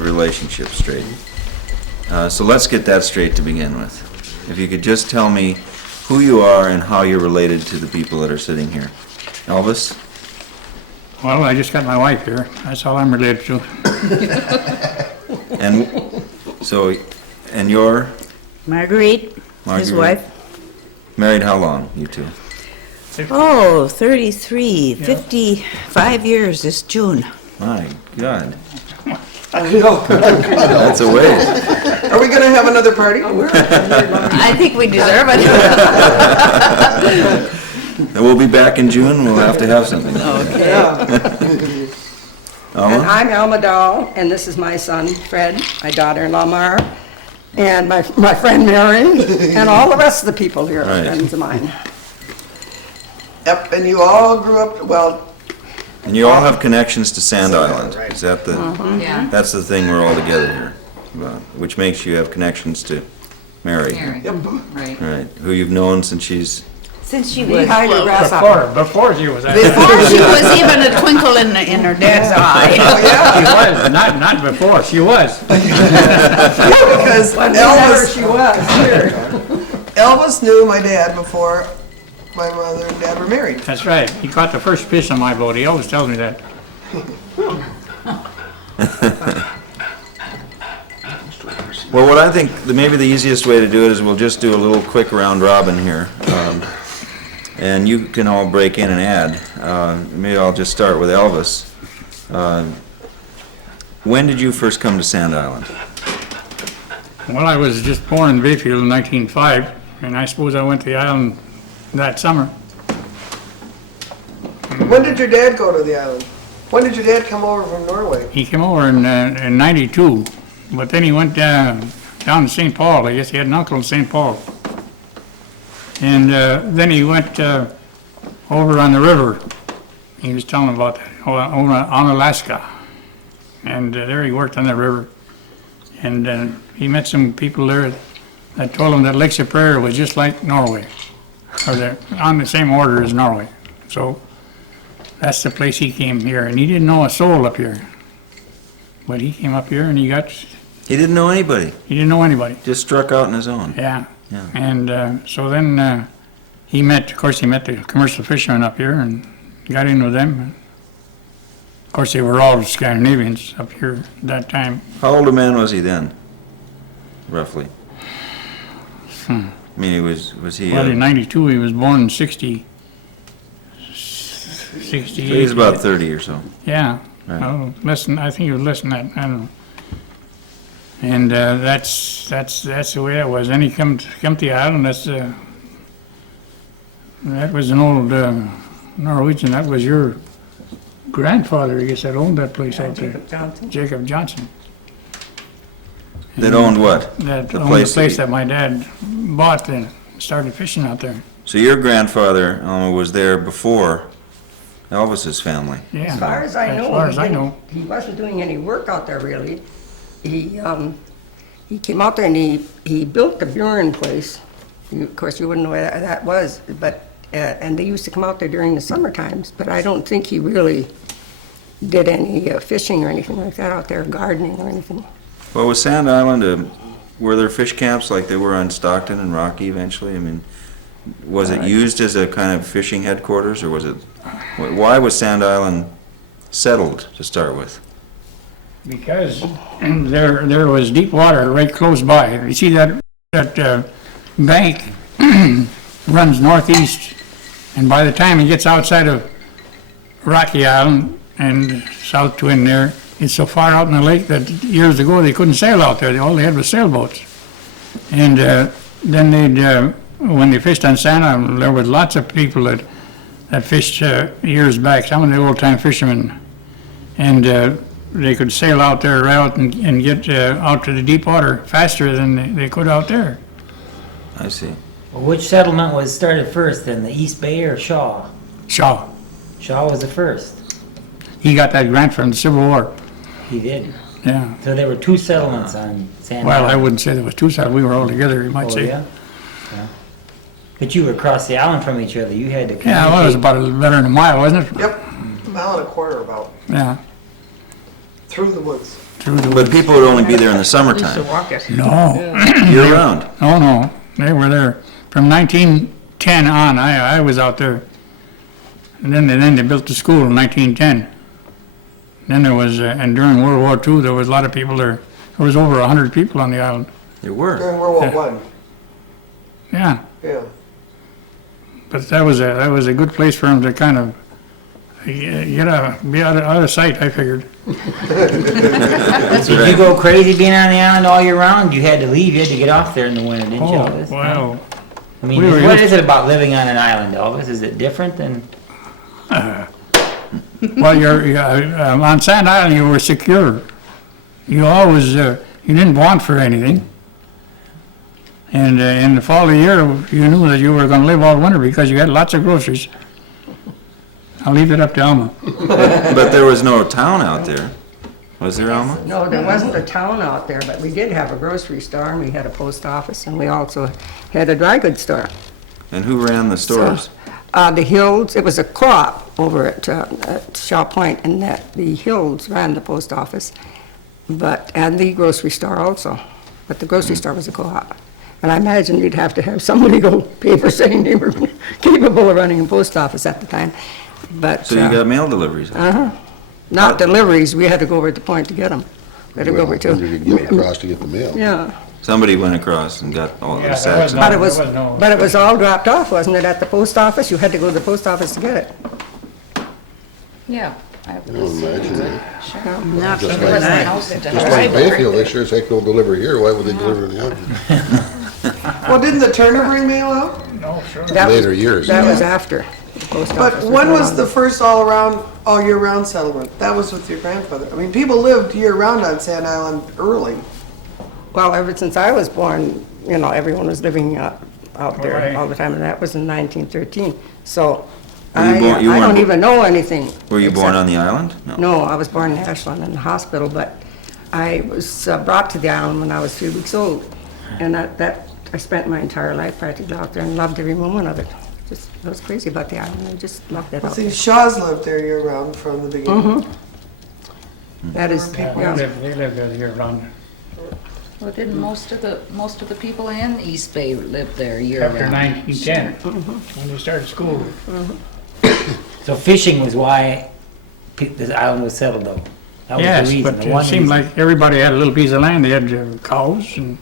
relationship straight. So let's get that straight to begin with. If you could just tell me who you are and how you're related to the people that are sitting here. Elvis? Well, I just got my wife here. That's all I'm related to. And so, and you're? Marguerite, his wife. Married how long, you two? Oh, 33, 55 years this June. My God. I know. That's a ways. Are we going to have another party? I think we deserve it. And we'll be back in June, we'll have to have something. Okay. And Alma? I'm Alma Dahl, and this is my son, Fred, my daughter-in-law, Mar, and my friend Mary, and all the rest of the people here are Right. friends of mine. Yep, and you all grew up, well, And you all have connections to Sand Island. Is that the, Yeah. that's the thing we're all together here about, which makes you have connections to Mary. Mary. yep. Right. Right, who you've known since she's, Since she Be was, high to grasshopper. Before she was. before she was even a twinkle in her dad's eye. She was, not before, she was. Because Whenever she was here. Elvis knew my dad before my mother and dad were married. That's right. He caught the first fish on my boat. He always tells me that. well, what I think, maybe the easiest way to do it is we'll just do a little quick round robin here. And you can all break in and add. Maybe I'll just start with Elvis. When did you first come to Sand Island? Well, I was just born in Bayfield in 1905, and I suppose I went to the island that summer. When did your dad go to the island? When did your dad come over from Norway? He came over in 92, but then he went down to St. Paul. I guess he had an uncle in St. Paul. And then he went over on the river. He was telling about that, over on Alaska. And there he worked on the river. And he met some people there that told him that Lake Superior was just like Norway, or they're on the same order as Norway. So that's the place he came here, and he didn't know a soul up here. But he came up here and He didn't know anybody, he didn't know anybody. just struck out on his own. Yeah. Yeah. And so then he met the commercial fishermen up here and got in with them. Of course, they were all Scandinavians up here at that time. How old a man was he then, roughly? I mean, was he, Well, in 92, he was born in 68. he's about 30 or so. Yeah. Right. Oh, I think he was less than that. I don't know. And that's the way it was. Then he come to the island. That was an old Norwegian. That was your grandfather, I guess, that owned that place out there. Jacob Johnson. Jacob Johnson. That owned what? That The owned place the place that that my dad bought and started fishing out there. So your grandfather was there before Elvis's family? Yeah. As far as I know, As far as he I didn't- know. he wasn't doing any work out there really. He came out there and he built the Buren place. Of course, you wouldn't know where that was, but and they used to come out there during the summer times. But I don't think he really did any fishing or anything like that out there, gardening or anything. Well, was Sand Island, were there fish camps like they were on Stockton and Rocky eventually? I mean, was it used as a kind of fishing headquarters, or was it, why was Sand Island settled to start with? Because there was deep water right close by. You see that bank runs northeast, and by the time it gets outside of Rocky Island and South Twin there, it's so far out in the lake that years ago they couldn't sail out there. All they had was sailboats. And then when they fished on Sand Island, there was lots of people that fished years back, some of the old-time fishermen. And they could sail out there and get out to the deep water faster than they could out there. I see. Well, which settlement was started first then, the East Bay or Shaw? Shaw, Shaw was the first. he got that grant from the Civil War. He did. Yeah. So there were two settlements on Sand Well, I Island. wouldn't say there was two sides. We were all together, you might Oh, say. yeah? Yeah. But you were across the island from each other. You had to Yeah, well, it was communicate. about a little better than a mile, wasn't it? Yep, a mile and a quarter about, Yeah, through the woods. through the But woods. people would only be there in the Used to summertime, walk it. No, year round. oh no, they were there from 1910 on, I was out there. And then they built the school in 1910. Then there was, and during World War II, there was a lot of people there. There was over 100 people on the island, There were. During World War One. yeah. Yeah. But that was a good place for them to kind of be out of sight, I figured. That's Did you right. go crazy being on the island all year round? You had to leave, you had to get off there in the winter, didn't you, Oh, Elvis? well, I mean, we were what used- is it about living on an island, Elvis? Is it different than, well, on Sand Island, you were secure. You always, you didn't want for anything. And in the fall of the year, you knew that you were gonna live all winter because you had lots of groceries. I'll leave it up to Alma. But there was no town out there. Was there, Alma? No, there wasn't a town out there, but we did have a grocery store, and we had a post office, and we also had a dry goods store. And who ran the stores? The Hills, it was a co-op over at Shaw Point, and that the Hills ran the post office, and the grocery store also. But the grocery store was a co-op. And I imagine you'd have to have some legal paper saying they were capable of running a post office at the time. But, So you got mail deliveries? not deliveries, we had to go over at the point to get them. We had to go over Well, you could get across to get the mail. Yeah, Somebody went across and got all Yeah, the sacks. there but No, it was, there was no- but it was all dropped off, wasn't it, at the post office? You had to go to the post office to get it. Yeah. I I don't imagine that. Not Just from like- my house to Just like driveway. Bayfield, they sure as heck don't deliver here, why would they deliver in the island? Well, didn't the Turner bring mail out? No, sure. That was- Later years. That was after the post office. But when was around. the first all year round settlement? That was with your grandfather. I mean, people lived year round on Sand Island early. Well, ever since I was born, everyone was living out there Right. all the time, and that was in 1913. So Were you I born- you I don't weren't- even know anything. Were you born except- on the island? No, I was born in Ashland in the hospital, but I was brought to the island when I was 3 weeks old. And I spent my entire life practically out there and loved every moment of it. I was crazy about the island, I just loved it out See, there. Shaws lived there year round from the beginning. That is, Yeah, yeah. they lived there year round. Well, didn't most of the people in East Bay live there year After round? 1910, when they started school. so fishing was why this island was settled though? That was the Yes, reason, but the it one seemed reason. like everybody had a little piece of land. They had cows, and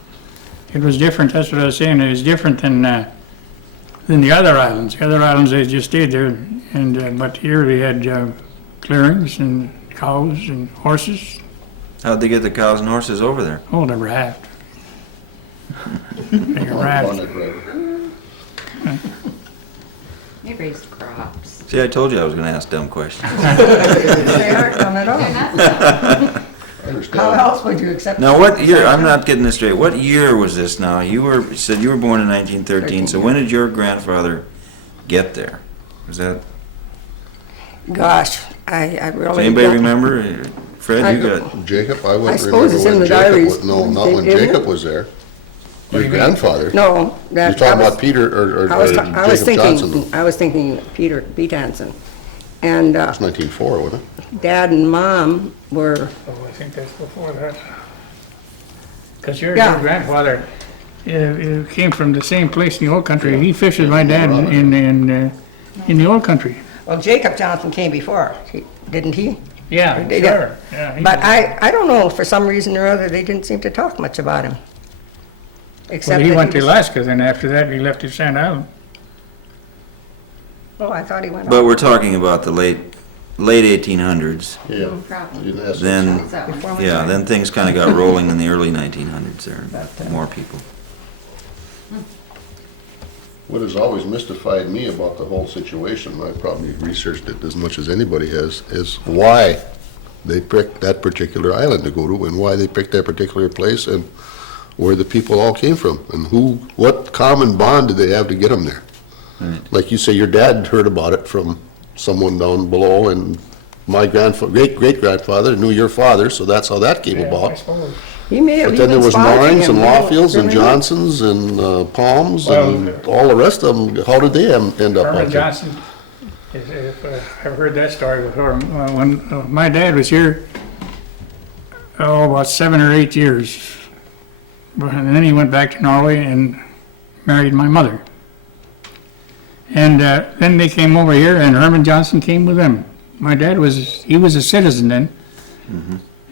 it was different. That's what I was saying. It was different than the other islands. The other islands, they just stayed there, and but here we had clearings and cows and horses. How'd they get the cows and horses over there? Oh, the raft. Big raft. Bonnet driver. They raised crops. See, I told you I was gonna ask dumb questions. They aren't none at all. I How understand. else would you accept? Now, what year, I'm not getting this straight, what year was this now? You said you were born in 1913, so when did your grandfather get there? Was that, Gosh, I really. does anybody don't- remember? Fred, you got, Jacob, I I wouldn't suppose remember it's in when the Jacob diaries. was, no, not when Isn't it? Jacob was there. do Your you mean? grandfather. No, You're that. talking was- about Peter, or I was Jacob Johnson, though. I was thinking Pete Hanson. And It's 1904, wasn't it? Dad and Mom were, Oh, I think that's before that. Because your Yeah. grandfather came from the same place in the old country. He fished with my dad in the old country. well, Jacob Johnson came before, didn't he? Yeah, They- sure. Yeah, he But was- I don't know, for some reason or other, they didn't seem to talk much about him. Well, Except he that went to was- Alaska, then after that, he left to Sand Island. Oh, I thought he went. but off we're talking about the late 1800s. Yeah. Problem. In essence. Then, What's that one? before my yeah, time. then things kinda got rolling in the early 1900s there, more people. What has always mystified me about the whole situation, and I probably researched it as much as anybody has, is why they picked that particular island to go to, and why they picked that particular place, and where the people all came from, and what common bond did they have to get them there? Right. Like you say, your dad heard about it from someone down below, and my great-great-grandfather knew your father, so that's how that came Yeah, I about. suppose. He may have But then there even was sponsored Morings him, and you know, Lawfields and really. Johnsons and Palms and Well, all the rest of them. How did they end up Herman out there? Johnson, I've heard that story before. When my dad was here, about 7 or 8 years. And then he went back to Norway and married my mother. And then they came over here, and Herman Johnson came with them. My dad he was a citizen then.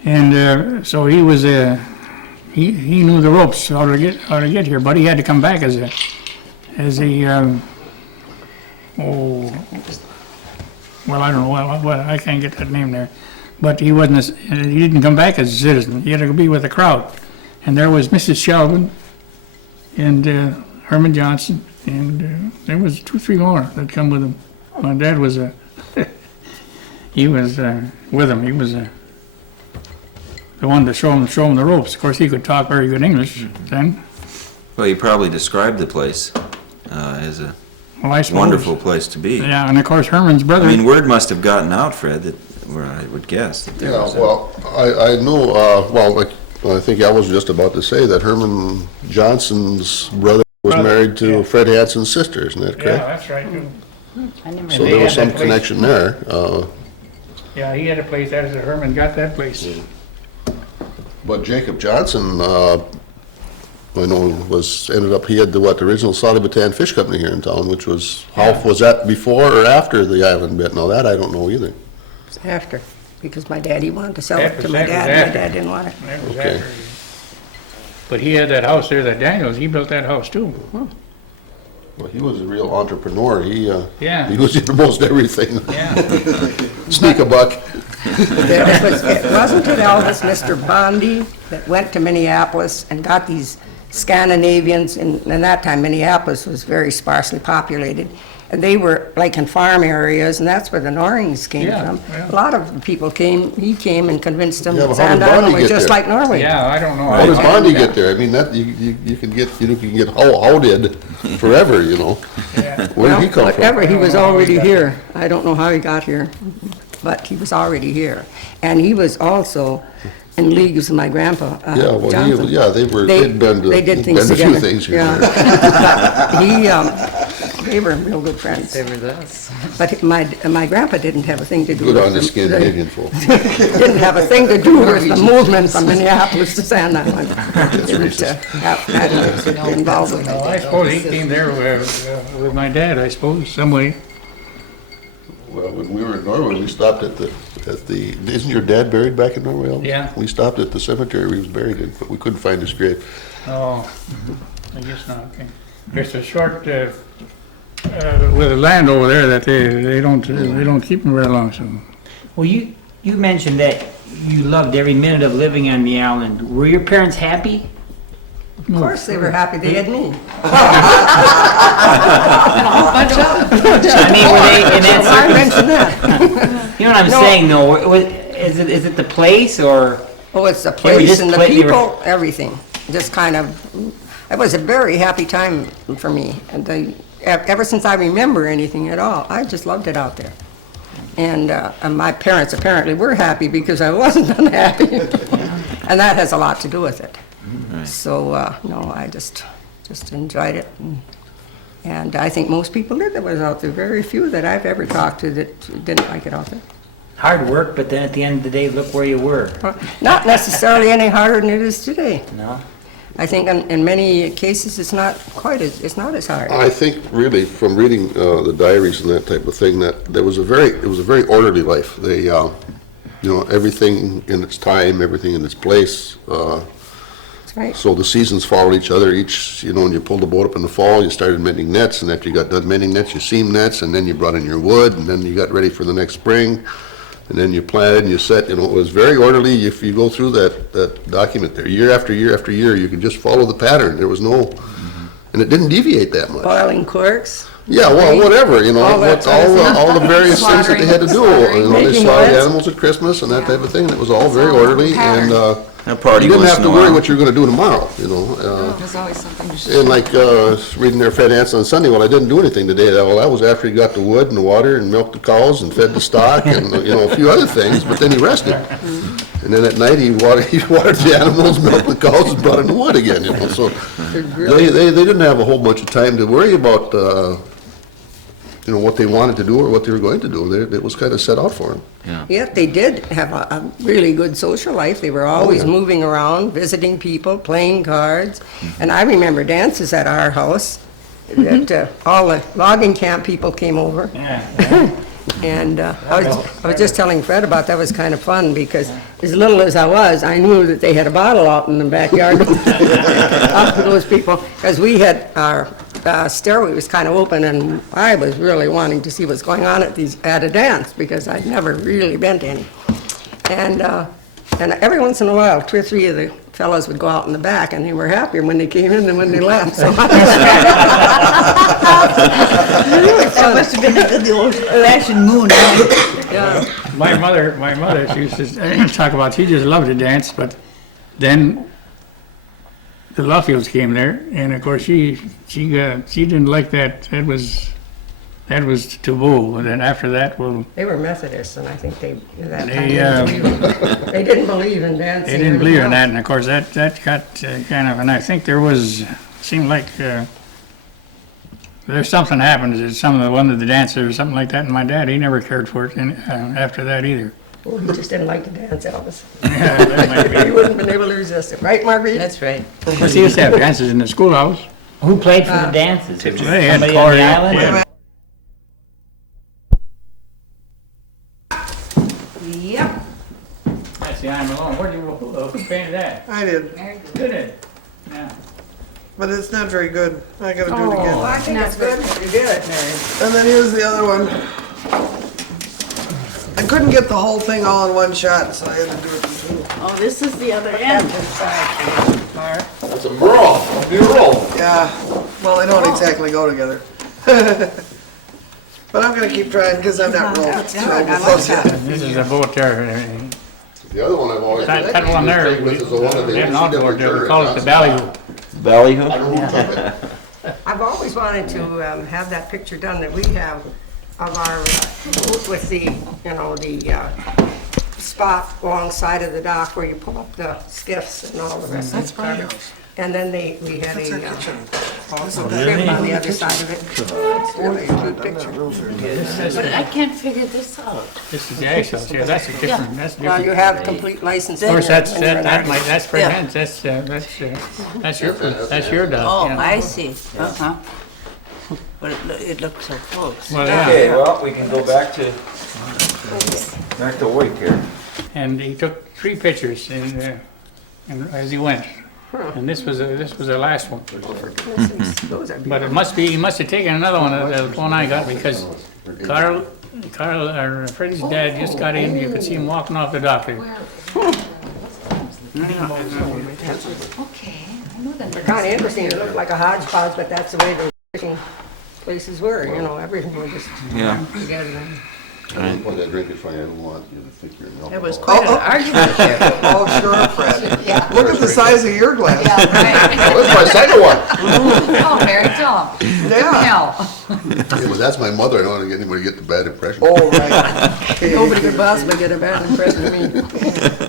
And so he was he knew the ropes how to get here, but he had to come back as a well, I don't know what I can't get that name there, but he didn't come back as a citizen. He had to be with the crowd, and there was Mrs. Sheldon and Herman Johnson, and there was 2, 3 more that come with him. My dad was he was with him. He was the one to show him the ropes. Of course, he could talk very good English then. Well, you probably described the place as a Well, I suppose. wonderful place to be. Yeah, and of course Herman's brother. I mean, word must have gotten out, Fred, where I would guess that there Yeah, was well, I know, like, I think I was just about to say that Herman Johnson's brother was married to Fred Hanson's sister, isn't that Yeah, correct? that's right. I never So they there was had some that place. connection there. Yeah, he had a place there, so Herman got that place. But Jacob Johnson, I know he had the original Saudi Bataan Fish Company here in town, which was, was that before or after the island bit? Now that I don't know either. After, because my daddy wanted to sell it That to was- my that was dad, my after. dad didn't want it. That was Okay. after. But he had that house there, that Daniels, he built that house too. Well, he was a real entrepreneur. Yeah. He was into most everything. Yeah. Sneak a buck. It wasn't it Elvis, Mr. Bondi, that went to Minneapolis and got these Scandinavians, and that time Minneapolis was very sparsely populated, and they were like in farm areas, and that's where the Norings came Yeah, from. yeah. A lot of people he came and convinced them Yeah, that but how did Sand Island Bondi was get just there? like Norway. Yeah, I don't know. How does I- Bondi get there? I mean, that, you can get outed forever, you know. Yeah. Where did he come Whatever, from? he was I don't know how he already got here. I don't know how he got here, but he was already here. And he was also in league with my grandpa, Yeah, well, Johnson. they'd been to, They did things been to a together. few things here. Yeah. They were real good friends. They were this. But my grandpa didn't have a thing to do with Good on the them. Scandinavian folk. Didn't have a thing to do with the movement from Minneapolis to Sand Island. Didn't had anything involved with Well, it. I suppose he came there with my dad, I suppose, some way. Well, when we were in Norway, we stopped at the, isn't your dad buried back in Norway, Elvis? Yeah. We stopped at the cemetery he was buried in, but we couldn't find his grave. Oh, I guess not. Okay. There's a short, with the land over there that they don't keep them very long, so. Well, you mentioned that you loved every minute of living on the island. Were your parents happy? Of course, they were happy they had me. I mean, were they in I that mentioned that. You know what I'm No. saying, though? Is it the place or? Oh, it's the They were place just and the they were- people, everything. Just kind of, it was a very happy time for me. And ever since I remember anything at all, I just loved it out there. And my parents apparently were happy because I wasn't unhappy. And that has a lot to do with it. So, no, I just enjoyed it. And I think most people did that was out there. Very few that I've ever talked to that didn't like it out there. Hard work, but then at the end of the day, look where you were. Not necessarily any harder than it is today. No? I think in many cases, it's not as hard. I think really from reading the diaries and that type of thing, that it was a very orderly life. They, everything in its time, everything in its place. That's right. So the seasons followed each other. When you pulled the boat up in the fall, you started mending nets, and after you got done mending nets, you seamed nets, and then you brought in your wood, and then you got ready for the next spring, and then you planted and you set. It was very orderly. If you go through that document there, year after year after year, you could just follow the pattern. There was no, and it didn't deviate that much. Boiling corks. Yeah, well, whatever, All that sort of thing. all the various things that they had to do. They Making slaughtered breads. animals at Christmas and that type of thing. It was all very orderly, and A party you didn't once have in to a worry while. what you were going to do tomorrow, There's always something to And like reading their Fred Hanson on Sunday, well, I didn't do anything today. Well, that was after he got the wood and the water and milked the cows and fed the stock and, a few other things, but then he rested. And then at night, he watered the animals, milked the cows, and brought in the wood again, So they didn't have a whole bunch of time to worry about, what they wanted to do or what they were going to do. It was kind of set out for them. Yet they did have a really good social life. They were always yeah. moving around, visiting people, playing cards. And I remember dances at our house that all the logging camp people came over. Yeah. And I was just telling Fred about that. Was kind of fun because as little as I was, I knew that they had a bottle out in the backyard for those people, because we had our stairway was kind of open, and I was really wanting to see what's going on at a dance because I'd never really been to any. And every once in a while, 2 or 3 of the fellows would go out in the back, and they were happier when they came in than when they left. So That must have been the old-fashioned moon. yeah. My mother, she used to talk about, she just loved to dance, but then the Luffields came there, and of course, she didn't like that. That was taboo. And then after that, well, They were Methodists, and I think they They, didn't believe in dancing. they didn't believe in that, and of course, that got kind of, and I think seemed like there's something happened to one of the dancers or something like that, and my dad, he never cared for it after that either. Well, he just didn't like to dance, Elvis. Yeah, that might be. He wouldn't have been able to resist it, right, Marguerite? That's right. Of course, he used to have dances in the schoolhouse. Who played for the dances? Was it They had somebody on the Corey, island? yeah. Yep. That's the I'm Alone. Who painted that? I did, Did it? Yeah. but it's not very good. I gotta do it Well, again. I think that's good. You did, Mary. And then here's the other one. I couldn't get the whole thing all in one shot, so I had to do it in 2. Oh, this is the other end. It's a mural, a mural. Yeah, well, they don't exactly go together. But I'm gonna keep trying, because I'm not real thrilled with those yet. This is a boat there. The other one I've always. That one there, This is the one that we they have an used to outdoor there. We return call it at the Johnson. ballyhoo. Ballyhoo? I've always wanted to have that picture done that we have of our boat with the spot alongside of the dock where you pull up the skiffs and all the rest of the cargo. And then we had That's our a kitchen. also ship on the other side of it. It's really a cute picture. But I can't figure this out. This is the actual, yeah, that's a different, that's Well, you different. have complete license. Of course, that's when you're that an might, that's for Yeah. hands, that's your dog, Oh, yeah. I see. Uh-huh. But it looks so close. Well, yeah, Okay, well, we can go back to Wake here. and he took 3 pictures and as he went. And this was the last one. Those are But he must have taken another one, the one I got, because Carl, or Freddie's dad just got in, you could see him walking off the dock there. Okay, I know that. They're kind of interesting. It looked like a hodgepodge, but that's the way the fishing places were, everything was just Yeah. together. I pour that drink in front of you. I don't want you to think you're an There was alcoholic. quite an argument there. Oh, sure, Fred. Yeah. Look at the size of your glass. Yeah, Where's my second one? right. Oh, Mary, don't. Yeah. No. Yeah, but that's my mother. I don't want to get anybody to get the bad impression. Oh, right. Nobody could possibly get a bad impression of me.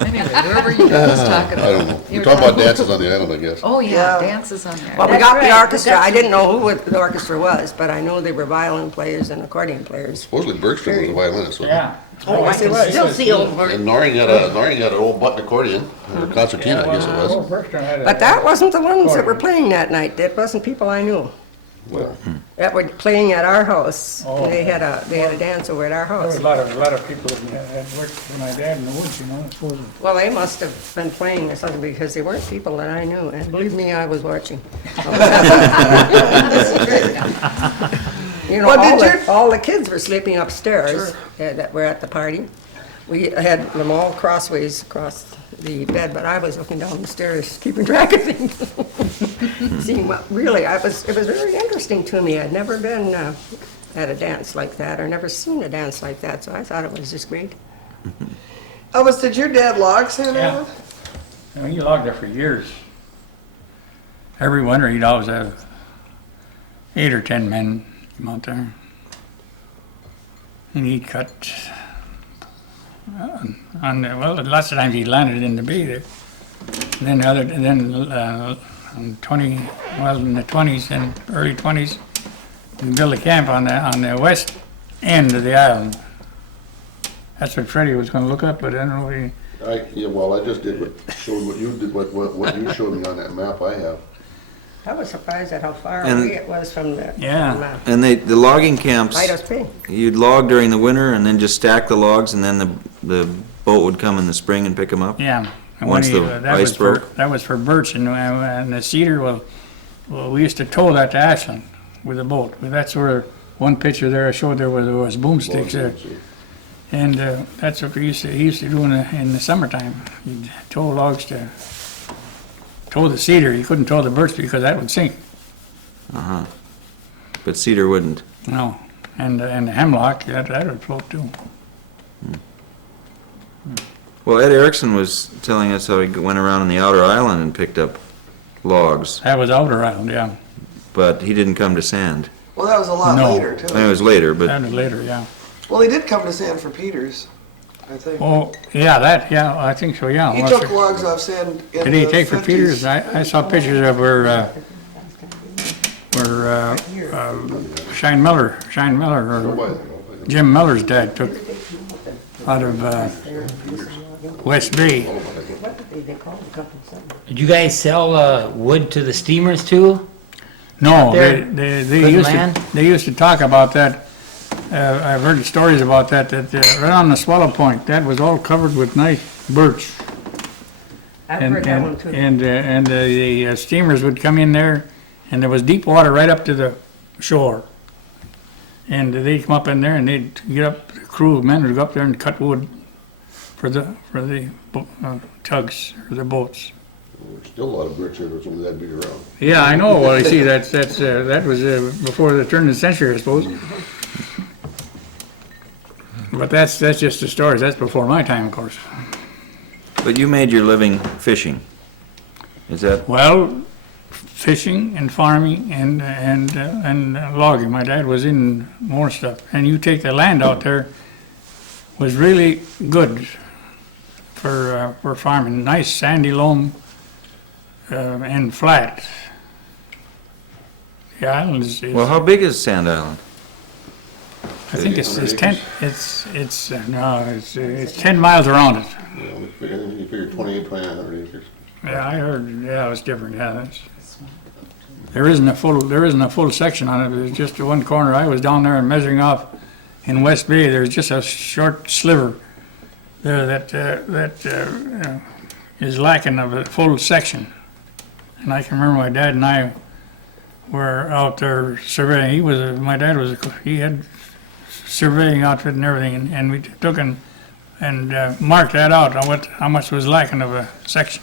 Anyway, where were you guys talking I about? don't know. You We're were talking about talking- dances on the island, I guess. Oh, yeah, Yeah. dances on there. Well, we That's got the right. orchestra. I didn't know who the orchestra was, but I know they were violin players and accordion players. Supposedly Bergstrom was a violinist, wasn't he? Yeah. Oh, yes, it was. Still see old work. And Noring had an old button accordion, or a concertina, I guess it was. But that wasn't the ones that were playing that night. That wasn't people I knew Well, that were playing at our house. Oh. They had a dance over at our There was house. a lot of people that had worked for my dad in the woods, supposedly. Well, they must have been playing or something because they weren't people that I knew. And believe me, I was watching. Well, did All the kids were sleeping upstairs that were at the party. We had them all crossways across the bed, but I was looking down the stairs, keeping track of things. Seeing what, really, it was very interesting to me. I'd never been at a dance like that, or never seen a dance like that, so I thought it was just great. Elvis, did your dad log Santa Yeah. Island? He logged there for years. Every winter, he'd always have 8 or 10 men come out there. And he'd cut, lots of times he landed in the bay there. And then in the 20s and early 20s, and build a camp on the west end of the island. That's what Freddie was gonna look up, but I don't know if he, Yeah, well, I just did showed what you did, what you showed me on that map I have. I was surprised at how far And- away it was from the. Yeah. from, And the logging camps, Lighthouse Bay. you'd log during the winter and then just stack the logs and then the boat would come in the spring and pick them up? yeah. And Once when the that ice was for- broke? That was for birch, and the cedar, well, we used to tow that to Ashland with a boat. That's where, one picture there I showed there was boomsticks there. And that's what he used to do in the summertime. He'd tow logs to, tow the cedar. You couldn't tow the birch because that would sink. Uh-huh. But cedar wouldn't. No. And the hemlock, that would float too. Well, Ed Erickson was telling us how he went around on the outer island and picked up logs, That was outer island, yeah. but he didn't come to sand. Well, that was a lot No. later, I mean, it too. was later, but That was later, yeah. Well, he did come to San for Peters, I think. Oh, yeah, I think so, yeah. He Well, took logs off sand in Did he the take for 50s. Peters? I saw pictures of where Shine Miller, or Jim Miller's dad took out of West Bay. Did you guys sell wood to the steamers too? No, there? they Couldn't used land? to, they used to talk about that. I've heard stories about that right on the Swallow Point, that was all covered with nice birch. I've And, heard that one too. and the steamers would come in there, and there was deep water right up to the shore. And they'd come up in there and they'd get up, the crew of men would go up there and cut wood for the tugs or the boats. There's still a lot of bricks there, there's only that big around. Yeah, I know, well, you see, that was before the turn of the century, I suppose. But that's just the stories, that's before my time, of course. but you made your living fishing. Is that, Well, fishing and farming and logging. My dad was in more stuff. And you take the land out there was really good for farming. Nice sandy loam and flat. The island is, well, how big is Sand Island? I think it's 10. It's 10 miles around it. Yeah, you figure 2,900 acres. Yeah, I heard. Yeah, it was different. Yeah, there isn't a full section on it. There's just one corner. I was down there and measuring off in West Bay. There's just a short sliver there that is lacking of a full section. And I can remember my dad and I were out there surveying. He had surveying outfit and everything, and we took and marked that out on how much was lacking of a section.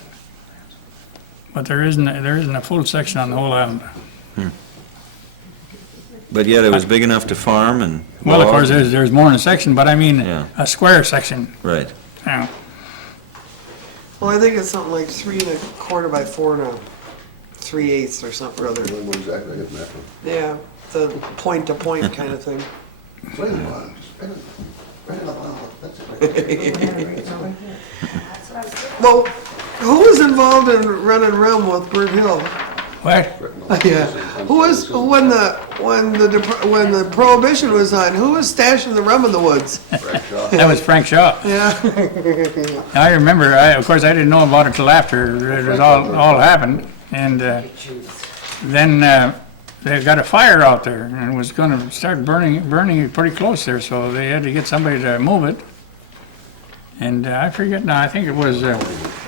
But there isn't a full section on the whole island. But yet it was big enough to farm and Well, of log? course, there's more than a section, but I mean Yeah. a square section. Right. Yeah. Well, I think it's something like 3 1/4 by 4 3/8 or something or other. I don't know exactly, I get that one. Yeah, the point-to-point kind of thing. Play it on, just spread it out, that's it. Well, who was involved in running rum with Bird Hill? What? Yeah, who was when the prohibition was on? Who was stashing the rum in the woods? That was Frank Shaw. Yeah, I remember. Of course, I didn't know about it till after it was all happened, and then they got a fire out there and it was going to start burning pretty close there. So they had to get somebody to move it. And I forget now. I think it was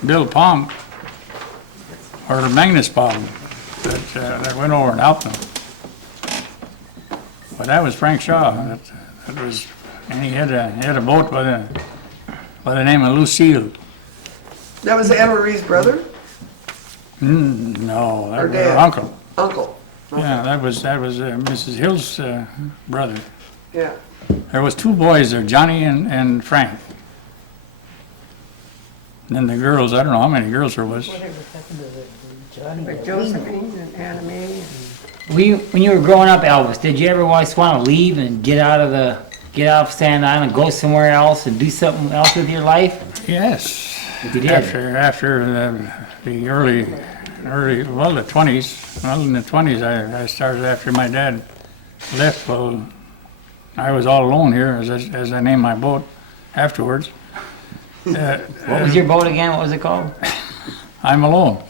Bill Palm or Magnus Palm that went over and helped them. But that was Frank Shaw. That was, and he had a boat by the name of Lucille. that was Anne Marie's brother, No, that Her was her dad. uncle. uncle. Yeah, that was Mrs. Hill's brother. Yeah, There was 2 boys there, Johnny and Frank. And then the girls, I don't know how many girls there was. But Josephine and Anna Mae and When you were growing up, Elvis, did you ever always want to leave and get out of Sand Island, go somewhere else and do something else with your life? Yes. If you did. After the early, well, the 20s. Well, in the 20s, I started after my dad left, well, I was all alone here, as I named my boat afterwards. What was your boat again? What was it called? I'm alone.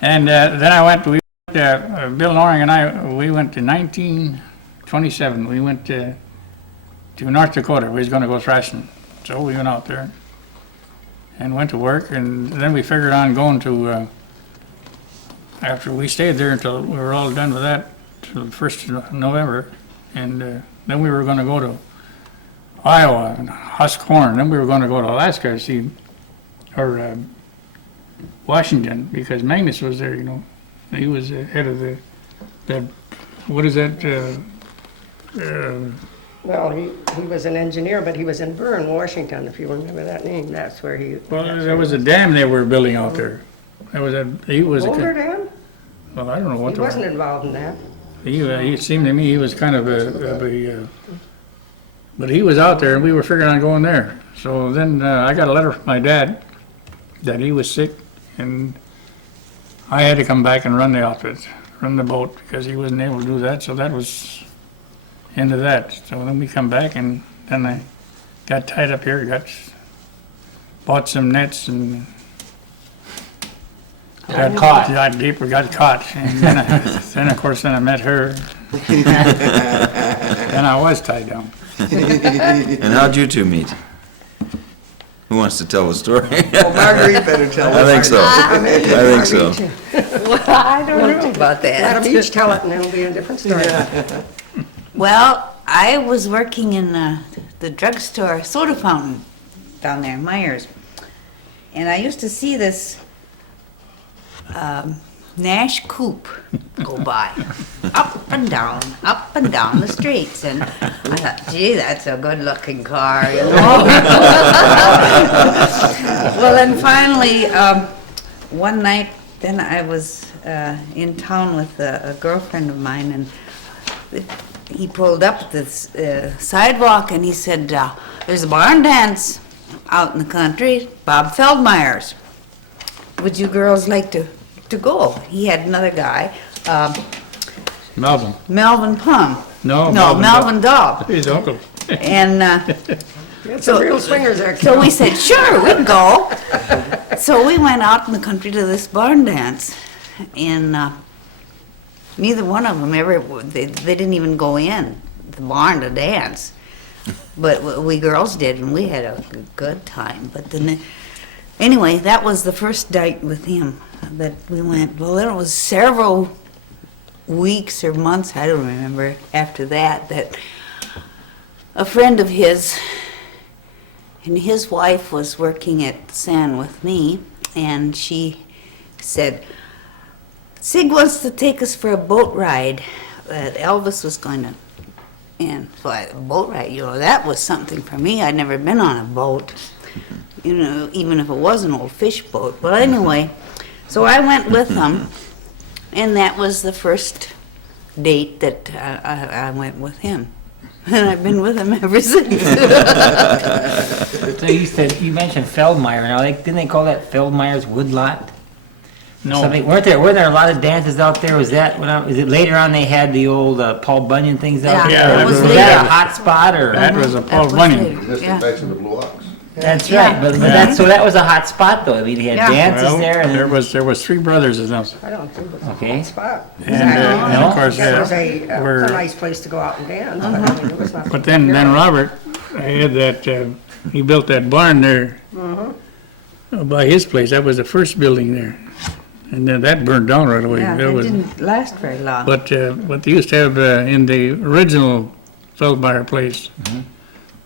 And then Bill Loring and I, we went to 1927. We went to North Dakota. We was going to go thrashing. So we went out there and went to work. And then we figured on going to, after we stayed there until we were all done with that, till the 1st of November. And then we were going to go to Iowa and husk corn. Then we were going to go to Alaska to see, or Washington, because Magnus was there, you know. He was head of that, what is that? Well, he was an engineer, but he was in Bern, Washington, if you remember that name. That's where he. Well, there was a dam they were building out there. He was Boulder Dam? well, I don't know what He wasn't involved in that. He seemed to me he was kind of but he was out there and we were figuring on going there. So then I got a letter from my dad that he was sick and I had to come back and run the outfit, run the boat, because he wasn't able to do that. So that was end of that. So then we come back and then I got tied up here, bought some nets and Got caught. got deeper, got caught. And then of course I met her. Then I was tied down. And how'd you two meet? Who wants to tell the story? Well, Marguerite better tell I us. think so. I think so. Well, I don't know about Let that. them each tell it and it'll be a different story. Well, I was working in the drugstore soda fountain down there in Myers. And I used to see this Nash coupe go by, up and down the streets. And I thought, gee, that's a good-looking car, you know. Well, then finally, one night, then I was in town with a girlfriend of mine, and he pulled up this sidewalk, and he said, there's a barn dance out in the country, Bob Feldmeyer's. Would you girls like to go? He had another guy, Melvin. Melvin Plum. No, No, Melvin Dahl. His uncle. And It's some real swingers there. so we said, sure, we'd go. So we went out in the country to this barn dance, and neither one of them they didn't even go in the barn to dance. But we girls did, and we had a good time. But then, anyway, that was the first date with him that we went. Well, there was several weeks or months, I don't remember, after that a friend of his and his wife was working at San with me, and she said, Sig wants to take us for a boat ride that Elvis was going to. And so a boat ride, you know, that was something for me. I'd never been on a boat, you know, even if it was an old fish boat. But anyway, so I went with them, and that was the first date that I went with him. And I've been with him ever since. So you mentioned Feldmeyer. Now, didn't they call that Feldmeyer's Woodlot? No. Something, weren't there a lot of dances out there? Was that is it later on they had the old Paul Bunyan things out Yeah, there? that was was that later. a hot spot or? That was a Paul That was Bunyan. later, Mr. yeah. Banks and the Blue Ox. That's Yeah. right, but so that was a hot spot though. I mean, they had Yeah. dances Well, there. And there was three brothers of them. I don't think it's a Okay. hot spot. And of course, That was a we're- nice place to go out and dance, but I mean, it was not. But then Robert, had that, he built that barn there by his place. That was the first building there. And then that burned down right away. Yeah, That it was- didn't last very long. But what they used to have in the original Feldmeyer place,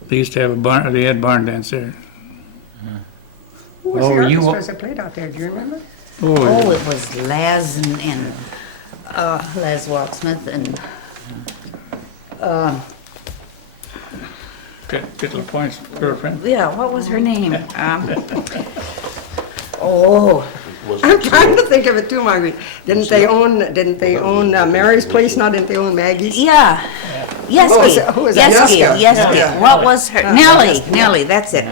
they used to have a barn, they had barn dance there. Who was Oh, the were you- orchestras that played out there, do you remember? Oh, it was Laz and Laz Walksmith and Get LaPointe's girlfriend. yeah, what was her name? Oh, I'm trying to think of it too, Margaret. Didn't they own Mary's place now? Didn't they own Maggie's? yeah. Who was that? Yeski. Yeah. What was her? Nellie, that's it.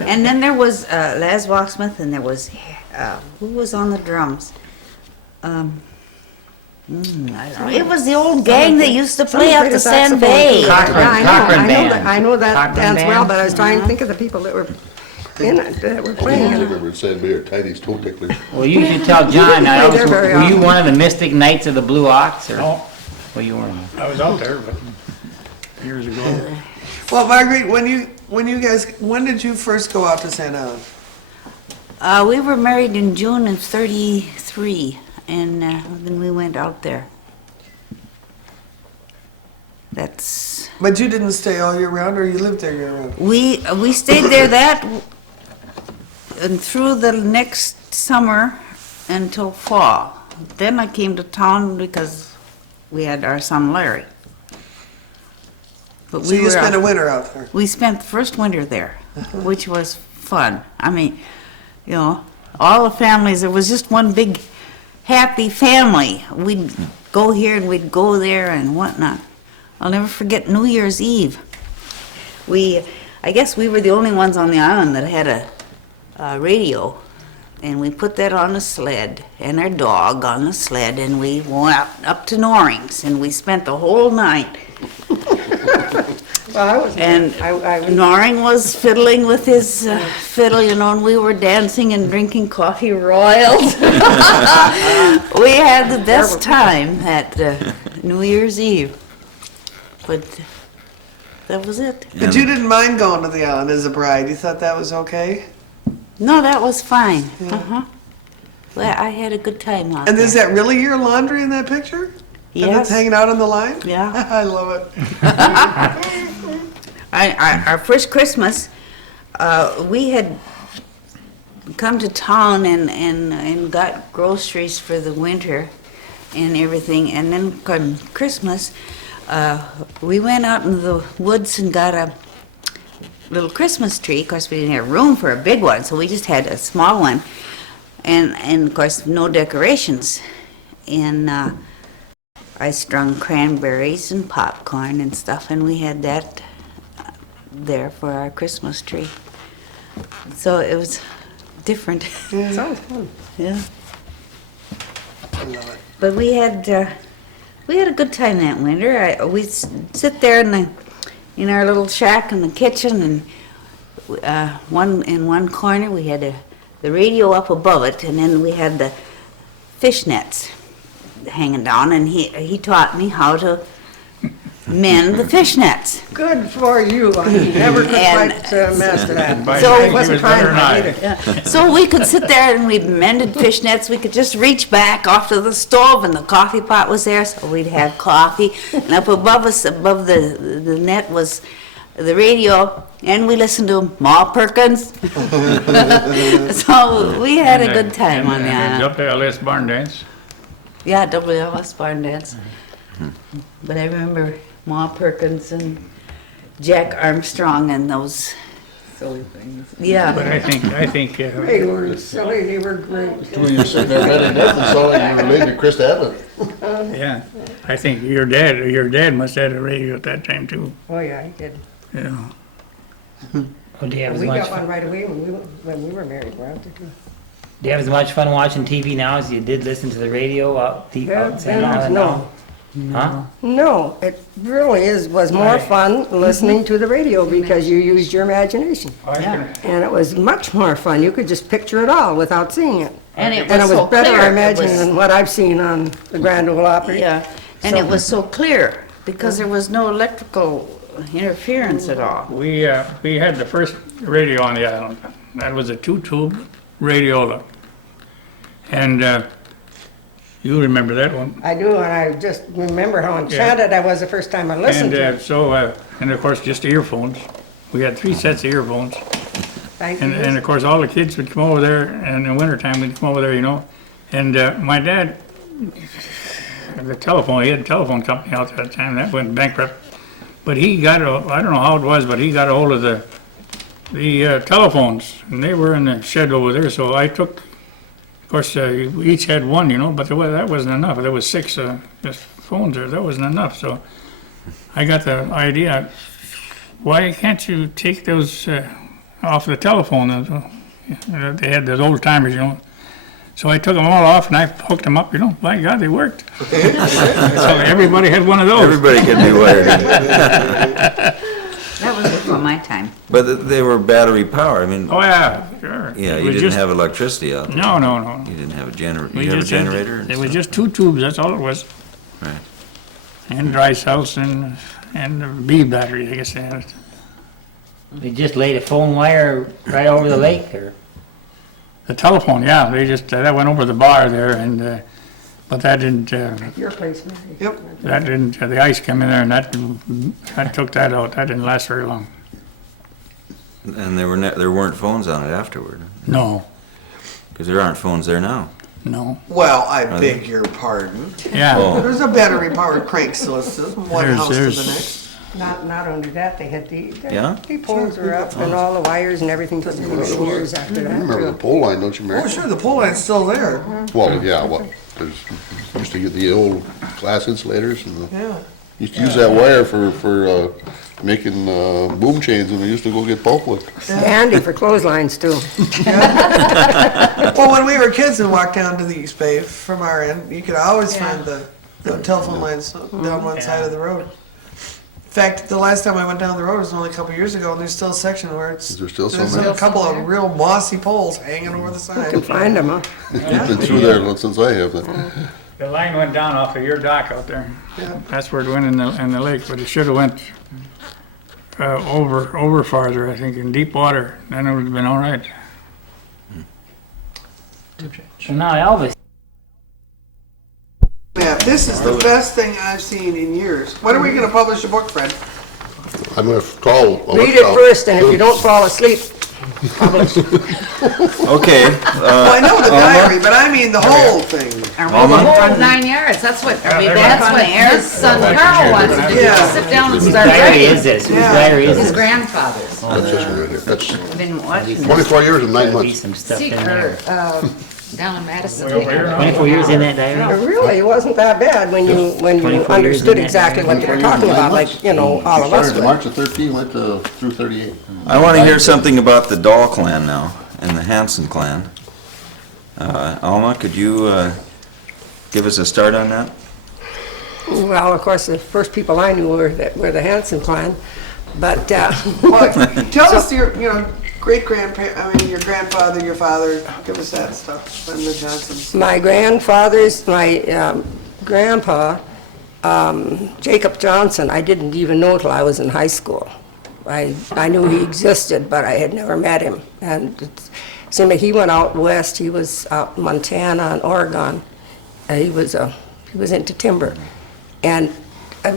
And then there was Laz Walksmith, and there was, who was on the drums? It was the old gang that used to play out Played the a Sand saxophone, Bay. too. Cochran- Yeah, Cochran I know band. that, I know that Cochran dance well, band. but I was trying to think of the people that were in it, that were playing I in it. remember San Bay or Tiny's Toe Ticklers. Well, you should tell John, play I always, there very were you often. one of the Mystic Knights of the Blue Ox, or? No, Well, you weren't. I was out there, but years ago. Well, Marguerite, when did you first go out to Sand Island? We were married in June of '33, and then we went out there. That's, But you didn't stay all year round, or you lived there year round? we stayed there that, and through the next summer until fall. Then I came to town because we had our son Larry. But So we you were spent a out- winter out there? We spent the first winter there, which was fun. I mean, you know, all the families, it was just one big happy family. We'd go here and we'd go there and whatnot. I'll never forget New Year's Eve. I guess we were the only ones on the island that had a radio, and we put that on a sled, and our dog on the sled, and we went up to Norings, and we spent the whole night. Well, I was, And I Noring was fiddling with his fiddle, you know, and we were dancing and drinking coffee royals. We had the best time at New Year's Eve. But that was it. But you didn't mind going to the island as a bride? You thought that was okay? No, that was fine. Uh-huh. Well, I had a good time out And there. is that really your laundry in that picture? And it's Yes. hanging out on the line? Yeah. I love it. Our first Christmas, we had come to town and got groceries for the winter and everything, and then on Christmas, we went out in the woods and got a little Christmas tree. Of course, we didn't have room for a big one, so we just had a small one, and of course, no decorations. And I strung cranberries and popcorn and stuff, and we had that there for our Christmas tree. So it was different. sounds fun. Yeah. I love it. But we had a good time that winter. We sit there in our little shack in the kitchen, and in one corner we had the radio up above it, and then we had the fish nets hanging down, and he taught me how to mend the fish nets. Good for you. I never could And- quite master that. By So- then, I he wasn't was trying better than hard I. either. Yeah. So we could sit there and we mended fish nets. We could just reach back off to the stove, and the coffee pot was there, so we'd have coffee. And up above us, above the net, was the radio, and we listened to Ma Perkins. So we had a good time on the And island. WLS barn dance. Yeah, WLS barn dance. But I remember Ma Perkins and Jack Armstrong and those. Silly things. But Yeah. I think, They were silly, they were great. When you're sitting there ready to death, it's all like you're related to Chris Allen. yeah, I think your dad must have had a radio at that time too, Oh, yeah, I did. you know. Oh, do you have as We much got one fun? right away when we were married. We're out there too. Do you have as much fun watching TV now as you did listen to the radio out the Yeah, out Sand no. Island now? Huh? No, it really was more Right. fun listening to the radio because you used your imagination. I Yeah. can- And it was much more fun. You could just picture it all without seeing it. And it And it was was so better, clear. I It imagine, was- than what I've seen on the Grand Ole Opry. Yeah, and So- it was so clear because there was no electrical interference at all. We had the first radio on the island. That was a 2-tube radiola. And you remember that one. I do, and I just remember how enchanted I was the first time I listened to it. And of course, just earphones. We had 3 sets of earphones. Thank And you. of course, all the kids would come over there, and in the wintertime, we'd come over there, you know. And my dad, he had a telephone company out there at the time, that went bankrupt. But he got, I don't know how it was, but he got a hold of the telephones, and they were in the shed over there, so I took, of course, we each had one, you know, but that wasn't enough. There was 6 just phones there, that wasn't enough, so I got the idea, why can't you take those off the telephone? They had those old timers, you know. So I took them all off and I hooked them up, by God, they worked. So everybody had one of those. Everybody can be wired in. That was before my time. But they were battery powered, I mean, Oh, yeah, sure. yeah, It you was didn't just- have electricity out there. No. You didn't have a generator, We you have a just had- generator and It was stuff? just 2 tubes, that's all it was. Right. And dry cells and a B battery, I guess they had. They just laid a phone wire right over the lake, or? The telephone, yeah, that went over the bar there and, but that didn't, Your place, Mary. Yep. the ice came in there and that took that out. That didn't last very long. And there weren't phones on it afterward, No, because there aren't phones there now. no, Well, I beg your pardon. yeah. Oh. There's a battery-powered crank system from one house to the There's- next. Not only that, they had Yeah? the poles were up and all the wires and everything took many years after that, Remember the too. pole line, don't you, Mary? Oh, sure, the pole line's still there. Well, yeah, there's, used to get the old glass insulators and Yeah. used to use that wire for making boom chains, and we used to go get pulpwood. Handy for clotheslines, too. Well, when we were kids and walked down to the East Bay from our end, you could always find the telephone lines down one side of the road. In fact, the last time I went down the road was only a couple years ago, and there's still a section where Is there still some there's there? a couple of real mossy poles hanging over the You can side. find them, huh? Been through there since I have. The line went down off of your dock out there. Yeah. That's where it went in the lake, but it should have went over farther, I think, in deep water. Then it would have been all right. So now Elvis, Yeah, this is the best thing I've seen in years. When are we gonna publish a book, Fred? I'm gonna call. Read it first, and if you don't fall asleep, publish. Okay, Well, I know the diary, but I mean the whole thing. Are we from 9 yards? That's what his son Carl wants to do. Yeah. Sit down and whose start diary is writing. this? Whose Yeah. diary is His this? grandfather's. That's this one right here. That's I've been watching this. 24 years and 9 Gotta be months. some stuff in Seeker, there. down in Madison. 24 years in that diary? Really, it wasn't that bad when you 24 years understood in that exactly what they were talking about, like, all of us Started would. March of 13, went through 38. I want to hear something about the Dahl clan now, and the Hanson clan. Alma, could you give us a start on that? Well, of course, the first people I knew were the Hanson clan, but, Well, tell us your, your grandfather, your father, give us that stuff, and the Johnsons. my grandpa, Jacob Johnson, I didn't even know till I was in high school. I knew he existed, but I had never met him. And it seemed like he went out west. He was out in Montana and Oregon. He was into timber. And I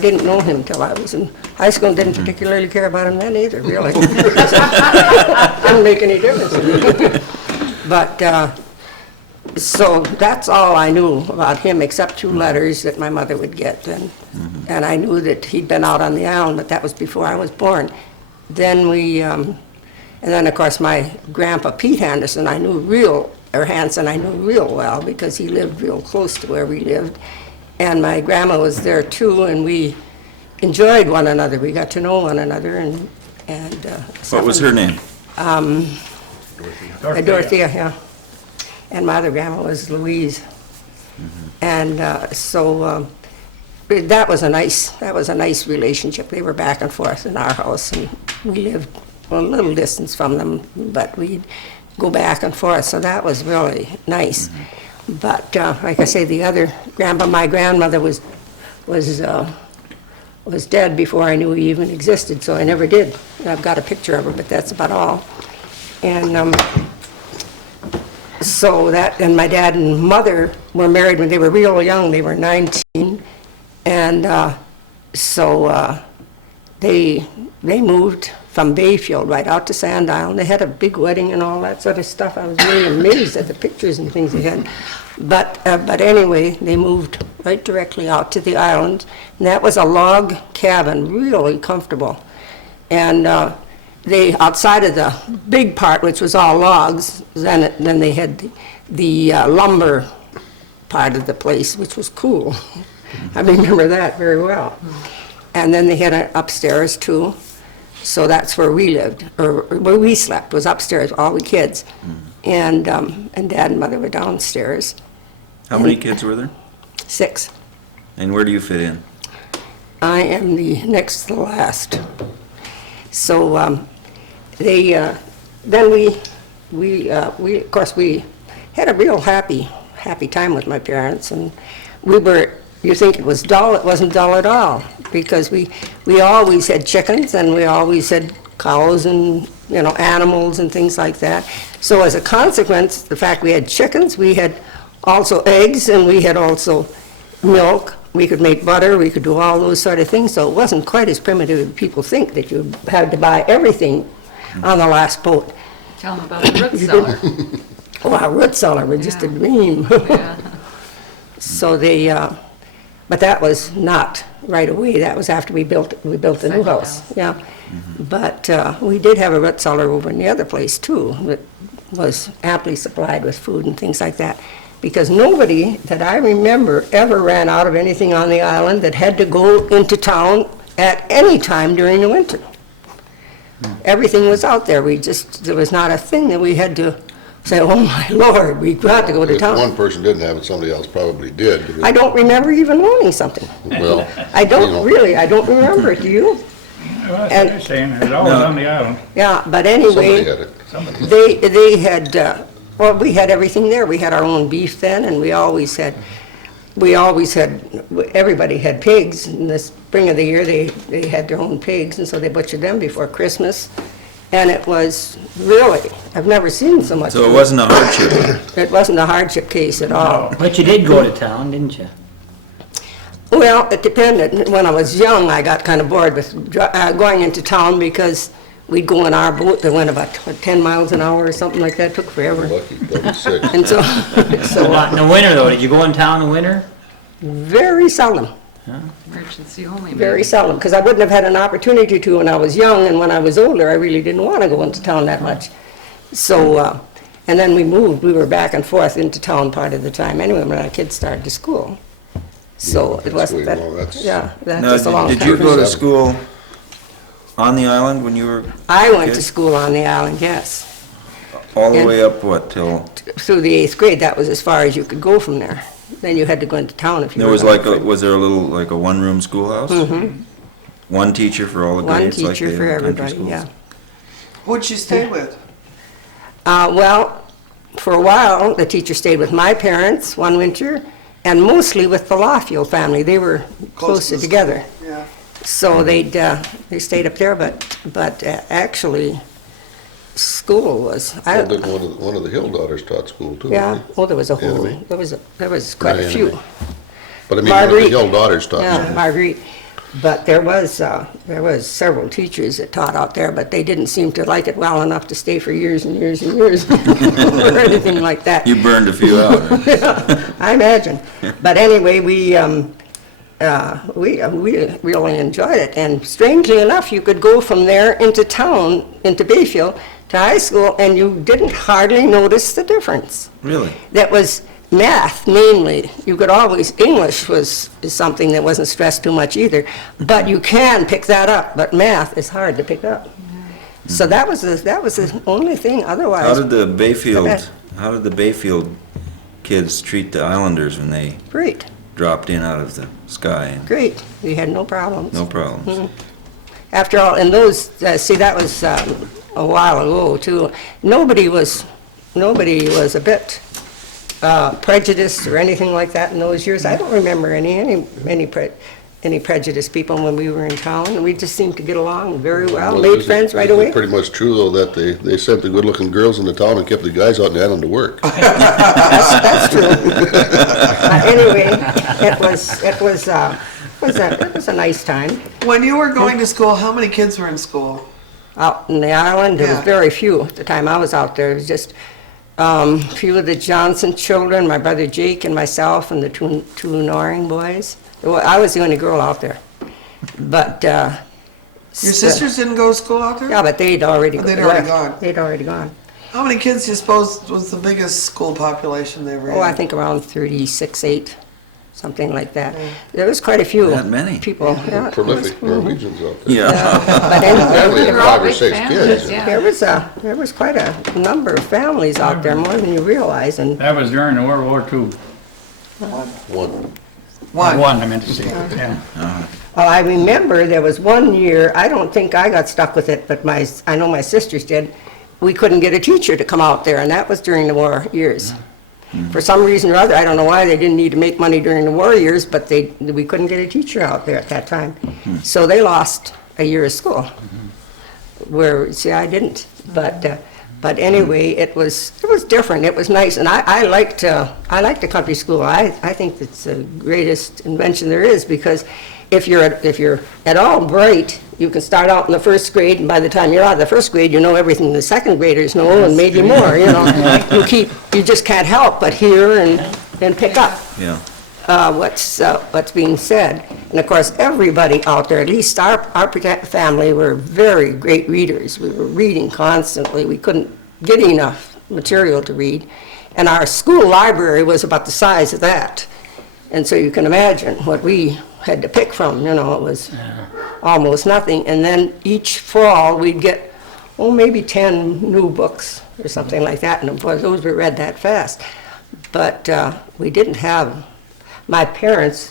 didn't know him till I was in high school and didn't particularly care about him then either, really. Didn't make any difference. But, so that's all I knew about him, except 2 letters that my mother would get. And I knew that he'd been out on the island, but that was before I was born. Then and then, of course, my grandpa, Pete Hanson, I knew real well because he lived real close to where we lived. And my grandma was there too, and we enjoyed one another. We got to know one another, and What was her name? Dorothea, yeah. And my other grandma was Louise. And so that was a nice relationship. They were back and forth in our house, and we lived a little distance from them, but we'd go back and forth, so that was really nice. But like I say, the other my grandmother was dead before I knew he even existed, so I never did. I've got a picture of her, but that's about all. And so and my dad and mother were married when they were real young. They were 19, and so they moved from Bayfield right out to Sand Island. They had a big wedding and all that sort of stuff. I was really amazed at the pictures and things they had. But anyway, they moved right directly out to the island, and that was a log cabin, really comfortable. And they, outside of the big part, which was all logs, then they had the lumber part of the place, which was cool. I remember that very well. And then they had an upstairs too, so that's where we lived, or where we slept, was upstairs, all the kids. and Dad and Mother were downstairs. How many kids were there? 6. And where do you fit in? I am the next to the last. So then we of course we had a real happy time with my parents, and you think it was dull, it wasn't dull at all, because we always had chickens and we always had cows and, animals and things like that. So as a consequence, the fact we had chickens, we had also eggs, and we had also milk. We could make butter, we could do all those sort of things, so it wasn't quite as primitive as people think, that you had to buy everything on the last boat. Tell them about the root cellar. Oh, our root cellar was just a dream. Yeah. So but that was not right away, that was after we built the new Second house. house. Yeah. But we did have a root cellar over in the other place too, that was amply supplied with food and things like that. Because nobody that I remember ever ran out of anything on the island that had to go into town at any time during the winter. Everything was out there. There was not a thing that we had to say, oh my Lord, we've got to go to If town. one person didn't have it, somebody else probably did. I don't remember even owning something. Well, I don't you know. really, I don't remember it, do you? Well, that's what And- they're saying, it's always No. on the island. Yeah, but Somebody anyway, had it. they had, well, we had everything there. We had our own beef then, and we always had, everybody had pigs. In the spring of the year, they had their own pigs, and so they butchered them before Christmas. And it was really, I've never seen so much. So it wasn't a hardship. It wasn't a hardship case at all. But you did go to town, didn't you? Well, it depended. When I was young, I got kind of bored with going into town, because we'd go in our boat that went about 10 miles an hour or something like that. It took forever. Lucky, that was 6. And so, Not in the winter though, did you go in town in the winter? very seldom. Emergency only. Very maybe. seldom, because I wouldn't have had an opportunity to when I was young, and when I was older, I really didn't want to go into town that much. So, and then we moved, we were back and forth into town part of the time anyway, when our kids started to school. So Yeah, it wasn't that's that, way more, that's- yeah, that's Now, just a long time. did you go to school on the island when you were I went to kid? school on the island, yes. all the and- way up, what, till, Through the 8th grade, that was as far as you could go from there. Then you had to go into town if you there were was going like was there a little, like a one-room schoolhouse? Mm-hmm. One teacher for all the one grades, like teacher they for have in country everybody, yeah. schools? Who'd you stay with? Well, for a while, the teacher stayed with my parents one winter, and mostly with the Lawfield family. They were Close to closer the together. school, yeah. So they stayed up there, but actually, school was, So did one of the Hill daughters taught school too? yeah, right? well, there was a whole, Anyway. there was quite a Right, few. anyway. But I mean, one of the Marguerite. Hill daughters taught Yeah, school. Marguerite. But there was several teachers that taught out there, but they didn't seem to like it well enough to stay for years and years and years, or anything like that. You burned a few out, right? I imagine. But anyway, we really enjoyed it. And strangely enough, you could go from there into town, into Bayfield, to high school, and you didn't hardly notice the difference. Really? That was math mainly. You could always, English is something that wasn't stressed too much either, but you can pick that up, but math is hard to pick up. So that was the only thing, otherwise. How did the Bayfield kids treat the Islanders when they Great, dropped in out of the sky? great. We had no problems. No problems. After all, and those, see, that was a while ago, too. Nobody was a bit prejudiced or anything like that in those years. I don't remember any prejudiced people when we were in town, and we just seemed to get along very well, Well, made friends right It's away. pretty much true, though, that they sent the good-looking girls into town and kept the guys out in the island to work. That's true. Anyway, it was a nice time. When you were going to school, how many kids were in school? Out in the island, there was Yeah. very few at the time I was out there. It was just a few of the Johnson children, my brother Jake and myself, and the two Noring boys. Well, I was the only girl out there. But, Your sisters didn't go to school out there? yeah, but they'd already Oh, they'd already left. gone. They'd already gone. How many kids do you suppose was the biggest school population they ever had? Oh, I think around 36, 8. something like that. There was quite a few That many? people. Yeah, Prolific Norwegians out there. Yeah. but anyway, Family of They're all 5 or big 6 families, kids. yeah. there was quite a number of families out there, more than you realize, and That was during the World War II. One. One, I meant to say, yeah. well, I remember there was one year, I don't think I got stuck with it, but I know my sisters did. We couldn't get a teacher to come out there, and that was during the war years. For some reason or other, I don't know why, they didn't need to make money during the war years, but we couldn't get a teacher out there at that time. So they lost a year of school. Where, see, I didn't, but anyway, it was different, it was nice, and I liked the country school. I think it's the greatest invention there is, because if you're at all bright, you can start out in the first grade, and by the time you're out of the first grade, you know everything the second graders know, and maybe more, you know. You just can't help but hear and pick up Yeah. what's being said. And of course, everybody out there, at least our family, were very great readers. We were reading constantly. We couldn't get enough material to read. And our school library was about the size of that. And so you can imagine what we had to pick from, you know, it was almost nothing. And then each fall, we'd get, maybe 10 new books or something like that. And of course, those were read that fast. But we didn't have, my parents,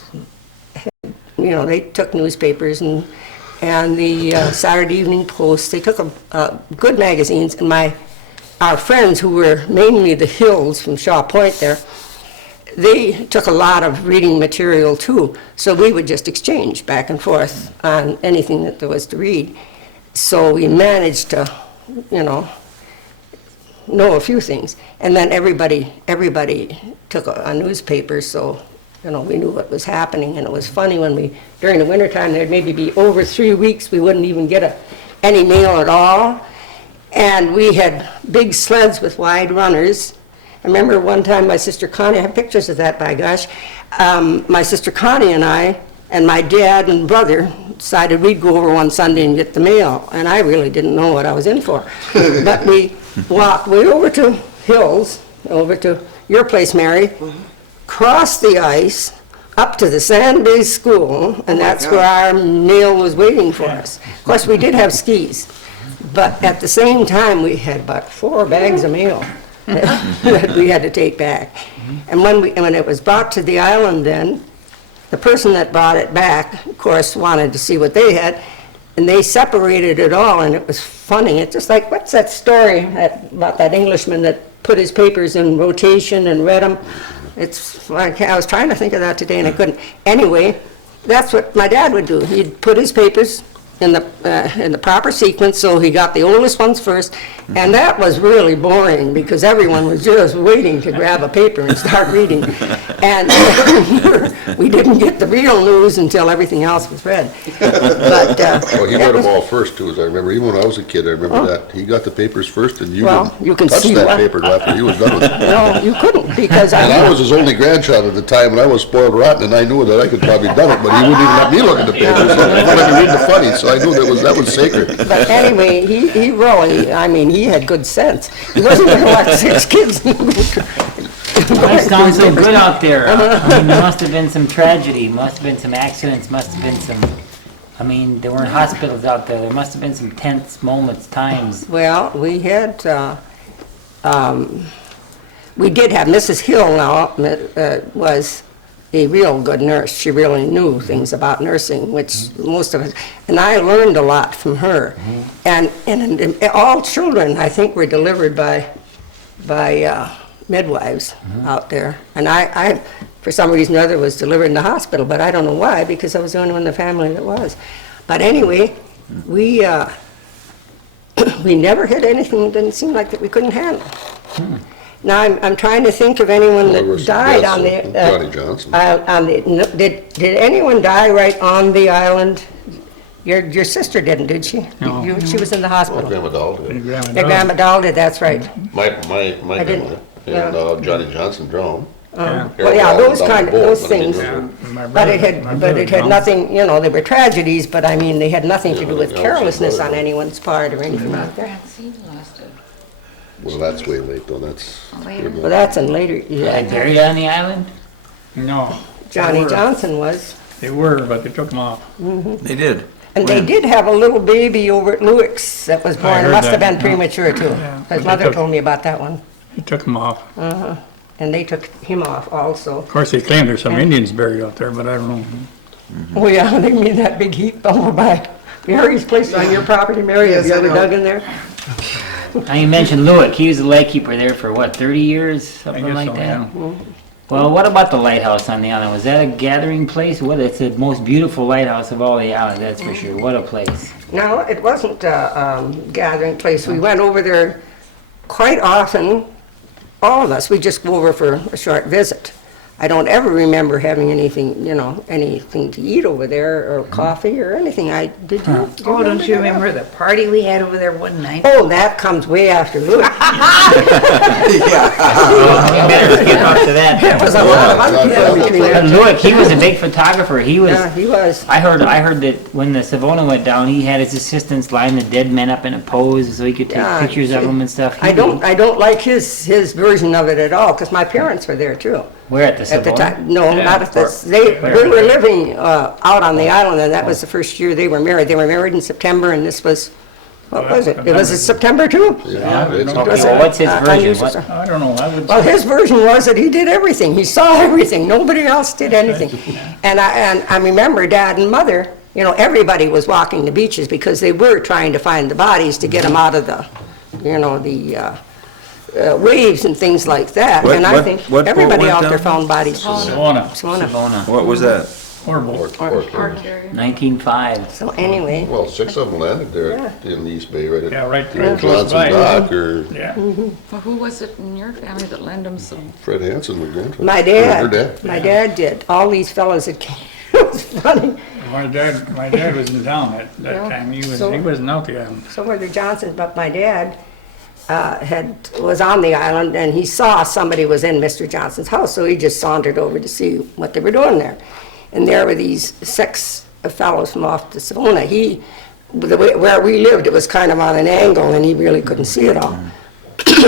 they took newspapers and the Saturday Evening Post. They took good magazines, and our friends, who were mainly the Hills from Shaw Point there, they took a lot of reading material too. So we would just exchange back and forth on anything that there was to read. So we managed to, know a few things. And then everybody took a newspaper, so we knew what was happening. And it was funny when during the wintertime, there'd maybe be over 3 weeks, we wouldn't even get any mail at all. And we had big sleds with wide runners. I remember one time my sister Connie, I have pictures of that, by gosh. My sister Connie and I, and my dad and brother, decided we'd go over one Sunday and get the mail. And I really didn't know what I was in for. But we walked way over to Hills, over to your place, Mary, crossed the ice, up to the sand-based school, and that's where our mail was waiting for us. Of course, we did have skis, but at the same time, we had about 4 bags of mail that we had to take back. And when it was brought to the island then, the person that brought it back, of course, wanted to see what they had, and they separated it all, and it was funny. It's just like, what's that story about that Englishman that put his papers in rotation and read them? It's like, I was trying to think of that today and I couldn't. Anyway, that's what my dad would do. He'd put his papers in the proper sequence, so he got the oldest ones first, and that was really boring because everyone was just waiting to grab a paper and start reading. And we didn't get the real news until everything else was read. But Well, he read them all first too, as I remember. Even when I was a kid, I remember that. He got the papers first, and you Well, didn't you can touch see that what- paper till after he was done with it. no, you couldn't, because And I was his only grandchild at the time, and I was spoiled rotten, and I knew that I could probably done it, but he wouldn't even let me look at the papers. He wanted me to read the funny, so I knew that was sacred. But anyway, he really, he had good sense. He wasn't going to let 6 kids. Life sounds so good out there. I mean, there must have been some tragedy, must have been some accidents, must have been some, there weren't hospitals out there. There must have been some tense moments, times. Well, we had, we did have Mrs. Hill now, was a real good nurse. She really knew things about nursing, which most of us, and I learned a lot from her. And all children, I think, were delivered by midwives out there. And I, for some reason or other, was delivered in the hospital, but I don't know why, because I was the only one in the family that was. But anyway, we never had anything that didn't seem like that we couldn't handle. Now, I'm trying to think of anyone Well, there that was died deaths on of the... Johnny Johnson. Did anyone die right on the island? Your sister didn't, did she? No. She was in the hospital. Grandma Dahl did. Your Grandma Dahl did, that's right. My I didn't- grandmother. And Johnny Johnson drowned. Yeah. Well, yeah, those kind of, those But I mean, things. those were- My But it brother had drowned. nothing, they were tragedies, but I mean, they had nothing to Yeah, do with but carelessness on brother. anyone's part or anything like that. Francine lost it. Well, that's way late though, that's. Later. Well, that's in later, They yeah. buried on the island? No, Johnny were. Johnson was. They were, but they took them off. They did. And they When? did have a little baby over at Luick's that was born, heard must have that. been premature too. Yeah, but His they mother took- told me about that one. They took them off. And they took him off also. Of course, they claim there's some Indians buried out there, but I don't know. Oh yeah, they made that big heap over by Mary's place on your property, Mary. Have Yes, you I ever know. dug in there? Now you mentioned Lewick, he was the lightkeeper there for what, 30 years, I something guess like so, that? yeah. Well, what about the lighthouse on the island? Was that a gathering place? Well, it's the most beautiful lighthouse of all the islands, that's for sure. What a place. No, it wasn't a gathering place. We went over there quite often, all of us. We just go over for a short visit. I don't ever remember having anything, anything to eat over there, or coffee or anything. Did you? Oh, don't you remember the party we had over there one night? Oh, that comes way after Louis. We better skip up to that. There was a lot of other people between But there. Lewick, he was a big photographer. He was. Yeah, he was. I heard that when the Savona went down, he had his assistants line the dead men up in a pose so he could take Yeah, pictures of see, them and stuff. I don't like his version of it at all, because my parents were there too. Where at the At the Savona? time, no, Yeah. not at this, we were living out on the island, and that was the first year they were married. They were married in September, and this was, what was it? It was in September too? Yeah, it's Okay, Okay, Was well, it, what's his version? unusual? What- I don't know, I would, Well, his version was that he did everything. He saw everything. Nobody else did anything. And I remember Dad and Mother, everybody was walking the beaches because they were trying to find the bodies to get them out of the, waves and things like that. What- And I what- think what boat everybody went out there down? found bodies. Savona, Savona. Savona, What was that? horrible. Art carrier. 1905. So anyway, Well, 6 of them landed there in the East Bay, right at Yeah, right right close Johnson by. Dock, or Yeah, Well, who was it in your family that lent them some? Fred Hanson, my grandfather. my Her dad, my dad did. All these fellows that came, it was funny. my dad was in town at Yeah, that time, he so- wasn't out the island. So were the Johnsons, but my dad was on the island, and he saw somebody was in Mr. Johnson's house, so he just sauntered over to see what they were doing there. And there were these 6 fellows from off the Savona. Where we lived, it was kind of on an angle, and he really couldn't see it all.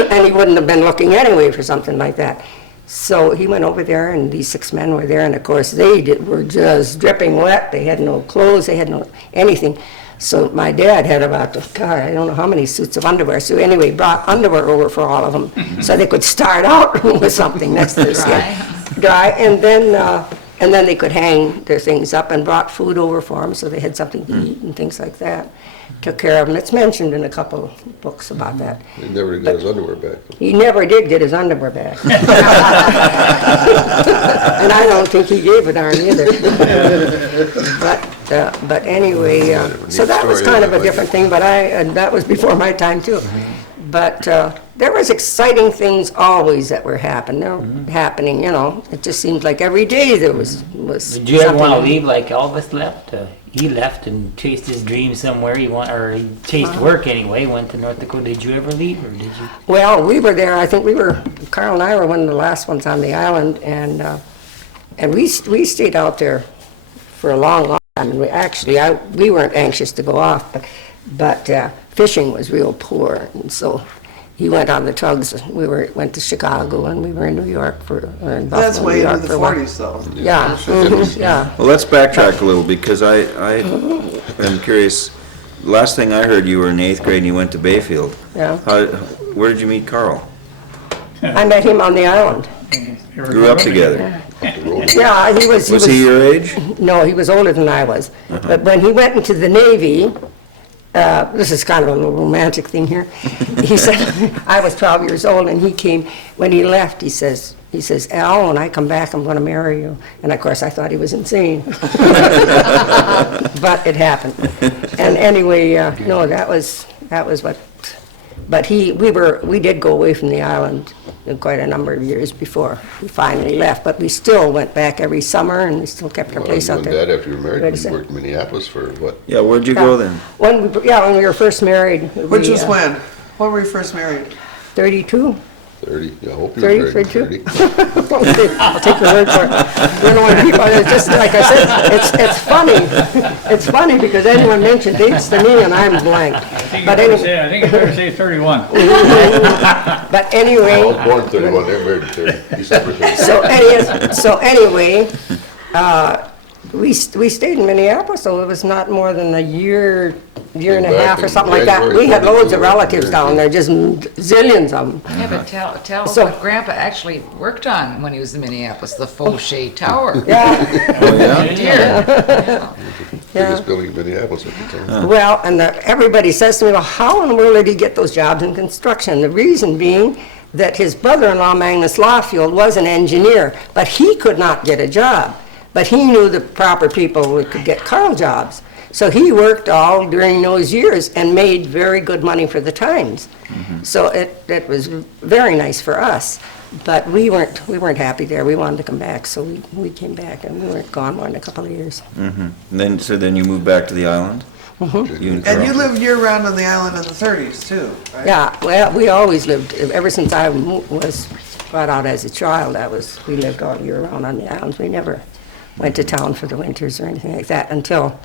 And he wouldn't have been looking anyway for something like that. So he went over there, and these 6 men were there, and of course, were just dripping wet. They had no clothes, they had no anything. So my dad had about, God, I don't know how many suits of underwear. So anyway, brought underwear over for all of them, so they could start out with something next to their skin. Dry, and then they could hang their things up, and brought food over for them, so they had something to eat and things like that. Took care of them. It's mentioned in a couple of books about that. He never got his underwear back. He never did get his underwear back. And I don't think he gave a darn either. But anyway, so that was kind of a different thing, but and that was before my time too. But there was exciting things always that were happening, It just seems like every day there was Did you ever want to something. leave like Elvis left? He left and chased his dreams somewhere. He chased work anyway. Went to North Dakota. Did you ever leave, or did you? Well, we were there, I think Carl and I were one of the last ones on the island, and we stayed out there for a long, long time. And we weren't anxious to go off, but fishing was real poor, and so he went on the tugs. We went to Chicago, and we were in New York in Buffalo, That's way New York into the for a while. 40s though. Yeah, yeah. Well, let's backtrack a little, because I am curious. Last thing I heard, you were in 8th grade and you went to Bayfield. Yeah. Where did you meet Carl? I met him on the island. Grew up together. Yeah, he was. Was he your age? No, he was older than I was. But when he went into the Navy, this is kind of a little romantic thing here. He said, I was 12 years old, and he came, when he left, he says, Al, when I come back, I'm going to marry you. And of course, I thought he was insane. But it happened. And anyway, no, that was what, but we did go away from the island quite a number of years before we finally left, but we still went back every summer, and we still kept our place out You and there. Dad, after you were married, Wait a you second. worked in Minneapolis for what? Yeah, where'd you go then? When we were first married. Which was when? When were you first married? 32. 30, I hope you 30, were married at 32? 30. I'll take your word for it. When people, it's just like I said, it's funny. It's funny because anyone mentioned dates to me and I'm blank. But I think it's fair to say 31. But anyway. I was born 31, they're married at 30, December 30. So anyway, We stayed in Minneapolis, so it was not more than a year and a Back half or in something like that. January We had loads of 22, relatives down there, just zillions of them. Yeah, but tell us So- what Grandpa actually worked on when he was in Minneapolis, the Fauché Tower. Yeah, Oh, yeah? Dear. Biggest building in Minneapolis at the time. well, and everybody says to me, well, how in the world did he get those jobs in construction? The reason being that his brother-in-law, Magnus Lawfield, was an engineer, but he could not get a job. But he knew the proper people who could get Carl jobs. So he worked all during those years and made very good money for the Times. So it was very nice for us. But we weren't happy there. We wanted to come back, so we came back, and we weren't gone more than a couple of years. And then you moved back to the island? You and And you Carl? lived year-round on the island in the 30s, too, right? Yeah, well, we always lived, ever since I was brought out as a child, we lived all year round on the islands. We never went to town for the winters or anything like that until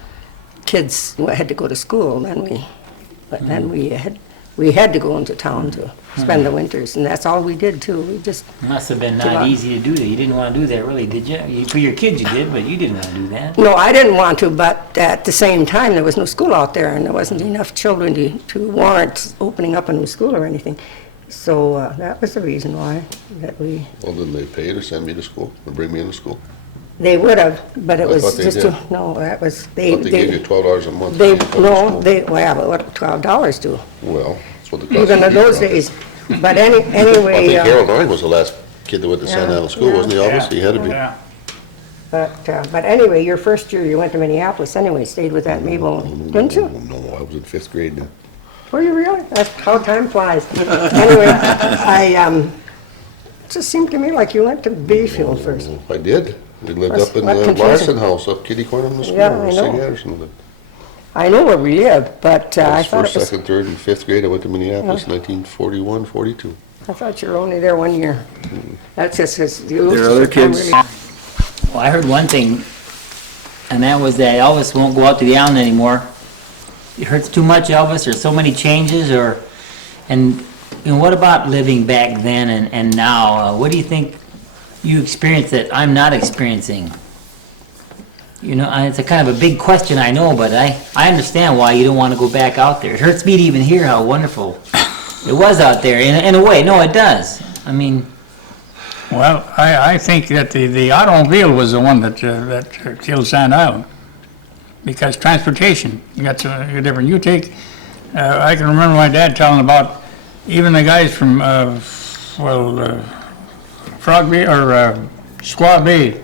kids had to go to school. Then we had to go into town to spend the winters, and that's all we did too. We just, Must have been Come not on. easy to do that. You didn't want to do that, really, did you? For your kids you did, but you didn't want to do that. no, I didn't want to, but at the same time, there was no school out there, and there wasn't enough children to warrant opening up a new school or anything. So that was the reason why that we. Well, didn't they pay to send me to school, or bring me into school? They would have, but it I was thought they just, did. no, that was, But they gave you $12 a month. they, to come to no, school. well, yeah, but what, $12 do? Well, that's what the cost. Even in of those the days. But anyway. I think Harold Ryan was the last kid that went to Sand Yeah, Island School, wasn't he, Elvis? He had to be. Yeah. But anyway, your first year you went to Minneapolis anyway, stayed with that Mabel, didn't you? No, I was in 5th grade then. Were you really? That's how time flies. Anyway, it just seemed to me like you went to Bayfield first. I did. We lived That's up in what the confusing. Larson house, up kitty corner from the school, Yeah, I where Sig know. Anderson lived. I know where we lived, but I I was thought first, it was, second, third, and 5th grade. I went to Minneapolis, 1941, 42. I thought you were only there 1 year. That's just, 'cause you. There are other kids. Well, I heard one thing, and that was that Elvis won't go out to the island anymore. You heard too much, Elvis, or so many changes, and what about living back then and now? What do you think you experienced that I'm not experiencing? You know, it's a kind of a big question, I know, but I understand why you don't want to go back out there. It hurts me to even hear how wonderful it was out there, in a way. No, it does. I mean, Well, I think that the automobile was the one that killed Sand Island. Because transportation, you got so different. You take, I can remember my dad telling about even the guys from, Frog Bay or Squaw Bay.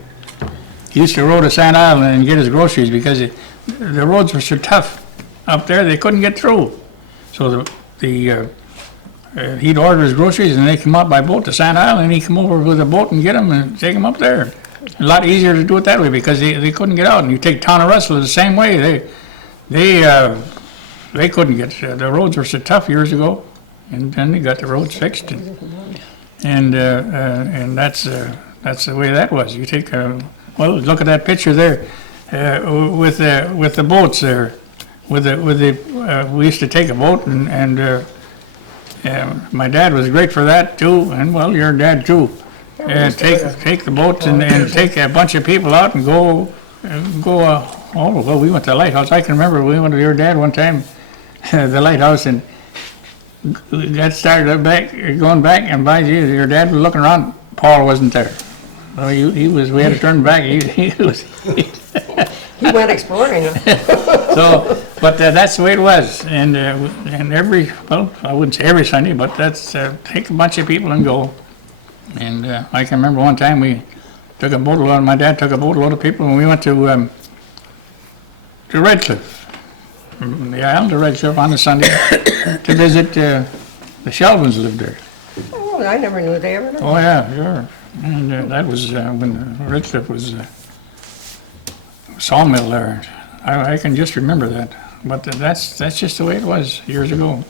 He used to row to Sand Island and get his groceries because the roads were so tough up there, they couldn't get through. So he'd order his groceries and they come up by boat to Sand Island, and he'd come over with a boat and get them and take them up there. A lot easier to do it that way because they couldn't get out. And you take Town of Russell the same way. They couldn't get, the roads were so tough years ago, and then they got the roads fixed. And that's the way that was. You take, well, look at that picture there with the boats there. We used to take a boat and my dad was great for that too, and well, your dad too. Take the boats and take a bunch of people out and go. Well, we went to the Lighthouse. I can remember we went to your dad one time, the Lighthouse, and we got started going back, and by Jesus, your dad was looking around. Paul wasn't there. So he was. We had to turn back. He was. He went exploring. So, but that's the way it was, and every, well, I wouldn't say every Sunday, but that's take a bunch of people and go. And I can remember one time we took a boatload. My dad took a boatload of people, and we went to Red Cliff, the island of Red Cliff on a Sunday to visit. The Shelvins lived there. Oh, I never knew they ever. Oh yeah, sure. And that was when Red Cliff was sawmill there. I can just remember that. But that's just the way it was years ago.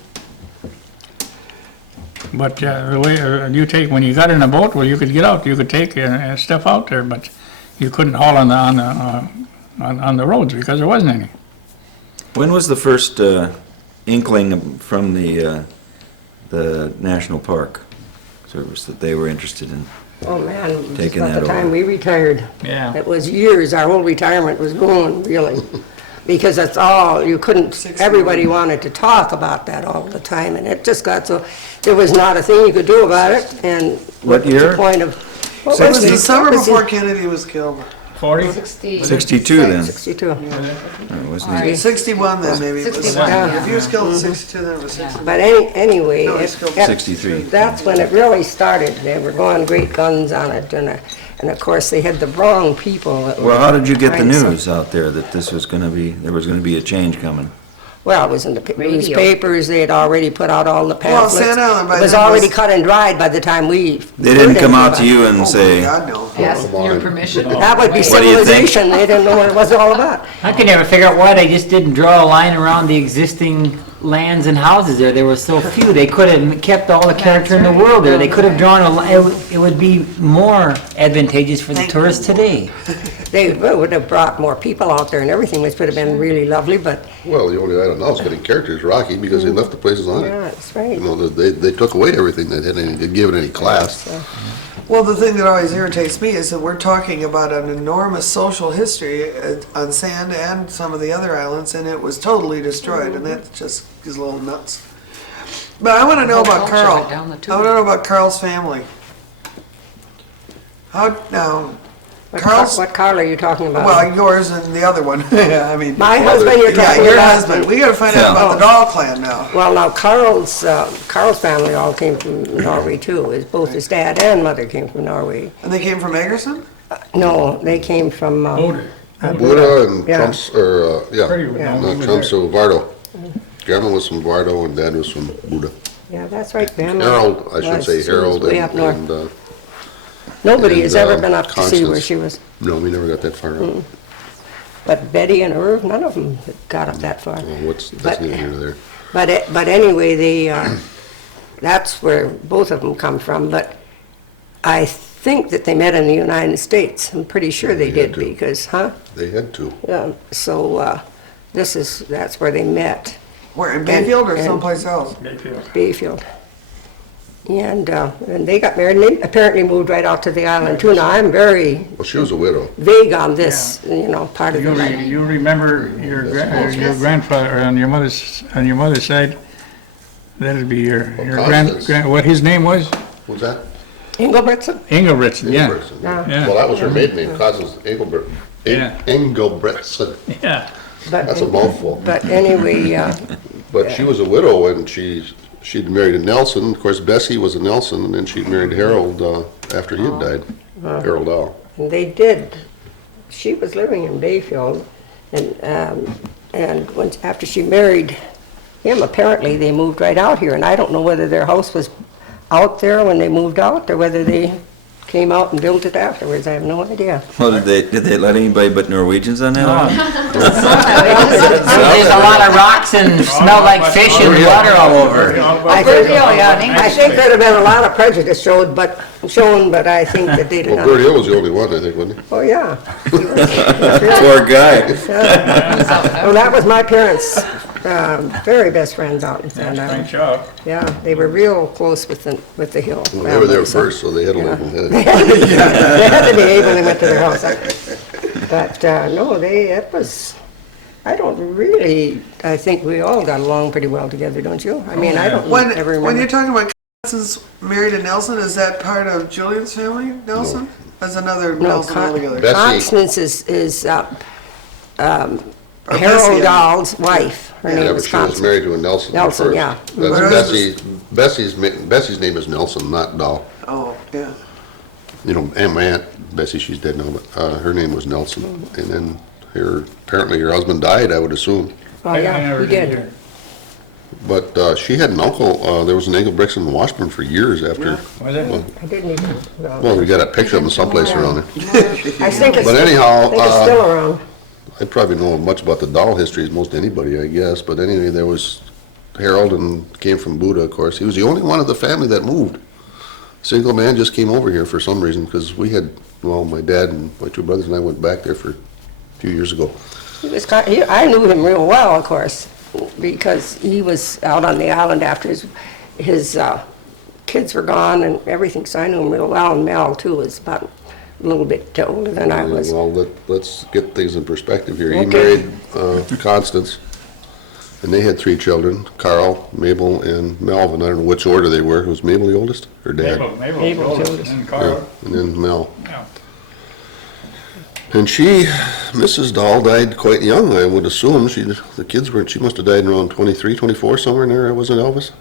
But the way you take, when you got in a boat, well, you could get out, you could take stuff out there, but you couldn't haul on the roads because there wasn't any. When was the first inkling from the National Park Service that they were interested in Oh, man, just Taking about that the time over. we retired. Yeah. It was years, our whole retirement was going, really. Because that's all, you couldn't, 60. everybody wanted to talk about that all the time, and it just got so, there was not a thing you could do about it, and. What to the year? point of. It was the summer before Kennedy was killed. 40? 62 then. 62. It wasn't 61 then, maybe. It was. 61, yeah. If he was killed in 62, then it was 61. But anyway, No, it's still 63. that's when it really started. They were going great guns on it, and of course, they had the wrong people. that Well, were how did you get the trying to- news out there that this was gonna be, there was gonna be a change coming? Well, it was in the Radio. newspapers, they had already put out all the Well, pamphlets. Sand Island by It was then already was- cut and dried by the time we. They didn't heard come out anything to you Oh, and my say, God, no. Ask Come your on. permission. That would be What do you think? civilization, they didn't know what it was all about. I could never figure out why they just didn't draw a line around the existing lands and houses there. There were so few. They could have kept all the character in the world there. They could have drawn a line. It would be more advantageous for the tourists today. They would have brought more people out there and everything, which would have been really lovely, but, Well, the only island now is getting character is Rocky because they left the places on it. yeah, that's You right. know, they took away everything that had any, didn't give it any class. Well, the thing that always irritates me is that we're talking about an enormous social history on Sand and some of the other islands, and it was totally destroyed, and that just is a little nuts. But I want to know Whole about culture Carl. went down the I want to know about Carl's family. How now? Carl's. What Carl are you talking about? Well, yours and the other one. I mean, My husband you're yeah, talking your about? husband. We got to find out Yeah. about the Dahl clan now. Well, now Carl's family all came from Norway too. Both his dad and mother came from Norway. And they came from Egerson? No, they came from, Boulder. Buddha and Yeah. Trumps, Pretty would yeah, know no, who was Trumps there. of Vardo. Grandma was from Vardo and Dad was from Buddha. yeah, that's right, grandma. Harold, I should was. say She was Harold way up north. and, Nobody has and, ever been up to see where Constance. she was. no, we never got that far up. But Betty and Irv, none of them got up that far. Well, that's But- neither here nor there. But anyway, that's where both of them come from. But I think that they met in the United States. I'm pretty sure they They had did to. because, huh? They had to. So that's where they met, Where, in Bayfield or and- someplace else? Bayfield. And they got married and they apparently moved right out to the island too. Now, I'm very Well, she was a widow. vague on this, part of You the life. you remember your grandfather on your mother's side? That'd be your Constance. what his name was? What's that? Engelbretson? Engelbretson, yeah. Engelbretson. Yeah. Well, that was her maiden name, Constance Yeah. Engelbretson. Yeah. That's a mouthful. But anyway, But she was a widow and she'd married a Nelson. Of course, Bessie was a Nelson, and then she'd married Harold after he had died. Harold Dahl. they did, she was living in Bayfield, and after she married him, apparently they moved right out here, and I don't know whether their house was out there when they moved out, or whether they came out and built it afterwards, I have no idea. well, did they let anybody but Norwegians on that one? There's a lot of rocks and smell like fish and water all over. I think there'd have been a lot of prejudice shown, but I think that they did Well, Bert not. Hill was the only one, I think, wasn't he? Oh, yeah. Poor guy. Well, that was my parents' very best friends out in Sand Island. French job. Yeah, they were real close with the hill. Well, they were there So first, so they had to live in They had to behave when they went to their house. But, no, it was, I think we all got along pretty well together, don't you? I mean, I don't ever remember. When you're talking about Constance married to Nelson, is that part of Julian's family, Nelson? That's another No, Nelson altogether. Bessie. Constance is Or Harold Bessie, Dahl's wife. Her Yeah, name but was she was Constance. married to a Nelson Nelson, first. yeah. That's Where Bessie's name is Nelson, not Dahl. Oh, yeah. You know, and my aunt, Bessie, she's dead now, but her name was Nelson. And then apparently her husband died, I would assume. Oh, yeah, he did. But she had an uncle, there was an Engelbretson in Washburn for years after. Was it? I didn't even, Well, we got a picture of him someplace around there. I think it's But anyhow, I think it's still around. I probably know as much about the Dahl history as most anybody, I guess. But anyway, there was Harold and came from Buddha, of course. He was the only one of the family that moved. Single man just came over here for some reason because my dad and my two brothers and I went back there for a few years ago. I knew him real well, of course, because he was out on the island after his kids were gone and everything, so I knew him real well, and Mel too was about a little bit older than I was. Well, let's get things in perspective here. He Okay. married Constance, and they had 3 children, Carl, Mabel, and Melvin. I don't know which order they were. Was Mabel the oldest, or Dad? Mabel, and Yeah, Carl. and then Mel. Yeah. And Mrs. Dahl died quite young, I would assume. She must have died around 23, 24, somewhere in there, wasn't Elvis?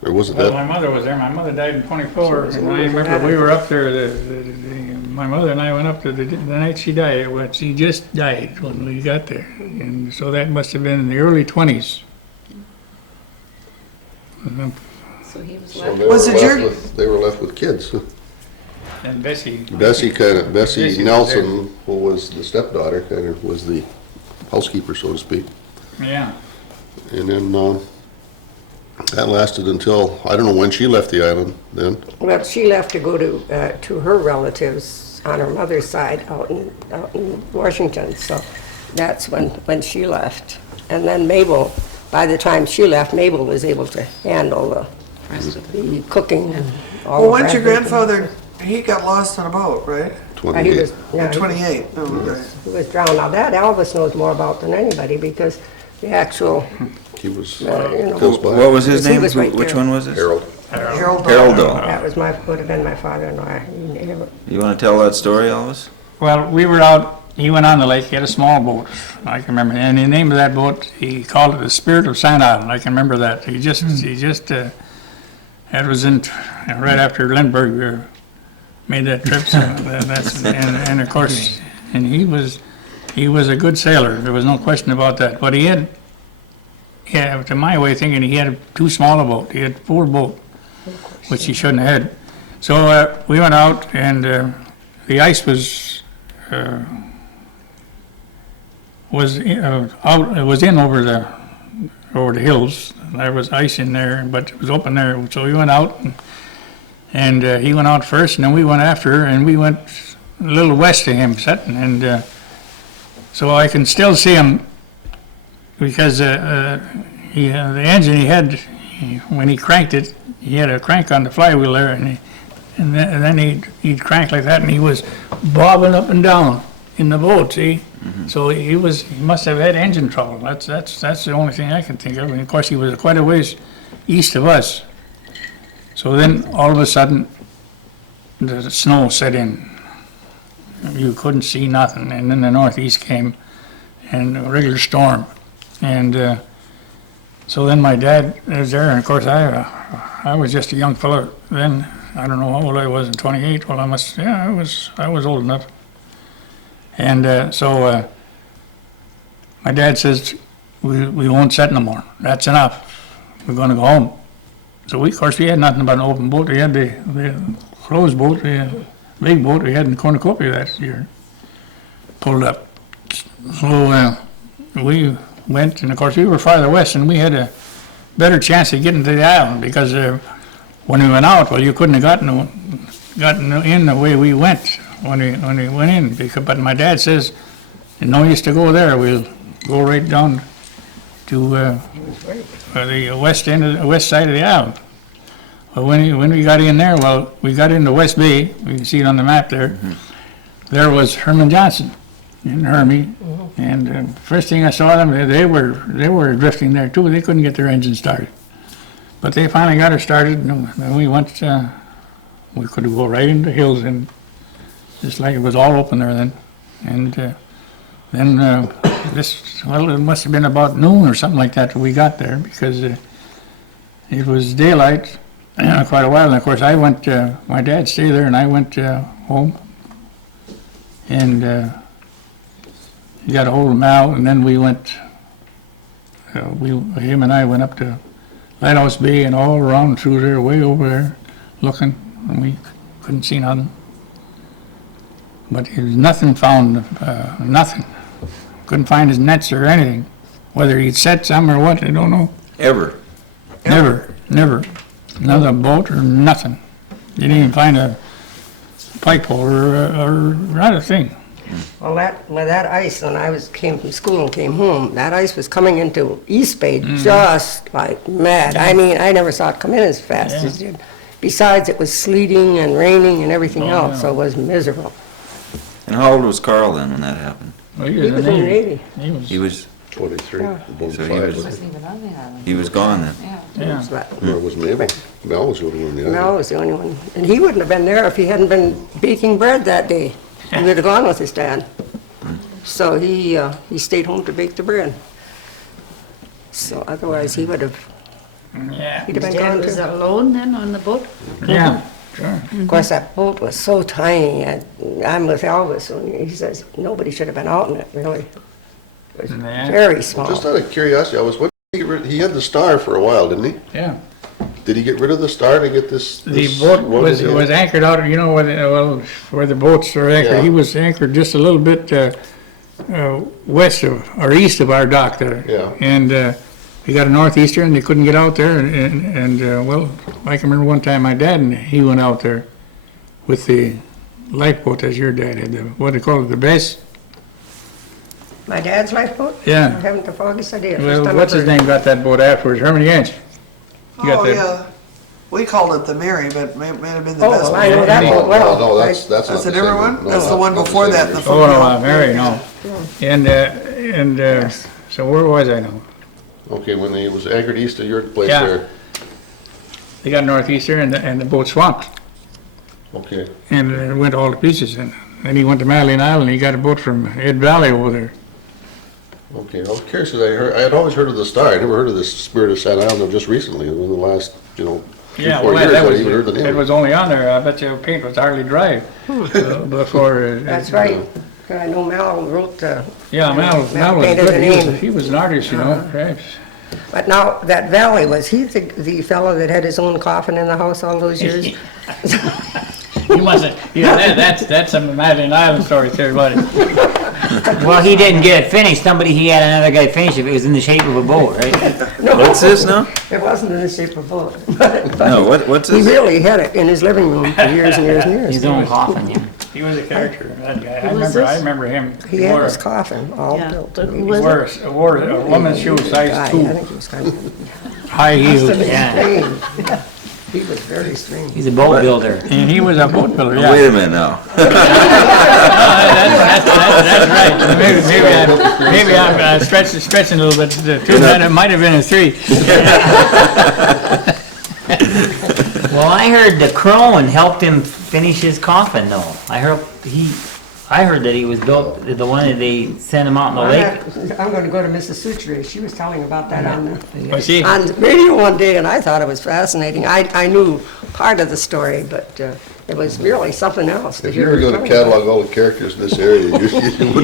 Or was it Well, that? my mother was there. My mother died in 24, and I remember we were up there, my mother and I went up to the night she died. Well, she just died when we got there, and so that must have been in the early 20s. So he was So left. they were left with kids. And Bessie. Bessie Bessie was Nelson, who was the stepdaughter, kind of was the housekeeper, so to speak. Yeah. And then that lasted until, I don't know when she left the island then. Well, she left to go to her relatives on her mother's side out in Washington, so that's when she left. And then Mabel, by the time she left, Mabel was able to handle the cooking and all Well, of once that. your grandfather, he got lost on a boat, right? He 28. was, yeah, At 28. Oh, right. he was drowned. Now that Elvis knows more about than anybody, because the actual, He was close by. What was his He name? was right Which there. one was this? Harold. Harold Harold Dahl. Dahl. that would have been my father-in-law. You want to tell that story, Elvis? Well, we were out, he went on the lake, he had a small boat, I can remember, and the name of that boat, he called it the Spirit of Sand Island, I can remember that. He just, that was in, right after Lindbergh made that trip, so and of course, and he was a good sailor, there was no question about that, but he had, to my way of thinking, he had too small a boat, he had 4 boat, which he shouldn't have had. So we went out, and the ice was out. It was in over the hills. There was ice in there, but it was open there. So we went out, and he went out first, and then we went after, and we went a little west of him, sitting, and so I can still see him because the engine he had when he cranked it, he had a crank on the flywheel there, and then he'd crank like that, and he was bobbing up and down in the boat, see? So he must have had engine trouble. That's the only thing I can think of. And of course, he was quite a ways east of us. So then, all of a sudden, the snow set in. You couldn't see nothing, and then the northeast came, and a regular storm. And so then my dad was there, and of course, I was just a young fella then. I don't know how old I was in 28. Well, I was old enough. And so my dad says, we won't set no more. That's enough. We're going to go home. So of course, we had nothing but an open boat. We had the closed boat, the big boat we had in Cornucopia that year, pulled up. So we went, and of course, we were farther west, and we had a better chance of getting to the island because when we went out, well, you couldn't have gotten in the way we went when we went in. But my dad says, no use to go there. We'll go right down to the west side of the island. Well, when we got in there, well, we got into West Bay. We can see it on the map there. Mm-hmm. There was Herman Johnson and Hermie, and first thing I saw them, they were drifting there too. They couldn't get their engine started, but they finally got her started, and we went. We could go right into the hills, and just like it was all open there then. And then it must have been about noon or something like that we got there, because it was daylight quite a while. And of course, I went. My dad stayed there, and I went home, and he got a hold of Mal, and then we went. Him and I went up to Lighthouse Bay and all around through there, way over there, looking, and we couldn't see nothing. But there was nothing found, nothing. Couldn't find his nets or anything. Whether he'd set some or what, I don't know. Ever? Never. Another boat or nothing. Didn't even find a pike pole or not a thing. Well, that ice, when I came from school and came home, that ice was coming into East Bay just like mad. I mean, I never saw it come in as fast as it did. besides, it was sleeting and raining and everything else, so it was miserable. And how old was Carl then when that happened? Well, He was in the Navy. He was, 23, Yeah. about So he five. was- Wasn't even on the island. he was gone then. Yeah. Yeah. But Or was Mabel? Mel was the only one, yeah. Mel was the only one. And he wouldn't have been there if he hadn't been baking bread that day. He would have gone with his dad. So he stayed home to bake the bread. So otherwise, he would have, Yeah. he'd have been Dad gone was too. alone then on the boat? Yeah, sure. Of course, that boat was so tiny, and I'm with Elvis, and he says, nobody should have been out in it, really. It was Yeah. very small. Just out of curiosity, I was, what, he had the Star for a while, didn't he? Yeah. Did he get rid of the Star to get this? The this boat one was, that he had? anchored out, you know, where the boats are anchored. Yeah. He was anchored just a little bit, west of, or east of our dock there. Yeah. And, he got a northeaster and they couldn't get out there well, I can remember one time my dad and he went out there with the lifeboat as your dad had, what do they call it, the best? My dad's lifeboat? I Yeah. haven't the foggiest idea. First Well, time what's I've his heard. name got that boat afterwards, Herman Yanch. You got Oh, that- yeah. We called it the Mary, but may have been the Oh, best well, one. I know that Yeah. boat well. No, that's not That's the a different same one? No, That's the not- one not the before same that, one. the Oh, no, Foothill. Mary, no. And, so where was I now? Okay, when he was anchored east of your place Yeah. there. They got northeaster and the boat swamped. Okay, And it went all to pieces. And then he went to Madeline Island. He got a boat from Ed Valley over there. okay. I was curious, 'cause I had always heard of the Star. I never heard of the Spirit of Staten Island until just recently, in the last, 3-4 years, I even heard the name. it was only on there. I bet you paint was hardly dry before. That's right. I know Mal wrote, Yeah, Mal was painted good. the He was, name. he was an artist, you know. Right. But now, that Valley, was he the fellow that had his own coffin in the house all those years? He wasn't. Yeah, that's some Madeline Island story there, buddy. Well, he didn't get it finished. He had another guy finish it. It was in the shape of a boat, right? What's this now? It wasn't in the shape of a boat. But No, what's he this? really had it in his living room for years and years and years. His own coffin, yeah. He was a character. That guy. Who was this? I remember him. He had his coffin all Yeah, built. but who He was it? wore a woman's shoe Guy, size I 2, think he was kind of high heels, Yeah. strange. He was very strange. He's a boat builder. and he was a boat builder. Yeah. Wait a minute now. That's right. Maybe I'm stretching a little bit. Too bad it might have been a 3. Well, I heard the Crone helped him finish his coffin, though. I heard that he was built, the one that they sent him out in the lake. I'm going to go to Mrs. Suchere. She was telling about that Was she? on the radio one day, and I thought it was fascinating. I knew part of the story, but it was really something else. If you were going to catalog all the characters in this area, you wouldn't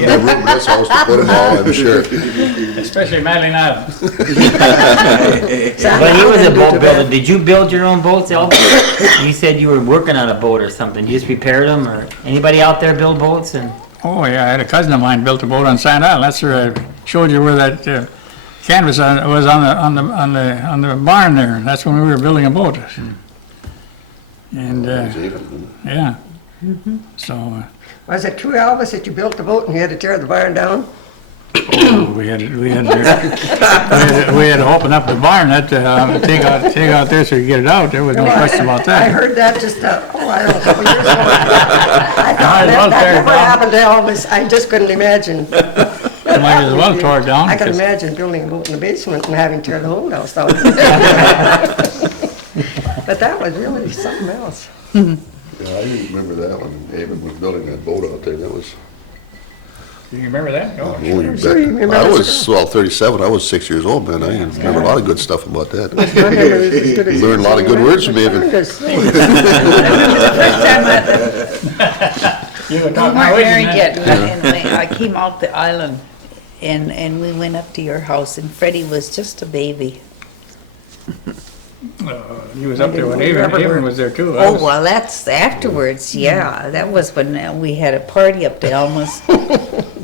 have room in this house to put them all, I'm sure. Especially Madeline Island. But he was a boat builder. Did you build your own boats, Elvis? You said you were working on a boat or something. You just repaired them, or anybody out there build boats? And Oh, yeah, I had a cousin of mine built a boat on Sand Island. That's where I showed you where that canvas was on the barn there. That's when we were building a boat. And, yeah. So, Was it true, Elvis, that you built the boat and you had to tear the barn down? we had to open up the barn, take out there so you get it out. There was no question about I that. heard that just, I don't know, a couple years ago. I thought well, that tear it never down. happened to Elvis. I just couldn't imagine. Might as well tore it down. I can 'cause- imagine building a boat in the basement and having to tear the whole house down. But that was really something else. Yeah, I remember that when David was building that boat out there, that was. Do you remember that? No. Way Sure you back. remember I that, was, well, 37, I was 6 years old, man, I remember a lot of good stuff about that. My memory is as good as Learned a lot of good words from David. You were We talking weren't about married it, yet, and and I came out the island, and we went up to your house, and Freddie was just a baby. He was up there when Avon was there too. Oh, well, that's afterwards, yeah, that was when we had a party up to Alma's.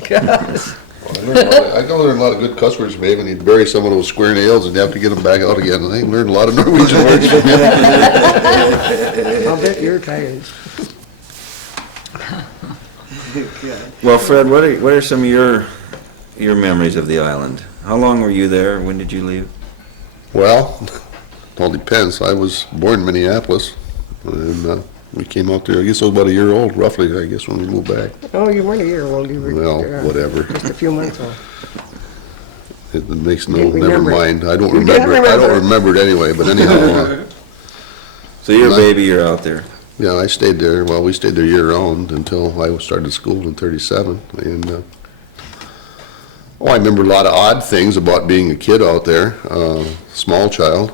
Gosh. I learned a lot of good cuss words from David. He'd bury some of those square nails and you have to get them back out again. And I learned a lot of Norwegian words from him. I'll bet you're tired. Well, Fred, what are some of your memories of the island? How long were you there? When did you leave? Well, it all depends. I was born in Minneapolis. And we came out there, I guess I was about a year old, roughly, I guess, when we moved back. Oh, you weren't a year old, you were. Well, whatever. Just a few months old. It makes no, Didn't never remember it. mind. I don't You didn't remember, I don't remember. remember it anyway, but anyhow, So you're a baby, you're out there. yeah, I stayed there, well, we stayed there year-round until I started school in 37, and, I remember a lot of odd things about being a kid out there, small child.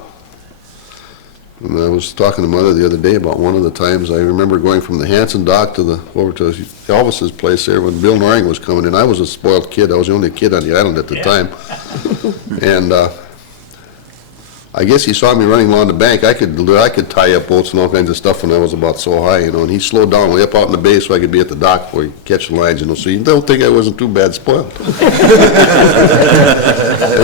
And I was talking to Mother the other day about one of the times, I remember going from the Hanson dock over to Elvis's place there when Bill Noring was coming in. I was a spoiled kid, I was the only kid on the island at the time. And, I guess he saw me running along the bank. I could tie up boats and all kinds of stuff when I was about so high, and he slowed down way up out in the bay so I could be at the dock before he catch the lines, so you don't think I wasn't too bad spoiled. And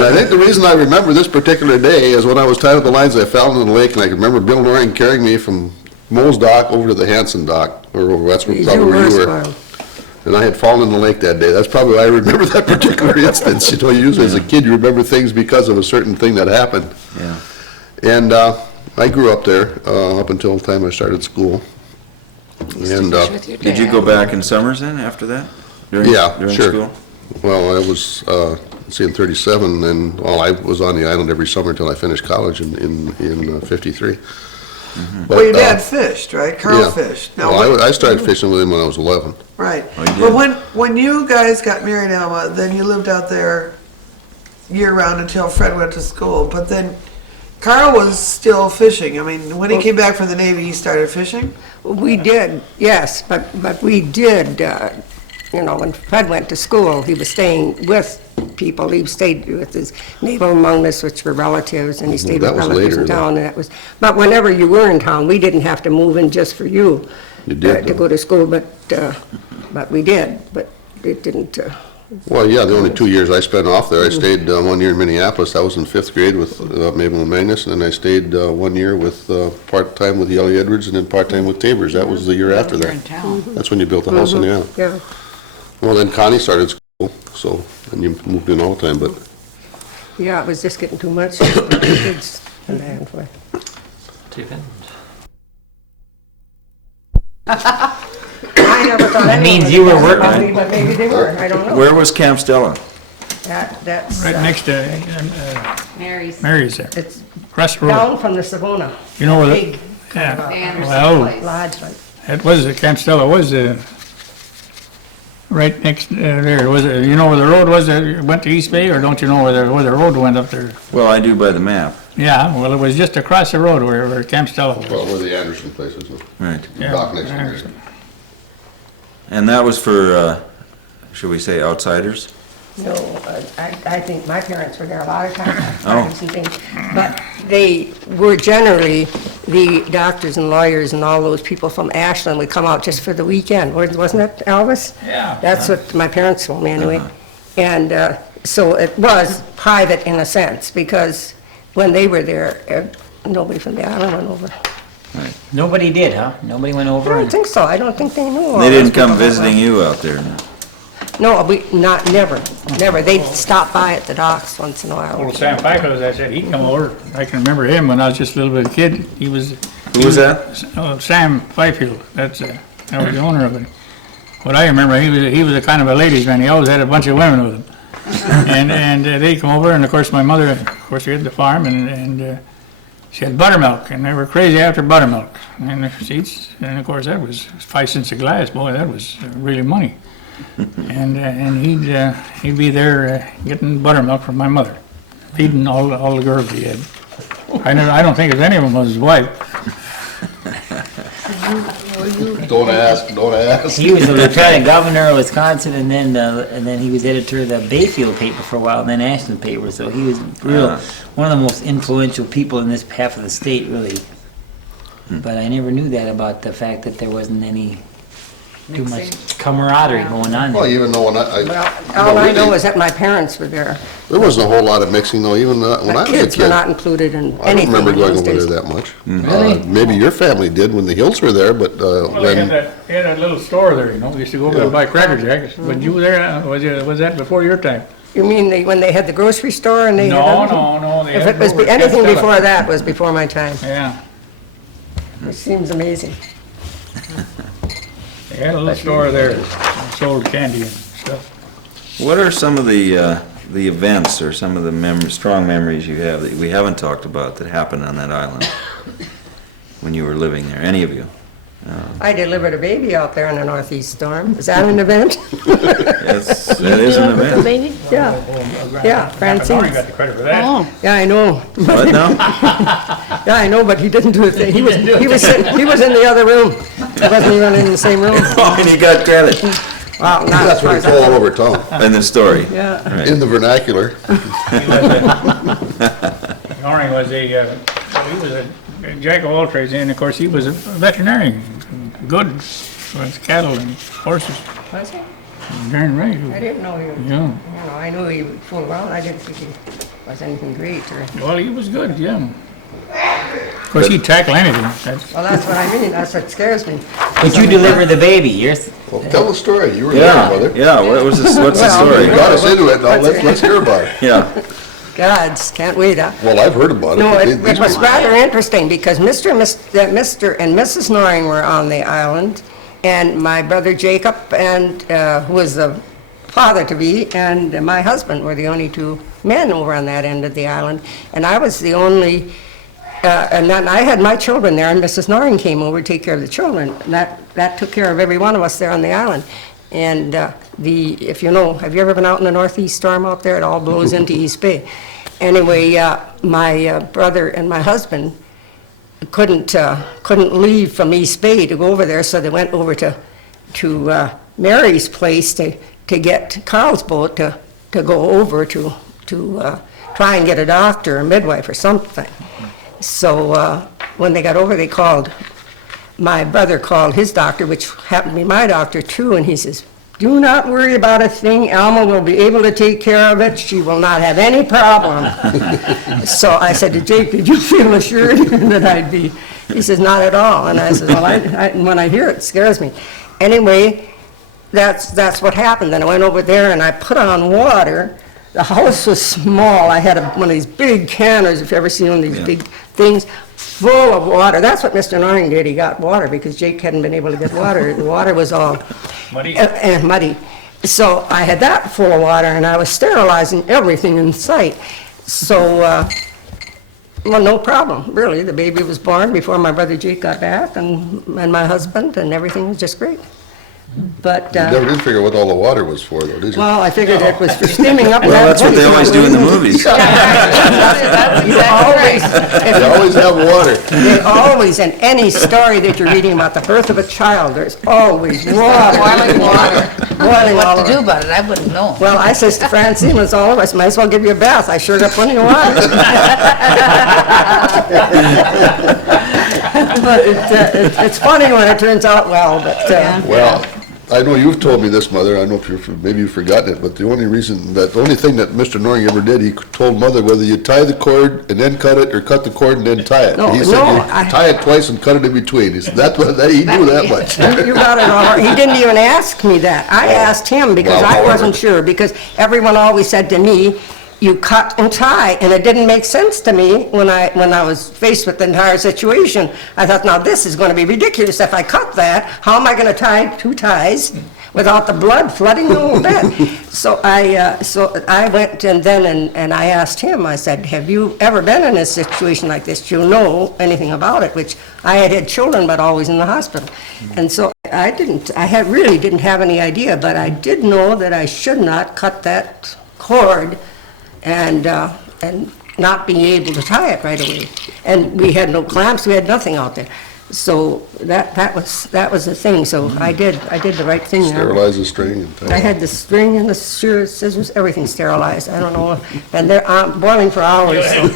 I think the reason I remember this particular day is when I was tied up the lines, I fell into the lake, and I can remember Bill Noring carrying me from Moe's dock over to the Hanson dock, or that's where probably where you were. And I had fallen in the lake that day. That's probably why I remember that particular instance. Usually as a kid, you remember things because of a certain thing that happened. Yeah. And I grew up there up until the time I started school. And Did you go back in summers then, after that? During sure. school? Well, I was, in 37, and I was on the island every summer until I finished college in 53. But, Well, your dad fished, right? Carl yeah. fished. Now, Well, I started fishing with him when I was 11. right. Oh, you did? But when you guys got married, Alma, then you lived out there year-round until Fred went to school. But then Carl was still fishing. I mean, when he came back from the Navy, he started fishing? We did, yes, but we did, when Fred went to school, he was staying with people. He stayed with his naval alumnus, which were relatives, and he stayed Well, with that was relatives in later, town. And but whenever you were in town, we didn't have to move in just for you. You did, To though. go to school, but we did, but it didn't, Well, yeah, the only 2 years I spent off there, I stayed 1 year in Minneapolis. I was in 5th grade with Mabel and Magnus, and then I stayed 1 year with part-time with Yelly Edwards and then part-time with Tabors. That was the year after You're that. in town. That's when you built the house on the island. yeah. Well, then Connie started school, and you moved in all the time, but Yeah, it was just getting too much for the kids and that. I never thought That anyone means was you were talking working. about me, but maybe they were, I don't know. Where was Camp Stella? That's, Right next to Mary's. Mary's there, it's across the road. down from the Savona You know where the, Big yeah, Anderson well, place. lodge, like. it was, Camp Stella was right next, there, was it, you know where the road was, that went to East Bay, or don't you know where the road went up there? Well, I do by the map. Yeah, well, it was just across the road where Camp Stella was. well, where the Anderson place is, Right. Yeah, dock next to Anderson. there. And that was for, should we say outsiders? No, I think my parents were there a lot of times, Oh. parties and things. But they were generally, the doctors and lawyers and all those people from Ashland would come out just for the weekend. Wasn't it, Elvis? Yeah. That's what my parents told me anyway. And so it was private in a sense, because when they were there, nobody from the island went over. Nobody did, huh? Nobody went I over don't and, think so. I don't think they knew all They those didn't come people that visiting well. you out there, no? No, never. They'd stop by at the docks once in a while. Old Sam Pico, as I said, he'd come over. I can remember him when I was just a little bit of a kid. He was. Who was that? Oh, Sam Bayfield. That was the owner of it. What I remember, he was a kind of a ladies' man. He always had a bunch of women with him. And they'd come over, and of course my mother, of course, we had the farm, and she had buttermilk, and they were crazy after buttermilk. And of course that was 5 cents a glass. Boy, that was really money. And he'd be there getting buttermilk from my mother, feeding all the girls he had. I don't think any of them was his wife. Don't ask. he was the lieutenant governor of Wisconsin, and then he was editor of the Bayfield paper for a while, and then Ashland paper, so he was one of the most influential people in this half of the state, really. But I never knew that about the fact that there wasn't any too much camaraderie going on Well, there. even though when Well, all I know is that my parents were there. there wasn't a whole lot of mixing though, even when I But was a kids were kid. not included in I don't anything remember in going those over days. there that much. Really? Maybe your family did when the Hills were there, but Well, they when, had that little store there, you know. We used to go over there and buy Cracker Jacks. But you were there, was that before your time? You mean when they had the grocery store and they had No, everything? no. They If had it was over at anything Camp Stella. before that was before my time. Yeah. It seems amazing. They had a little store there, sold candy and stuff. What are some of the events or some of the strong memories you have that we haven't talked about that happened on that island when you were living there? Any of you? I delivered a baby out there in a northeast storm. Is that an event? Yes, that is an event. Yeah. Yeah, Francine. Donnie got the credit for that. Oh, Yeah, I know. What now? Yeah, I know, but he didn't do a thing. He was in the other room. He wasn't even in the same room. Oh, and he got credit Wow, not That's as far what as it's all over town, in the story. Yeah. Right. in the vernacular. Donnie was he was a jack of all trades, and of course, he was a veterinarian, good with cattle and horses. Was he? Darn right. I didn't know he was, Yeah, I knew he would fool around. I didn't think he was anything great or. well, he was good, yeah. Of course, he'd tackle anything. Well, that's what I mean. That's what scares me. But you delivered the baby, Well, tell the story. You were there, Yeah, mother. yeah, what's the You story? got us into it. Now let's hear about it. Yeah, Gods, can't wait, huh? Well, I've heard about it. No, but it these was were- rather interesting because Mr. and Mrs. Noring were on the island, and my brother Jacob, and who was the father-to-be, and my husband were the only two men over on that end of the island, and I was the only, and then I had my children there, and Mrs. Noring came over to take care of the children, and that took care of every one of us there on the island. And if you know, have you ever been out in a northeast storm out there? It all blows into East Bay. Anyway, my brother and my husband couldn't leave from East Bay to go over there, so they went over to Mary's place to get Carl's boat to go over to try and get a doctor, a midwife or something. So when they got over, my brother called his doctor, which happened to be my doctor too, and he says, "Do not worry about a thing. Alma will be able to take care of it. She will not have any problem." So I said to Jake, "Did you feel assured that I'd be?" He says, "Not at all." And I said, "Well, when I hear it, it scares me." Anyway, that's what happened. Then I went over there and I put on water. The house was small. I had one of these big canners, if you've ever seen one of these big things, full of water. That's what Mr. Noring did. He got water because Jake hadn't been able to get water. The water was all Muddy. and muddy. So I had that full of water, and I was sterilizing everything in sight. So, well, no problem, really. The baby was born before my brother Jake got back, and my husband, and everything was just great. But, You never did figure what all the water was for, though, did you? well, I figured it was for steaming up. well, that's what they always do in the movies. That's You exactly right. They always have water. They always, in any story that you're reading about the birth of a child, there's always water. Boiling water. Boiling all What to do over. about it, I wouldn't know. Well, I says to Francine, it's all of us, might as well give you a bath. I sure got plenty of water. But it's funny when it turns out well, but, Well, I know you've told me this, Mother, I don't know if maybe you've forgotten it, but the only thing that Mr. Noring ever did, he told Mother whether you tie the cord and then cut it, or cut the cord and then tie it. No, He said no, you tie it twice and cut it in between. He said he knew that much. you got it all right. He didn't even ask me that. I asked him because Well, I however. wasn't sure, because everyone always said to me, you cut and tie, and it didn't make sense to me when I was faced with the entire situation. I thought, now this is going to be ridiculous. If I cut that, how am I going to tie two ties without the blood flooding the whole bed? So I went and I asked him, I said, have you ever been in a situation like this? Do you know anything about it? Which I had children, but always in the hospital. And so I really didn't have any idea, but I did know that I should not cut that cord and not being able to tie it right away. And we had no clamps, we had nothing out there. So that was the thing, so I did the right thing there. Sterilize the string and tie I it. had the string and the shears, scissors, everything sterilized, I don't know, and they're boiling for hours. So.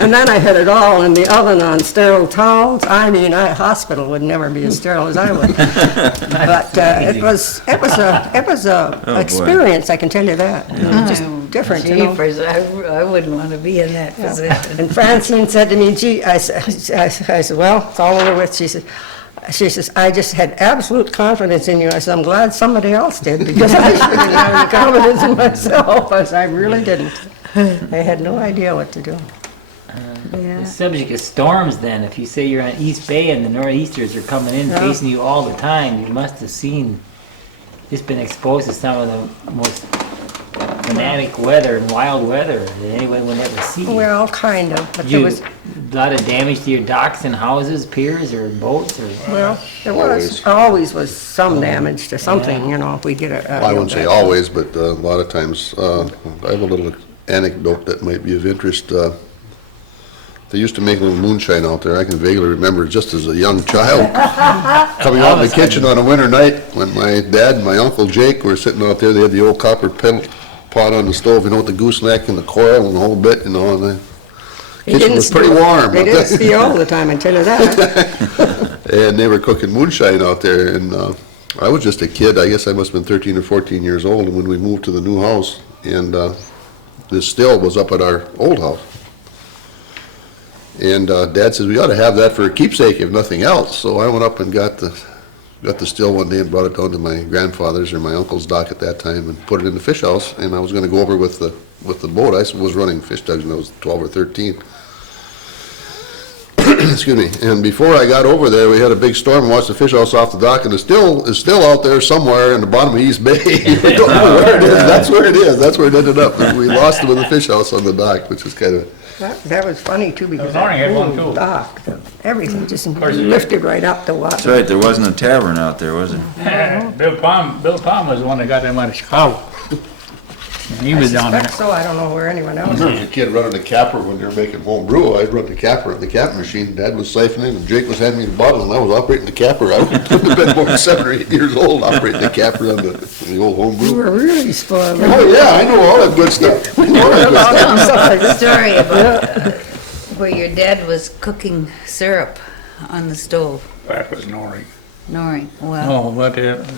And then I had it all in the oven on sterile towels. I mean, a hospital would never be as sterile as I would. But it was a boy. experience, I can tell you that. It was just different, you know. Jeepers, I wouldn't want to be in that position. And Francine said to me, gee, I said, well, it's all over with. She says, I just had absolute confidence in you. I said, I'm glad somebody else did, because I sure didn't have any confidence in myself. I said, I really didn't. I had no idea what to do. Yeah. The subject is storms then. If you say you're on East Bay and the nor'easters are coming in Yeah. facing you all the time, you must have just been exposed to some of the most fanatic weather and wild weather that anyone would ever see. Well, kind of, but there You, was, a lot of damage to your docks and houses, piers, or boats, or well, there was, always was some damage to something, you know, if we get a. I wouldn't say always, but a lot of times. I have a little anecdote that might be of interest. They used to make a little moonshine out there. I can vaguely remember just as a young child coming out in the kitchen on a winter night when my dad and my uncle Jake were sitting out there. They had the old copper pot on the stove, you know, with the gooseneck and the coil and the whole bit, you know, and the kitchen was pretty warm. They didn't steal all the time, I tell you that. And they were cooking moonshine out there, and I was just a kid. I guess I must have been 13 or 14 years old when we moved to the new house, and this still was up at our old house. And Dad says, we ought to have that for a keepsake, if nothing else. So I went up and got the still one day and brought it down to my grandfather's or my uncle's dock at that time and put it in the fish house. And I was going to go over with the boat. I was running fish tugs when I was 12 or 13. Excuse me. And before I got over there, we had a big storm and washed the fish house off the dock, and it still is out there somewhere in the bottom of East Bay. We don't know where it is. That's where it is. That's where it ended up. We lost it with the fish house on the dock, which is kind of. That was funny too, because Thorny that had one, whole too. dock, everything just lifted right up the water. That's right, there wasn't a tavern out there, was there? Bill Palm was the one that got them out of Chicago. And he was down there. I suspect so, I don't know where anyone I else. remember as a kid running the capper when they were making home brew. I'd run the capper at the cap machine. Dad was siphoning and Jake was handing me the bottle and I was operating the capper. I would have been more than 7 or 8 years old operating the capper on the old home You brew. were really spoiled. Oh, yeah, I know all that good stuff. I know all that good stuff. Story about where your dad was cooking syrup on the stove. That was Nori. Nori, well, Oh, but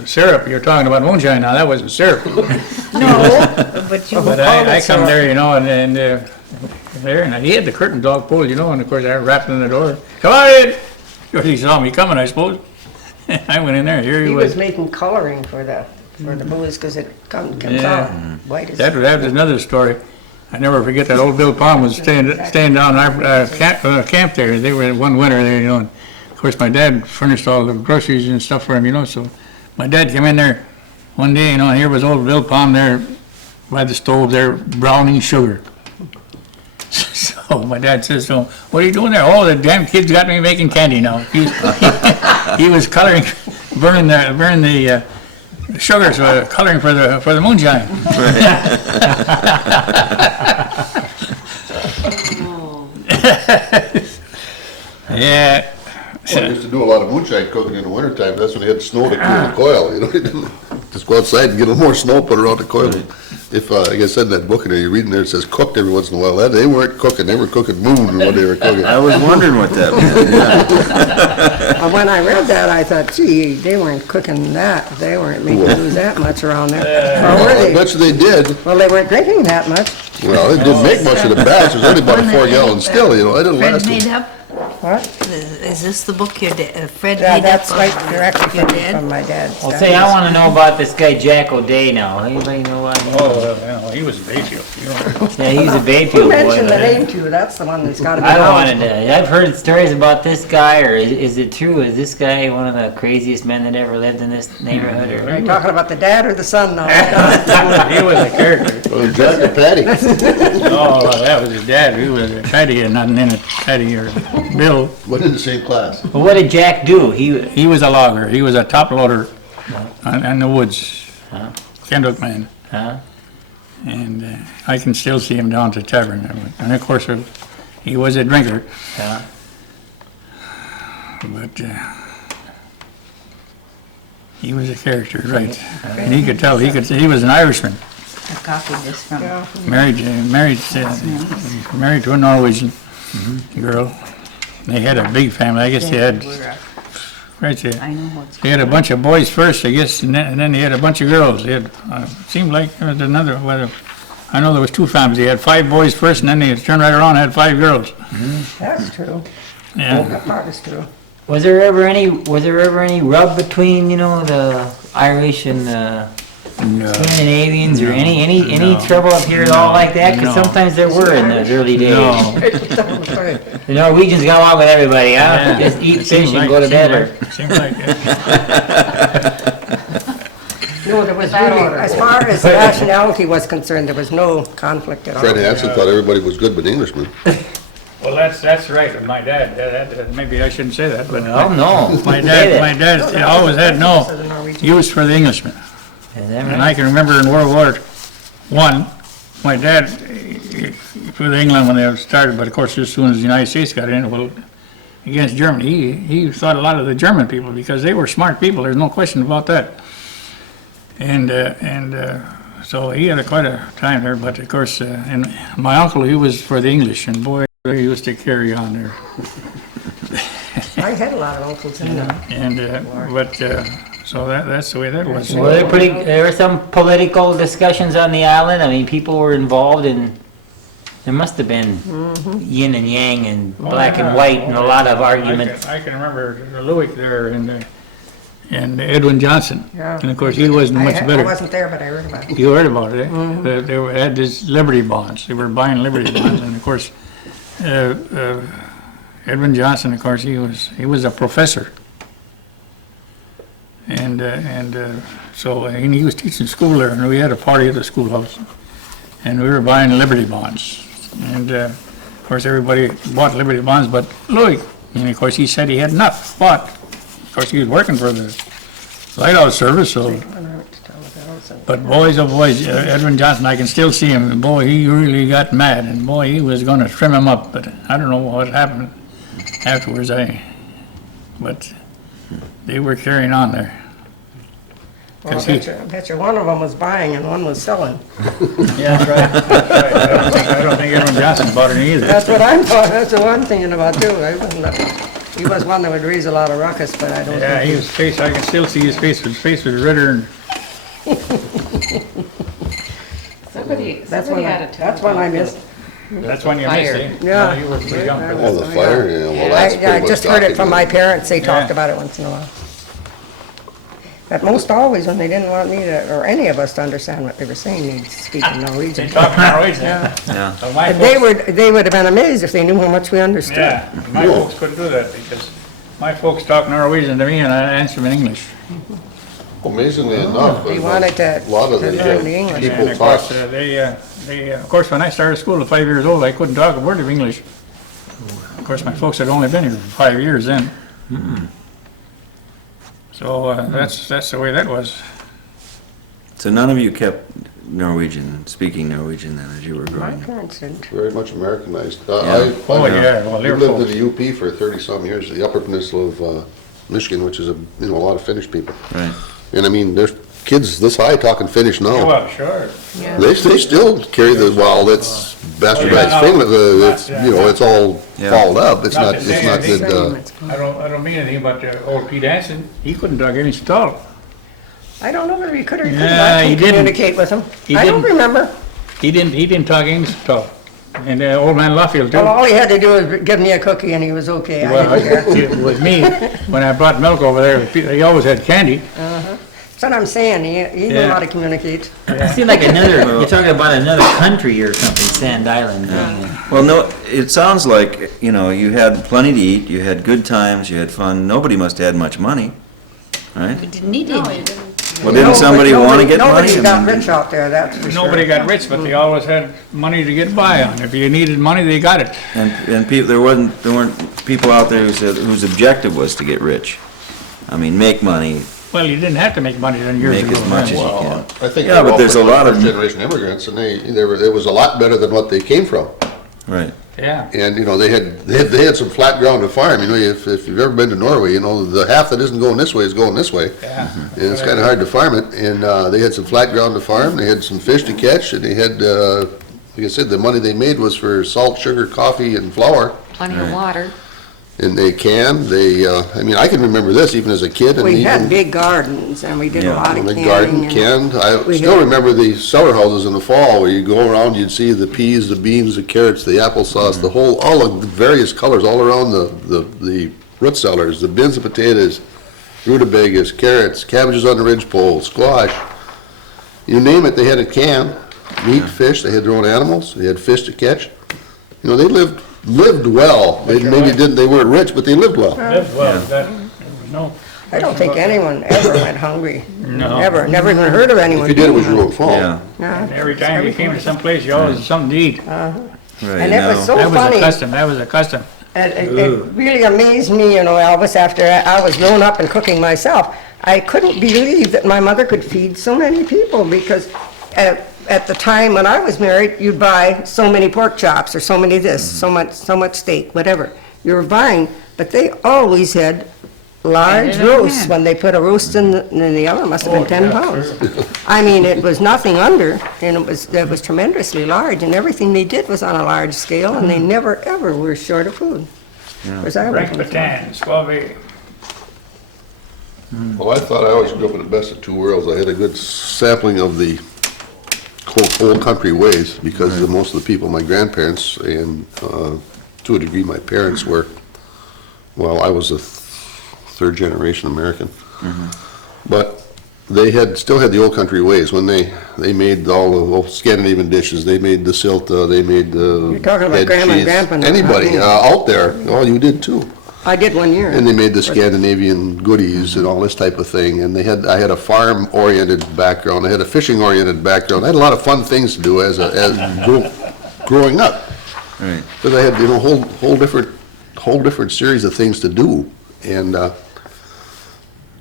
syrup, you're talking about moonshine now, that wasn't syrup. no, but you But I come there, you know, and there, and he had the curtain dog pulled, you know, and of course I rapped on the door. Come on in! Of course he saw me coming, I suppose. I went in there, here he He was was. making coloring for the booze, because it comes Yeah. out white as. That was another story. I never forget that old Bill Palm was staying down our camp there. They were one winter there, you know. And of course, my dad furnished all the groceries and stuff for him, you know. So my dad came in there one day, you know, and here was old Bill Palm there by the stove there, browning sugar. So my dad says to him, "What are you doing there?" "Oh, the damn kid's got me making candy now." He was coloring, burning the sugar, so coloring for the moonshine. Yeah. Well, I used to do a lot of moonshine cooking in the wintertime. That's when they had snow to cool the coil, you know. You didn't just go outside and get a little more snow, put around the coil. If, like I said in that book, and you're reading there, it says cooked every once in a while. They weren't cooking, they were cooking moon or what they were cooking. I was wondering what that meant, yeah. When I read that, I thought, gee, they weren't cooking that, they weren't making booze that much around there. Or were I they? bet you they did. Well, they weren't drinking that much. Well, it didn't make much of the batch. It was only about a 4-gallon still, you know. I didn't Fred last. made up? What? Is this the book your dad, Fred Yeah, made up? that's right directly Your from dad? my dad's. Well, say, I want to know about this guy Jack O'Day now. Anybody know what? Oh, well, he was Bayfield, you know. Yeah, he's a Who Bayfield boy. mentioned the but name too? That's the one that's gotta be I known. wanted to. I've heard stories about this guy, or is it true? Is this guy one of the craziest men that ever lived in this neighborhood? Are Or you talking about the dad or the son now? He was a character. Well, Jack or Patty? Oh, well, that was his dad. He was a Teddy and nothing in it. Teddy or Bill. What in the same class? But what did Jack do? He was a logger. He was a top loader in the woods. Huh? Kendrick man. Huh? And I can still see him down at the tavern. And of course, he was a drinker. Yeah. But he was a character, right? And he could tell. He was an Irishman. I copied this from. Married to a Norwegian girl. They had a big family. I guess they had, right there. I know what's. They had a bunch of boys first, I guess, and then they had a bunch of girls. They had, seemed like there was another, I know there was 2 families. They had 5 boys first, and then they turned right around and had 5 girls. That's true. Yeah. That part is true. Was there ever any rub between, you know, the Irish and the No. Scandinavians, or any No. trouble up here at all like that? Because No. sometimes there were in those early days. No. right. The Norwegians got along with everybody, huh? Just eat fish and go to bed. Seems like it. No, there was That really, order. as far as nationality was concerned, there was no conflict at all. Fred Hanson thought everybody was good but Englishmen. Well, that's right, with my dad, maybe I shouldn't say that, but Oh, no. my Say dad that. always had no So the Norwegian- use for the Englishman. Is that And right? I can remember in World War I, my dad, for England when they started, but of course, as soon as the United States got in, well, against Germany, he thought a lot of the German people, because they were smart people, there's no question about that. And so he had quite a time there, but of course, and my uncle, he was for the English, and boy, he used to carry on there. I had a lot of uncles in there. And, so that's the way that was. Well, there were some political discussions on the island. I mean, people were involved in, there must have been yin and yang and black and white and a lot of arguments. I can remember Louis there and Edwin Johnson. Yeah. And of course, he wasn't much I better. wasn't there, but I heard about it. You heard about it, eh? They had these Liberty bonds. They were buying Liberty bonds, and of course, Edwin Johnson, of course, he was a professor. And he was teaching school there, and we had a party at the schoolhouse, and we were buying Liberty bonds. And of course, everybody bought Liberty bonds, but Louis, and of course, he said he had enough. But of course, he was working for the Lighthouse service, so. But boys, oh boys, Edwin Johnson, I can still see him, and boy, he really got mad, and boy, he was gonna trim him up, but I don't know what happened afterwards, but they were carrying on there. Well, 'Cause I bet you one of them was buying and one was selling. Yeah, that's right, that's right. I don't think Edwin Johnson bought any either. That's what I'm, that's the one thinking about too. He was one that would raise a lot of ruckus, but I don't Yeah, think. he was face, I can still see his face was redder, and Somebody That's had one a tell that's one I about the- missed. that's when you missed, eh? Yeah. Well, you were pretty young for that. Oh, the fire, yeah, well, that's I pretty much just heard it from my documented. parents. They talked Yeah. about it once in a while. But most always, when they didn't want me to, or any of us to understand what they were saying, they'd speak in They Norwegian. talk Norwegian. Yeah. Yeah. But my And folks- they would have been amazed if they knew how much we understood. Yeah, my folks couldn't do that, because my folks talk Norwegian to me, and I answer them in English. Amazingly enough, They wanted to a lot of to learn the English. And people of course, talk. of course, when I started school at 5 years old, I couldn't talk a word of English. Of course, my folks had only been here for 5 years then. So, that's the way that was. So none of you kept speaking Norwegian then as you were My growing up? parents didn't. Very much Americanized. Yeah. Oh, yeah, well, We they're lived folks. in the UP for 30-some years, the Upper Peninsula of Michigan, which is a lot of Finnish people. Right. And I mean, there's kids this high talking Finnish now. Well, sure. They still carry it's bastardized Finland, it's, it's all Yeah. fouled up. It's Not not, to it's say not anything. good, I don't mean anything, but old Pete Hanson, he couldn't talk English at all. I don't know whether he could or he couldn't. Yeah, I he couldn't didn't. communicate with him. He I don't didn't. remember. He didn't talk English at all. And old man Laffield too. Well, all he had to do was give me a cookie and he was okay. I Well, didn't care. with me, when I brought milk over there, he always had candy. That's what I'm saying. He knew Yeah. how to communicate. It seemed like you're talking about another country or something, Sand Island. Well, no, it sounds like, you had plenty to eat, you had good times, you had fun. Nobody must have had much money, right? We didn't need any. Well, didn't somebody want to get money? Nobody I got mean, rich out there, that's for sure. Nobody got rich, but they always had money to get by on. If you needed money, they got it. And people, there weren't people out there whose objective was to get rich. I mean, make money, Well, you didn't have to make money then years make ago. as much as you Well, can. I think Yeah, they're but all there's a lot of- first-generation immigrants, and it was a lot better than what they came from. Right. Yeah. And, they had some flat ground to farm, if you've ever been to Norway, the half that isn't going this way is going this way. Yeah. And it's kind of hard to farm it, and they had some flat ground to farm, they had some fish to catch, and they had, like I said, the money they made was for salt, sugar, coffee, and flour. Plenty of water. And I can remember this even as a kid. And We even had big gardens and we did a Yeah. lot of the canning. garden and- canned. I we still had- remember the cellar houses in the fall where you go around, you'd see the peas, the beans, the carrots, the applesauce, all the various colors all around the root cellars, the bins of potatoes, rutabagas, carrots, cabbages on the ridgepole, squash. You name it, they had it canned. Meat, fish, they had their own animals, they had fish to catch. They lived lived well. They maybe didn't, they weren't rich, but they lived well. Lived well, that, no. I don't think anyone ever went hungry. No. Never even heard of anyone. If you did, it was being your own fault. Yeah, Yeah. And every time you came to some place, you always had something to eat. right, And it was now, so That was a funny. custom, that was a custom. It really amazed me, you know, Elvis, after I was grown up and cooking myself. I couldn't believe that my mother could feed so many people, because at the time when I was married, you'd buy so many pork chops, or so many this, so much steak, whatever you were buying, but they always had large Added on roasts. in. When they put a roast in the oven, it must have been 10 pounds. I mean, it was nothing under, and it was tremendously large, and everything they did was on a large scale, and they never, ever were short of food. Was I Frank was- Bataan, Squaw. Well, I thought I always grew up in the best of two worlds. I had a good sampling of the old country ways, because most of the people, my grandparents, and to a degree, my parents were, well, I was a third generation American. But they still had the old country ways. When they made all the old Scandinavian dishes, they made the silta, they made the You're talking about head Grandma and cheese. Grandpa now, Anybody not me. out there, oh, you did too. I did one year. And they made the Scandinavian goodies and all this type of thing. And I had a farm-oriented background. I had a fishing-oriented background. I had a lot of fun things to do as growing up. right. Because I had, whole different series of things to do. And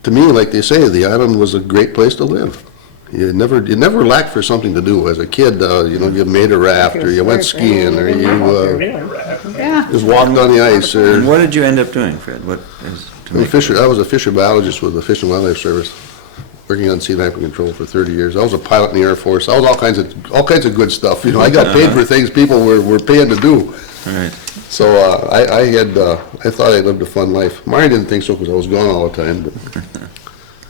to me, like they say, the island was a great place to live. You never lacked for something to do. As a kid, you made a raft, or you went skiing, or you Yeah. just walked on the ice, or And what did you end up doing, Fred? What is to make? I was a fisher biologist with the Fish and Wildlife Service, working on sea viper control for 30 years. I was a pilot in the Air Force. I was all kinds of good stuff. I got paid for things people were paying to do. Right, So I thought I lived a fun life. Mari didn't think so, because I was gone all the time. But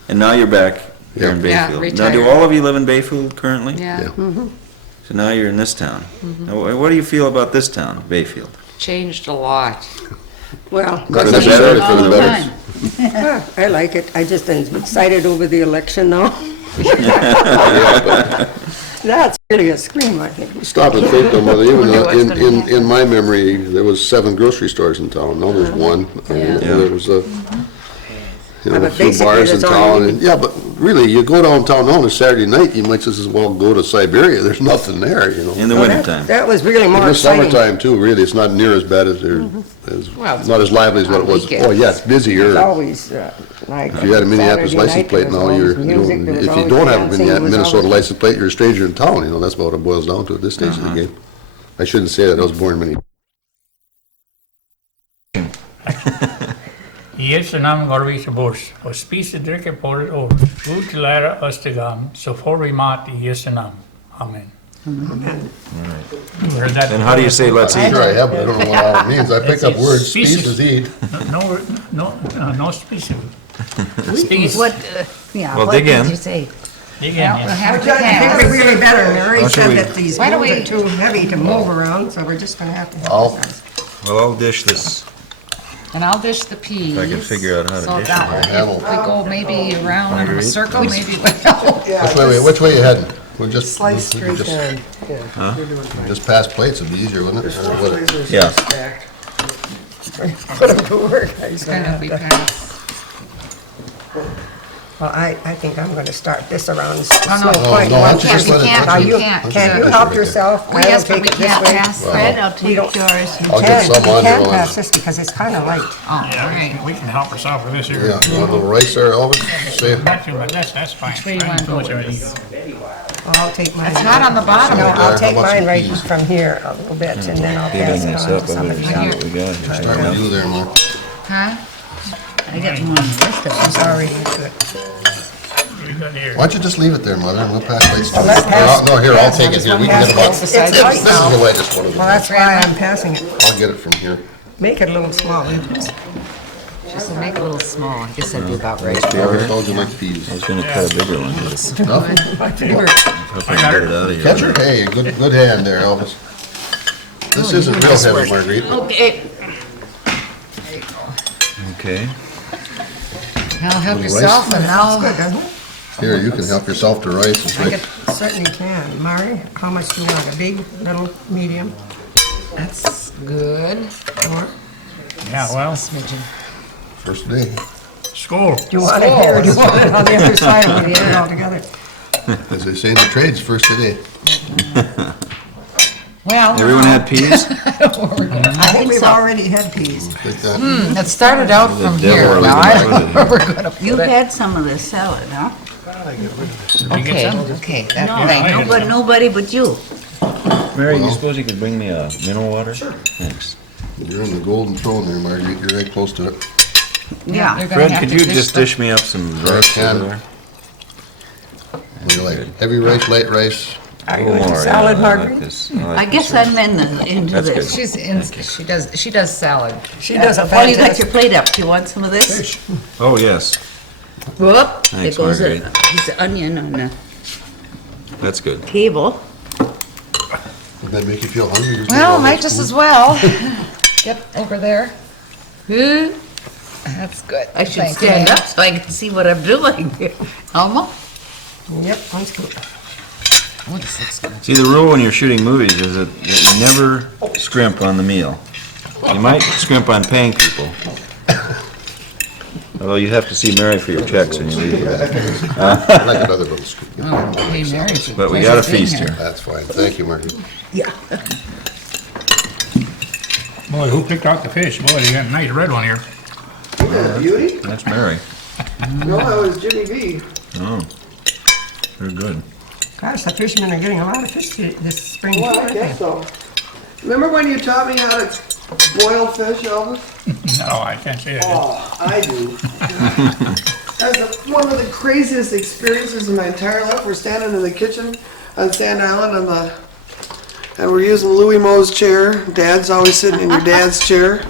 and now you're back here in Yeah, Bayfield. Now, do retired. all of you live in Bayfield currently? Yeah, So now you're in this town. Now, what do you feel about this town, Bayfield? changed a lot. Well, for the better, for the better. I like it. I just am excited over the election now. That's really a scream, I think. Stop and think though, Mother, even Wonder what's gonna happen. in my memory, there was 7 grocery stores in town. Now there's one. And Yeah. there was a But few basically, bars in that's all town. you And yeah, but really, you go downtown now on a Saturday night, you might just as well go to Siberia. There's nothing there, In the Well, wintertime? that was really In more the exciting. summertime too, really, it's not near as bad as Well, not as lively as what it on was. weekends. Oh, yeah, it's busier. It's always like. If you had a Minneapolis Saturday license night, plate there was now, always music, there was if you always don't have a dancing, there was Minnesota always- license plate, you're a stranger in town, that's about what it boils down to at this stage of the game. I shouldn't say that, I was born many. Jesu namn var vi till bords och spiser dricker på det ord. God till lära oss till gagn, så får vi mat i Jesu namn. Amen. Heard that And how do you say let's eat? Sure I have, but I don't know what all it means. I pick up words, Species. species, eat. No spicer. Spis. What, yeah, Well, what dig did in. you say? Dig in, Well, yes. have I to think have. it'd be really better, Mary How should said we- that these Why don't wheels are we- too heavy to move around, so we're just gonna have to. I'll- Well, I'll dish this. And I'll dish the peas. If I can figure out how to So dish that it. way, Handle. if we go maybe around in a Marguerite? circle, maybe well. Which way you heading? We'll just, Slice we can straight down. Yeah, you're doing fine. just pass plates, it'd be easier, wouldn't it? There's Or 4 what? lasers Yeah. stacked. Put them to work. It's gonna be pass. Well, I think I'm gonna start this around. no. slow No, point. no, why One don't you just time. let it can't, Now, touch you, you can't. can you Yeah. help yourself? Well, I will yes, but take we it this can't way. pass Fred, I'll We take don't- yours. I'll get some You on can't there. pass this because it's kinda light. Oh, all right. We can help ourselves with this here. Yeah, you want a little rice there, Elvis? Say, Not too much, that's fine. Which way you wanna go with this? Well, I'll take mine. It's not on the bottom. No, I'll take How about mine some right peas? from here a little bit, and then I'll pass Giving it this on up, to I better somebody see else. what we got here. start with you there, Mark. Huh? I got one list of them. Sorry, good. We got here. Why don't you just leave it there, Mother, and we'll pass plates to you. let pass- No, here, I'll take it here, we can get about, It's this Besides light is the now. lightest one of Well, them. that's why I'm passing it. I'll get it from here. Make it a little small. Just to make it a little small. I guess that'd be about right. I always told you like peas. I was gonna cut a bigger one, but No? if I can get it out of here. Catcher, hey, good hand there, Elvis. This isn't real heavy, Marguerite. Okay. Okay. Now help Little yourself and Good, now, doesn't it? Here, you can help yourself to rice. It's I right. could- certainly can. Mari, how much do you want? A big, little, medium? that's Good. Yeah, well, Smidgen. First day. school. Do you want it here or do you want it on the other side or we get it all together? As they say in the trades, first today. Well, Everyone had peas? I think we've already had peas. Take that. it started out from devil here. or Now, the I don't know devil. where we're gonna put You've it. had some of this salad, huh? Okay, okay. that- I thank you. had some. Nobody but you. Mary, you suppose you could bring me a mineral water? Sure. Thanks. You're in the golden throne there, Marguerite. You're right close to it. Yeah. They're gonna Fred, have could to you dish just the- dish me up some rice can. over there? You like heavy rice, light rice? Are you Oh, into yeah, salad, I like Margaret? this. I like guess this I'm into That's this. good. She's in, she does salad. She does a While you got your fantastic. plate up, do you want some of this? rice. Oh, yes, Whoop, Thanks, there goes a Marguerite. piece of onion on the that's good. table. Would that make you feel hungry? Just Well, eat all might this just as food? well. Get over there. That's good. I should Thank stand you. up so I can see what I'm doing. Alma? Yep, that's good. Oh, this looks good. See, the rule when you're shooting movies is that you never scrimp on the meal. You might scrimp on paying people. Although you have to see Mary for your checks when you leave. I'd like another little scoop. Oh, hey, Mary. it's a But we pleasure got a being feast here. That's fine. Thank you, Marguerite. Yeah. Boy, who picked out the fish? Boy, they got a nice red one here. Beauty? That's Mary. No, that was Jimmy B. Oh, very good. Gosh, the fishermen are getting a lot of fish this spring. Well, I aren't they? guess so. Remember when you taught me how to boil fish, Elvis? No, I can't say that. Oh, I do. That's one of the craziest experiences in my entire life. We're standing in the kitchen on Sand Island and we're using Louis Moe's chair. Dad's always sitting in your dad's chair.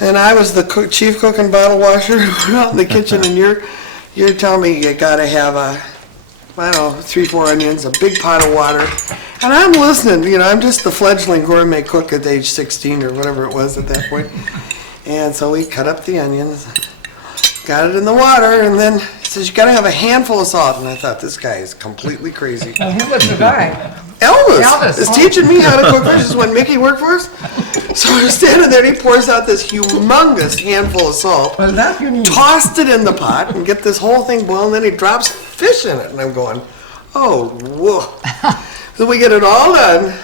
And I was the chief cook and bottle washer. We're out in the kitchen and you're telling me you gotta have I don't know, 3-4 onions, a big pot of water. And I'm listening, I'm just the fledgling gourmet cook at age 16 or whatever it was at that point. And so we cut up the onions, got it in the water, and then he says, you gotta have a handful of salt. And I thought, this guy is completely crazy. Who was the guy? Elvis Elvis. is teaching me how to cook fish. This is when Mickey worked for us. So we're standing there and he pours out this humongous handful of salt, Was that your name? tossed it in the pot and get this whole thing boiling, then he drops fish in it. And I'm going, oh, whoa. So we get it all done,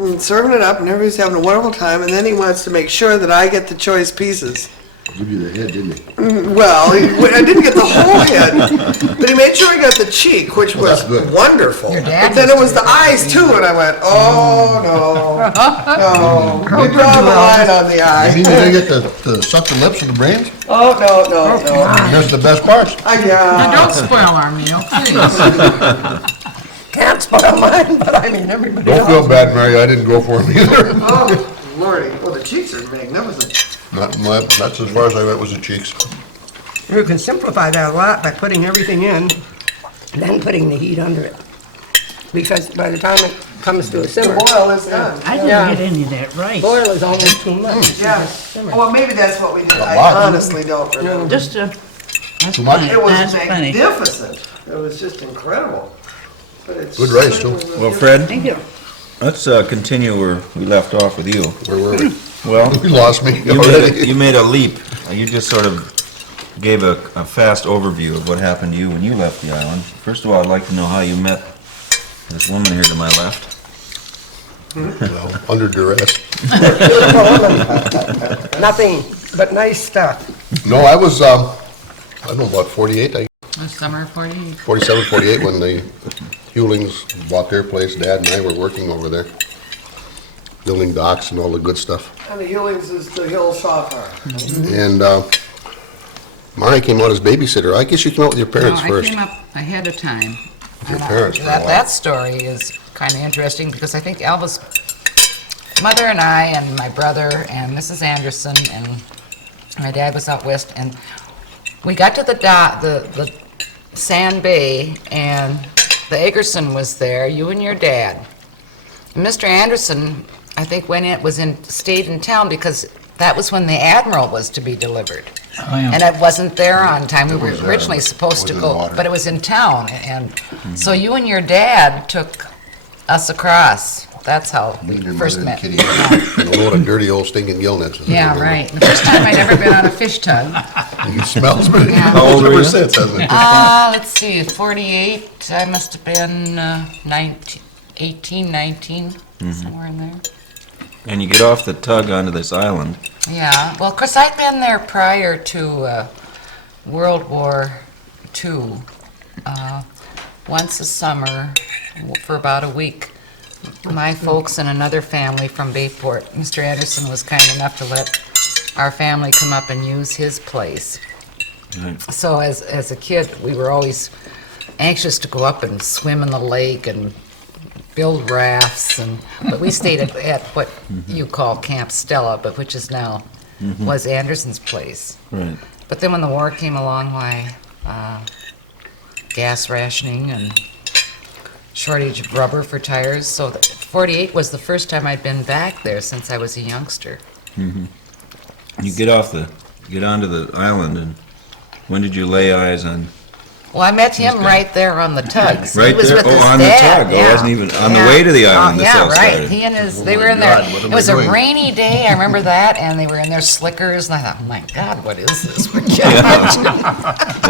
and serving it up, and everybody's having a wonderful time, and then he wants to make sure that I get the choice pieces. Give you the head, didn't he? Well, I didn't get the whole head, but he made sure I got the cheek, which was that's good. wonderful. Your dad But then used it was to the eyes too, and I went, oh, no, we draw the line on the You eye. mean you didn't get to suck the lips and the brains? Oh, no. Here's the best parts. Now, don't spoil our meal, please. Can't spoil mine, but I mean, everybody Don't else. feel bad, Mary. I didn't go for him either. Oh, Lordy, well, the cheeks are magnificent. That's as far as I went was the cheeks. You can simplify that a lot by putting everything in, and then putting the heat under it. Because by the time it comes to a The simmer, boil is done. I didn't Yeah. get any of that rice. boil is almost too much. Yeah, well, maybe that's what we did. I lot. honestly don't remember. Just Too much? It was That's funny. magnificent. It was just incredible. But it's Good rice, too. Well, Fred, Thank you. let's continue where we left off with you. Where were we? Well, You lost me you already. made a leap. You just sort of gave a fast overview of what happened to you when you left the island. First of all, I'd like to know how you met this woman here to my left. Well, under duress. Nothing but nice stuff. No, I was, I don't know, about 48, The summer of 48. 47, 48, when the Hewlings bought their place. Dad and I were working over there, building docks and all the good stuff. And the Hewlings is the Hill Shaw Farm. And Mari came out as babysitter. I guess you came out with your parents No, first. I came up ahead of time. Your And parents for a while. That story is kind of interesting because I think Elvis' mother and I and my brother and Mrs. Anderson and my dad was out west, and we got to the Sand Bay, and the Eggerson was there, you and your dad. And Mr. Anderson, I think, stayed in town because that was when the Admiral was to be delivered. And it wasn't there on time. We were was, originally supposed to was in go, water. but it was in town. And so you and your dad took us across. That's how we Me and your first mother met. and Kitty, and a load of dirty old stinking gill nets. Yeah, right. The first time I'd ever been on a fish tug. It smells, but How old were ever you? since, hasn't it? Let's see, 48, I must have been 19, 18, 19, somewhere in there. And you get off the tug onto this island. Yeah, well, of course, I'd been there prior to World War II. Once a summer, for about a week, my folks and another family from Bayport, Mr. Anderson was kind enough to let our family come up and use his place. Right. So as a kid, we were always anxious to go up and swim in the lake and build rafts, but we stayed at what you call Camp Stella, but which is now was Anderson's place. Right. But then when the war came along, why, gas rationing and shortage of rubber for tires, so 48 was the first time I'd been back there since I was a youngster. You get onto the island, and when did you lay eyes on? Well, I met him right there on the tug. So Right he was there? with Oh, his on the dad, tug. Oh, yeah. it wasn't even on the way to the island, this Yeah, all right. started. He and his, Oh they my were in there. God, what am It was I a doing? rainy day. I remember that, and they were in their slickers, and I thought, oh my God, what is this? We're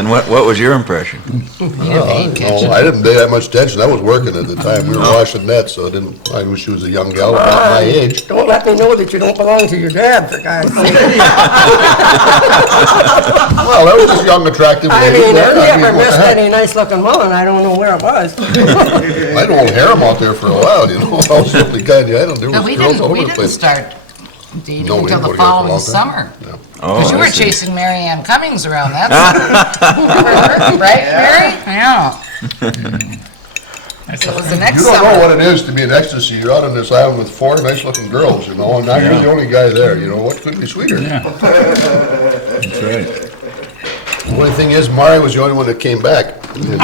And what was your impression? No, I didn't pay that much attention. I was working at the time. We were washing nets, so I knew she was a young gal about my age. Don't let me know that you don't belong to your dad, for God's sake. Well, that was just young, attractive I lady mean, there. if you I mean, ever what missed the heck? any nice-looking woman, I don't know where it was. I had old harem out there for a while, you know. I was simply kind of, I don't, there No, was we girls didn't, all we over the didn't place. start dating No, we until didn't the go together for a following long time. summer. Yeah. Oh, Because you I were see. chasing Mary Ann Cummings around that summer. Right, Mary? Yeah. So it was the next You don't know what summer. it is to be in ecstasy. You're out on this island with four nice-looking girls, you know, and now you're the only guy there, you know. What could be sweeter? That's right. The only thing is, Mari was the only one that came back. And,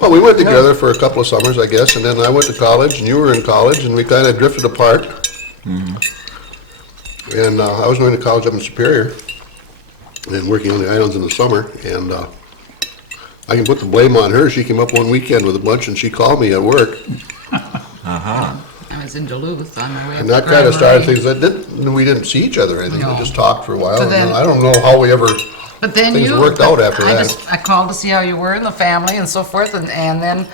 well, we went together for a couple of summers, I guess, and then I went to college, and you were in college, and we kind of drifted apart. And I was going to college up in Superior, and working on the islands in the summer, and I can put the blame on her. She came up one weekend with a bunch, and she called me at work, I was in Duluth on my way up and to that kind of Grand started Marais. things. We didn't see each other or anything. We No. just talked for a while. So And then- I don't know how we ever. But then Things you. worked out after I that. I called to see how you were in the family and so forth, and then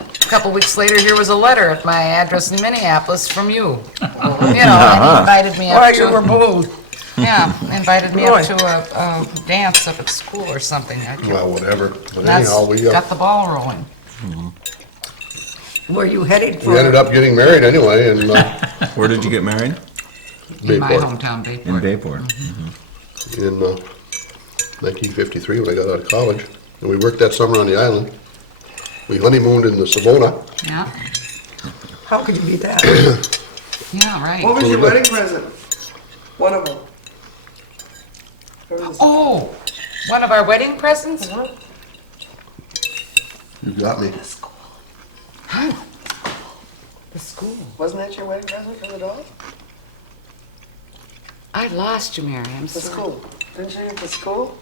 a couple weeks later, here was a letter at my address in Minneapolis from you. You know, and he invited me up Why, you were to, bold. yeah, invited me up Boy. to a dance up at school or something. I can't- Well, whatever. But That's anyhow, we got the ball rolling. Were you headed for? we ended up getting married anyway, and Where did you get married? In my Bayport. hometown, In Bayport. Bayport. In 1953 when I got out of college. And we worked that summer on the island. We honeymooned in the Savona. Yeah, How could you beat that? yeah, right. What was your wedding present? One of them. Oh, one of our wedding presents? You got me. The school. Wasn't that your wedding present for the dog? I lost you, Mary, I'm The sorry. school. Didn't you get the school?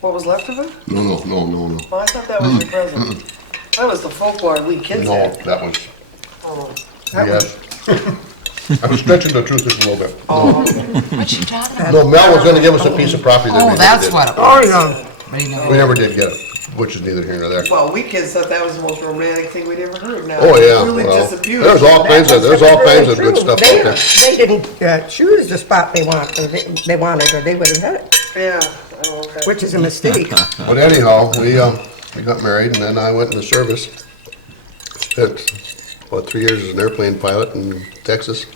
What was left of it? No. Oh, I thought that was your present. That was the folklore we kids No, had. that was, Oh, that was, yes. I was stretching the truth just a little bit. oh, okay. What you talking about? No, Mel was gonna give us a piece of property that we Oh, never that's did. what it Oh, was. yeah. But he never We never did get it, which is neither here nor there. Well, we kids thought that was the most romantic thing we'd ever heard now. Oh, yeah, Really well, just a beauty. there's all kinds of good True. stuff out They- there. They didn't choose the spot they wanted, or they would have had it, Yeah, oh, okay. which is a mistake. But anyhow, we got married, and then I went in the service. Spent about 3 years as an airplane pilot in Texas.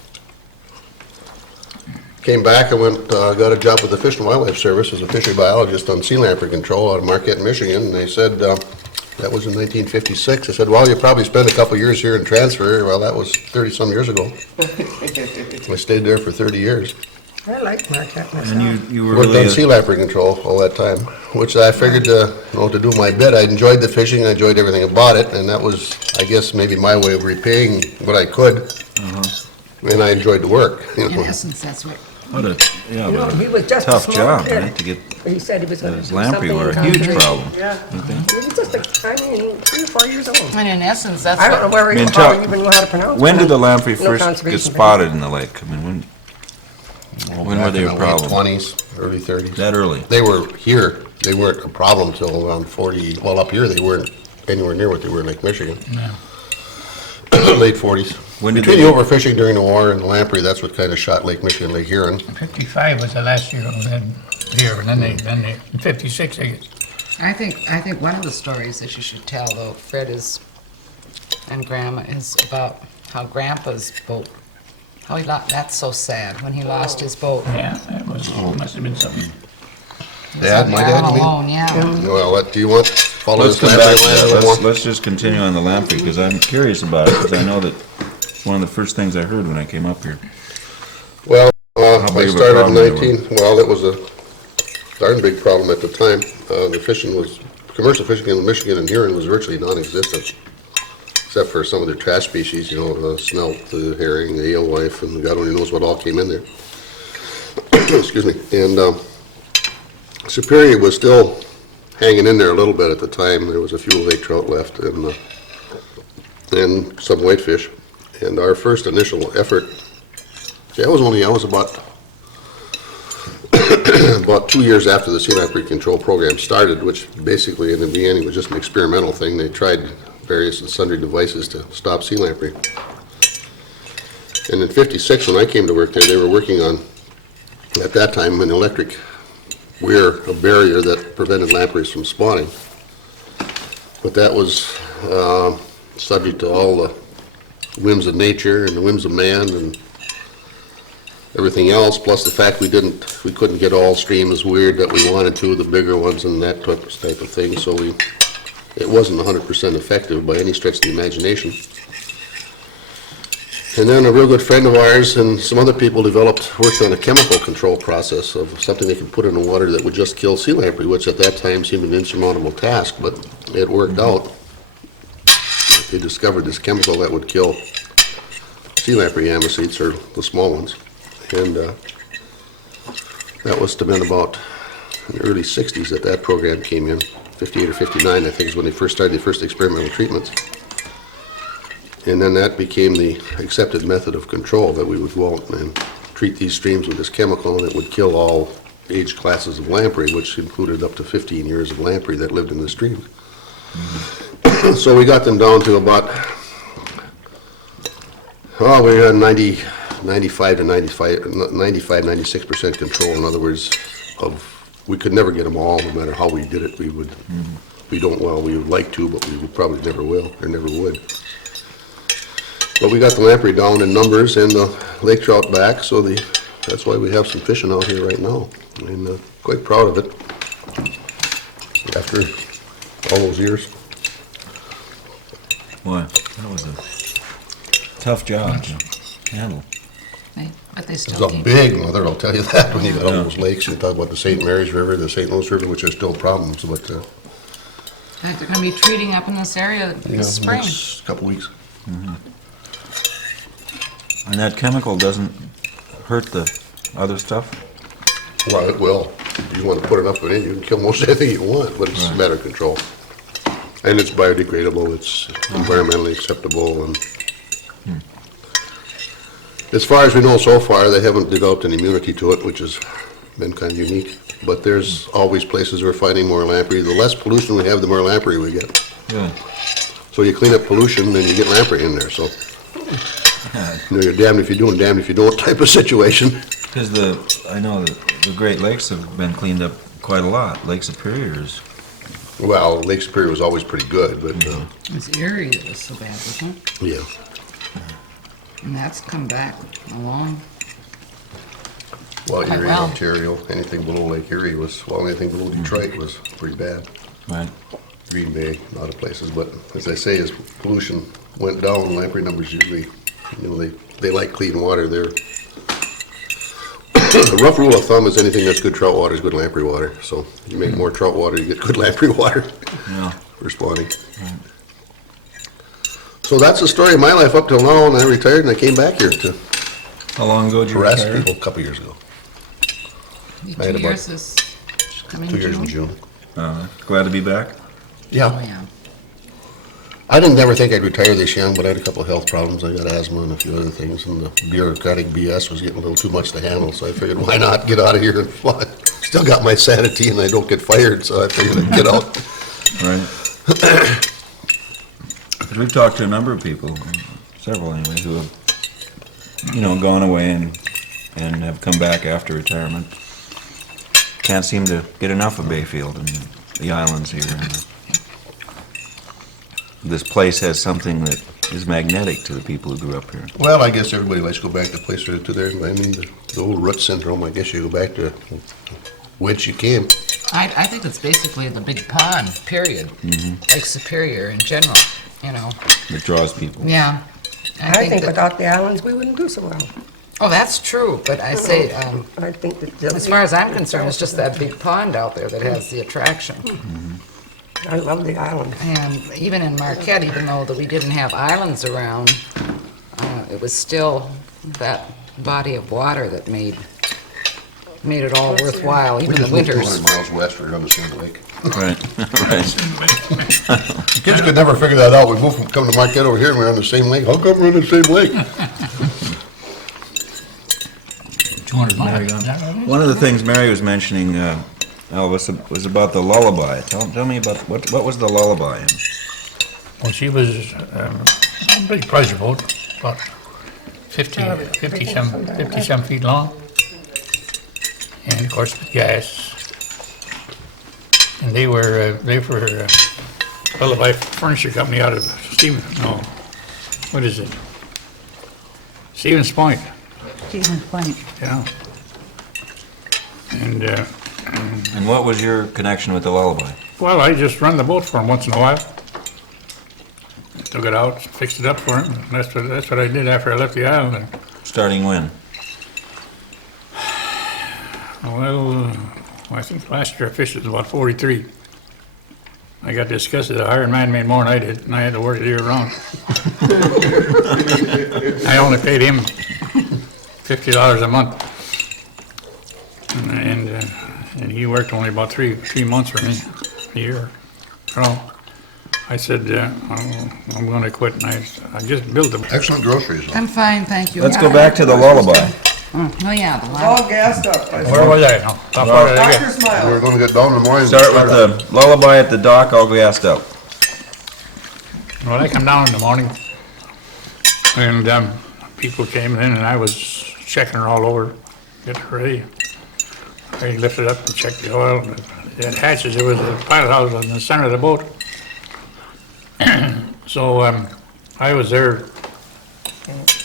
Came back and went, got a job with the Fish and Wildlife Service as a fishery biologist on sea lamprey control out of Marquette, Michigan. And they said, that was in 1956. I said, well, you probably spent a couple years here and transfer. Well, that was 30-some years ago. I stayed there for 30 years. I like Marquette And myself. you were Worked really on sea lamprey control all that time, which I figured, to do my bit. I enjoyed the fishing, I enjoyed everything about it, and that was, I guess, maybe my way of repaying what I could. And I enjoyed the work. you In know. essence, that's what What a, yeah, You know, what he was a just a tough small job, kid. right, to get, He said he was gonna do those something. lamprey were a in huge conservation. problem. Yeah. Don't they? He was just, 3 or 4 years old. And in essence, that's I don't know what, where I mean, he probably even knew how to pronounce it. When did the lamprey No first conservation get thing. spotted in the lake? I mean, when were they a problem? Twenties, early thirties. That early? They were here, they weren't a problem till around 40, well, up here, they weren't anywhere near what they were in Lake Michigan. Late 40s. When did Between they- the overfishing during the war and the lamprey, that's what kind of shot Lake Michigan, Lake Huron. 55 was the last year we had here, and then they, in 56, they, I think one of the stories that you should tell, though, Fred is, and Grandma, is about how Grandpa's boat, how he lost, that's so sad, when he lost his boat. yeah, that was, must have been something. Dad, my dad, you mean? Alone, yeah. Well, what, do you want, follow Let's this come lamprey back to line a that. little Let's, more? let's just continue on the lamprey, because I'm curious about it, because I know that it's one of the first things I heard when I came up here. Well, How I big of a started in problem they 19, well, it was a darn big problem at the time. The fishing was, commercial fishing in Michigan and Huron was virtually non-existent, except for some of their trash species, you know, the smelt, the herring, the alewife, and God only knows what all came in there. Excuse me. And Superior was still hanging in there a little bit at the time. There was a few lake trout left and some whitefish. And our first initial effort, see, I was about 2 years after the sea lamprey control program started, which basically in the beginning was just an experimental thing. They tried various and sundry devices to stop sea lamprey. And in 56, when I came to work there, they were working on, at that time, an electric weir, a barrier that prevented lampreys from spawning. But that was subject to all the whims of nature and the whims of man and everything else, plus the fact we couldn't get all streams weird that we wanted to, the bigger ones and that type of thing, so it wasn't 100% effective by any stretch of the imagination. And then a real good friend of ours and some other people worked on a chemical control process of something they could put in the water that would just kill sea lamprey, which at that time seemed an insurmountable task, but it worked out. They discovered this chemical that would kill sea lamprey amicetes, or the small ones. And that was to been about in the early 60s that program came in. 58 or 59, I think, is when they first started the first experimental treatments. And then that became the accepted method of control, that we would go out and treat these streams with this chemical, and it would kill all age classes of lamprey, which included up to 15 years of lamprey that lived in the streams. So we got them down to about, we had 95 to 96% control. In other words, we could never get them all, no matter how we did it. We would like to, but we would probably never will, or never would. But we got the lamprey down in numbers and the lake trout back, so that's why we have some fishing out here right now. And quite proud of it after all those years. Boy, that was a tough job to handle. But they It still was a keep. big mother, I'll tell you that, when you got all those lakes. You talk about the St. Mary's River, the St. Louis River, which are still problems, but They're gonna be treating up in this area this spring. next couple weeks. And that chemical doesn't hurt the other stuff? Well, it will. You want to put enough of it in, you can kill most anything you want, but it's a matter of control. And it's biodegradable, it's environmentally acceptable, and as far as we know so far, they haven't developed an immunity to it, which has been kind of unique. But there's always places we're finding more lamprey. The less pollution we have, the more lamprey we get. Good. So you clean up pollution, then you get lamprey in there, so. You're damned if you do and damned if you don't type of situation. Because I know that the Great Lakes have been cleaned up quite a lot. Lake Superior is, Well, Lake Superior was always pretty good, but, It's Erie that was so bad, wasn't it? yeah. And that's come back along. Well, Quite Erie, well. Ontario, anything below Lake Erie anything below Detroit was pretty bad. right? Green Bay, a lot of places, but as I say, as pollution went down, lamprey numbers usually, they like clean water. The rough rule of thumb is anything that's good trout water is good lamprey water. So you make more trout water, you get good lamprey water Yeah. for spawning. So that's the story of my life up till now, and I retired and I came back here to How long ago did you harass retire? people a couple years ago. I had 2 about years this coming 2 years in June. June. Glad to be back. Yeah. Oh, yeah. I didn't never think I'd retire this young, but I had a couple of health problems. I got asthma and a few other things, and the bureaucratic BS was getting a little too much to handle, so I figured, why not get out of here and fly? Still got my sanity and I don't get fired, so I figured I'd get out. Right. 'Cause we've talked to a number of people, several anyway, who have, gone away and have come back after retirement. Can't seem to get enough of Bayfield and the islands here. And this place has something that is magnetic to the people who grew up here. Well, I guess everybody likes to go back to the place to their, the old root syndrome, I guess you go back to whence you came. I think it's basically the big pond, period. Lake Superior in general, It draws people. Yeah. I think that- without the islands, we wouldn't do so well. Oh, that's true, but I say, I think that. as far as I'm concerned, it's just that big pond out there that has the attraction. I love the island. And even in Marquette, even though that we didn't have islands around, it was still that body of water that made it all worthwhile, even the winters. 200 miles west, we're on the same lake. Right, right. Kids could never figure that out. We moved from, come to Marquette over here and we're on the same lake. How come we're on the same lake? 200 miles. Is that right? One of the things Mary was mentioning, Elvis, was about the lullaby. Tell me about, what was the lullaby? Well, she was a big pleasure boat, about 50 some feet long. And of course with gas. And they were Lullaby Furniture Company out of Stevens Point, Stevens Point. yeah. And, And what was your connection with the lullaby? well, I just run the boat for him once in a while. Took it out, fixed it up for him. That's what I did after I left the island. Starting when? Well, I think last year I fished it was about 43. I got disgusted. The hired man made more than I did, and I had to work it year round. I only paid him $50 a month. And he worked only about three months for me, a year. So I said, I'm going to quit, and I just built them. Excellent groceries. though. I'm fine, thank you. Let's go back to the lullaby. Oh, yeah, the It's line. all gassed up. Where was I? How far did I Dr. get? Smile. We're gonna get down in the morning. Start with the lullaby at the dock, all gassed up. Well, I come down in the morning, and people came in, and I was checking her all over, getting her ready. I lifted up and checked the oil. They had hatches. There was a pilot house in the center of the boat. So I was there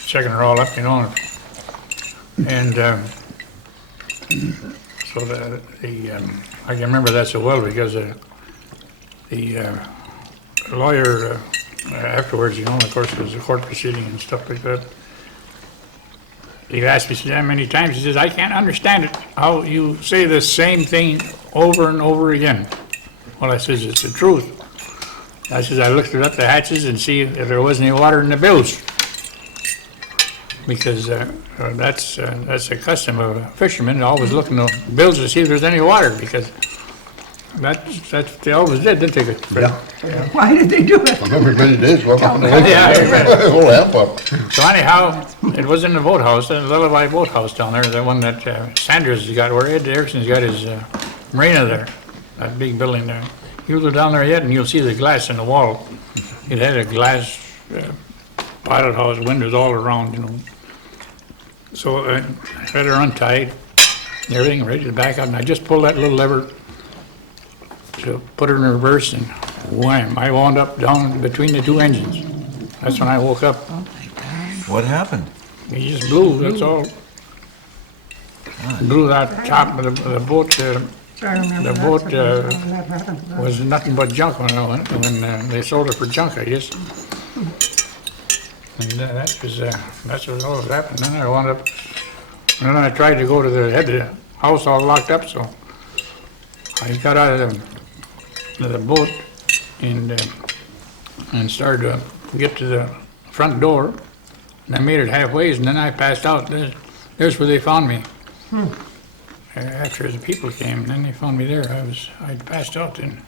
checking her all up, and so I can remember that so well because the lawyer afterwards, of course, there was a court proceeding and stuff like that. He asked me so many times, he says, I can't understand it, how you say the same thing over and over again. Well, I says, it's the truth. I says, I looked up the hatches and see if there was any water in the bilge. Because that's a custom of a fisherman, always looking at the bilge to see if there's any water, because that's what they always did, didn't they? Yeah. Why did they do it? Remember many days, well, on the Yeah, I read it. whole amp up. So anyhow, it was in the boathouse, the Lullaby Boathouse down there, the one that Sanders has got, where Ed Erickson's got his marina there, that big building there. You go down there yet and you'll see the glass in the wall. It had a glass pilot house, windows all around, So I had her untied, and everything ready to back up, and I just pulled that little lever to put her in reverse, and wham, I wound up down between the two engines. That's when I woke up. What happened? He just blew, that's all. Blew that top of the boat. The boat was nothing but junk when they sold it for junk, I guess. And that's what all happened. Then I wound up, and then I tried to go to had the house all locked up, so I got out of the boat and started to get to the front door, and I made it halfway, and then I passed out. There's where they found me. after the people came, and then they found me there. I'd passed out then.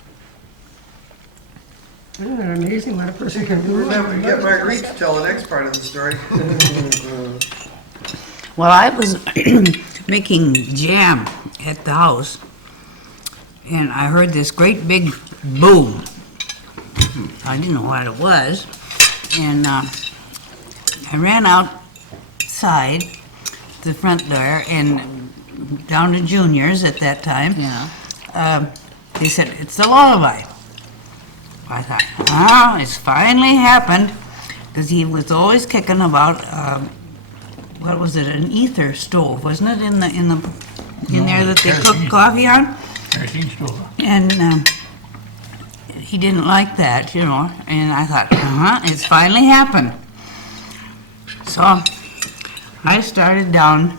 Isn't it amazing what a person can do? Remember, you get Marguerite to tell the next part of the story. Well, I was making jam at the house, and I heard this great big boom. I didn't know what it was, and I ran outside the front door and down to Junior's at that time. Yeah. They said, "It's the lullaby." I thought, it's finally happened, because he was always kicking about, what was it, an ether stove, wasn't it, in there that they cooked coffee on? Kerosene stove. And he didn't like that, and I thought, it's finally happened. So I started down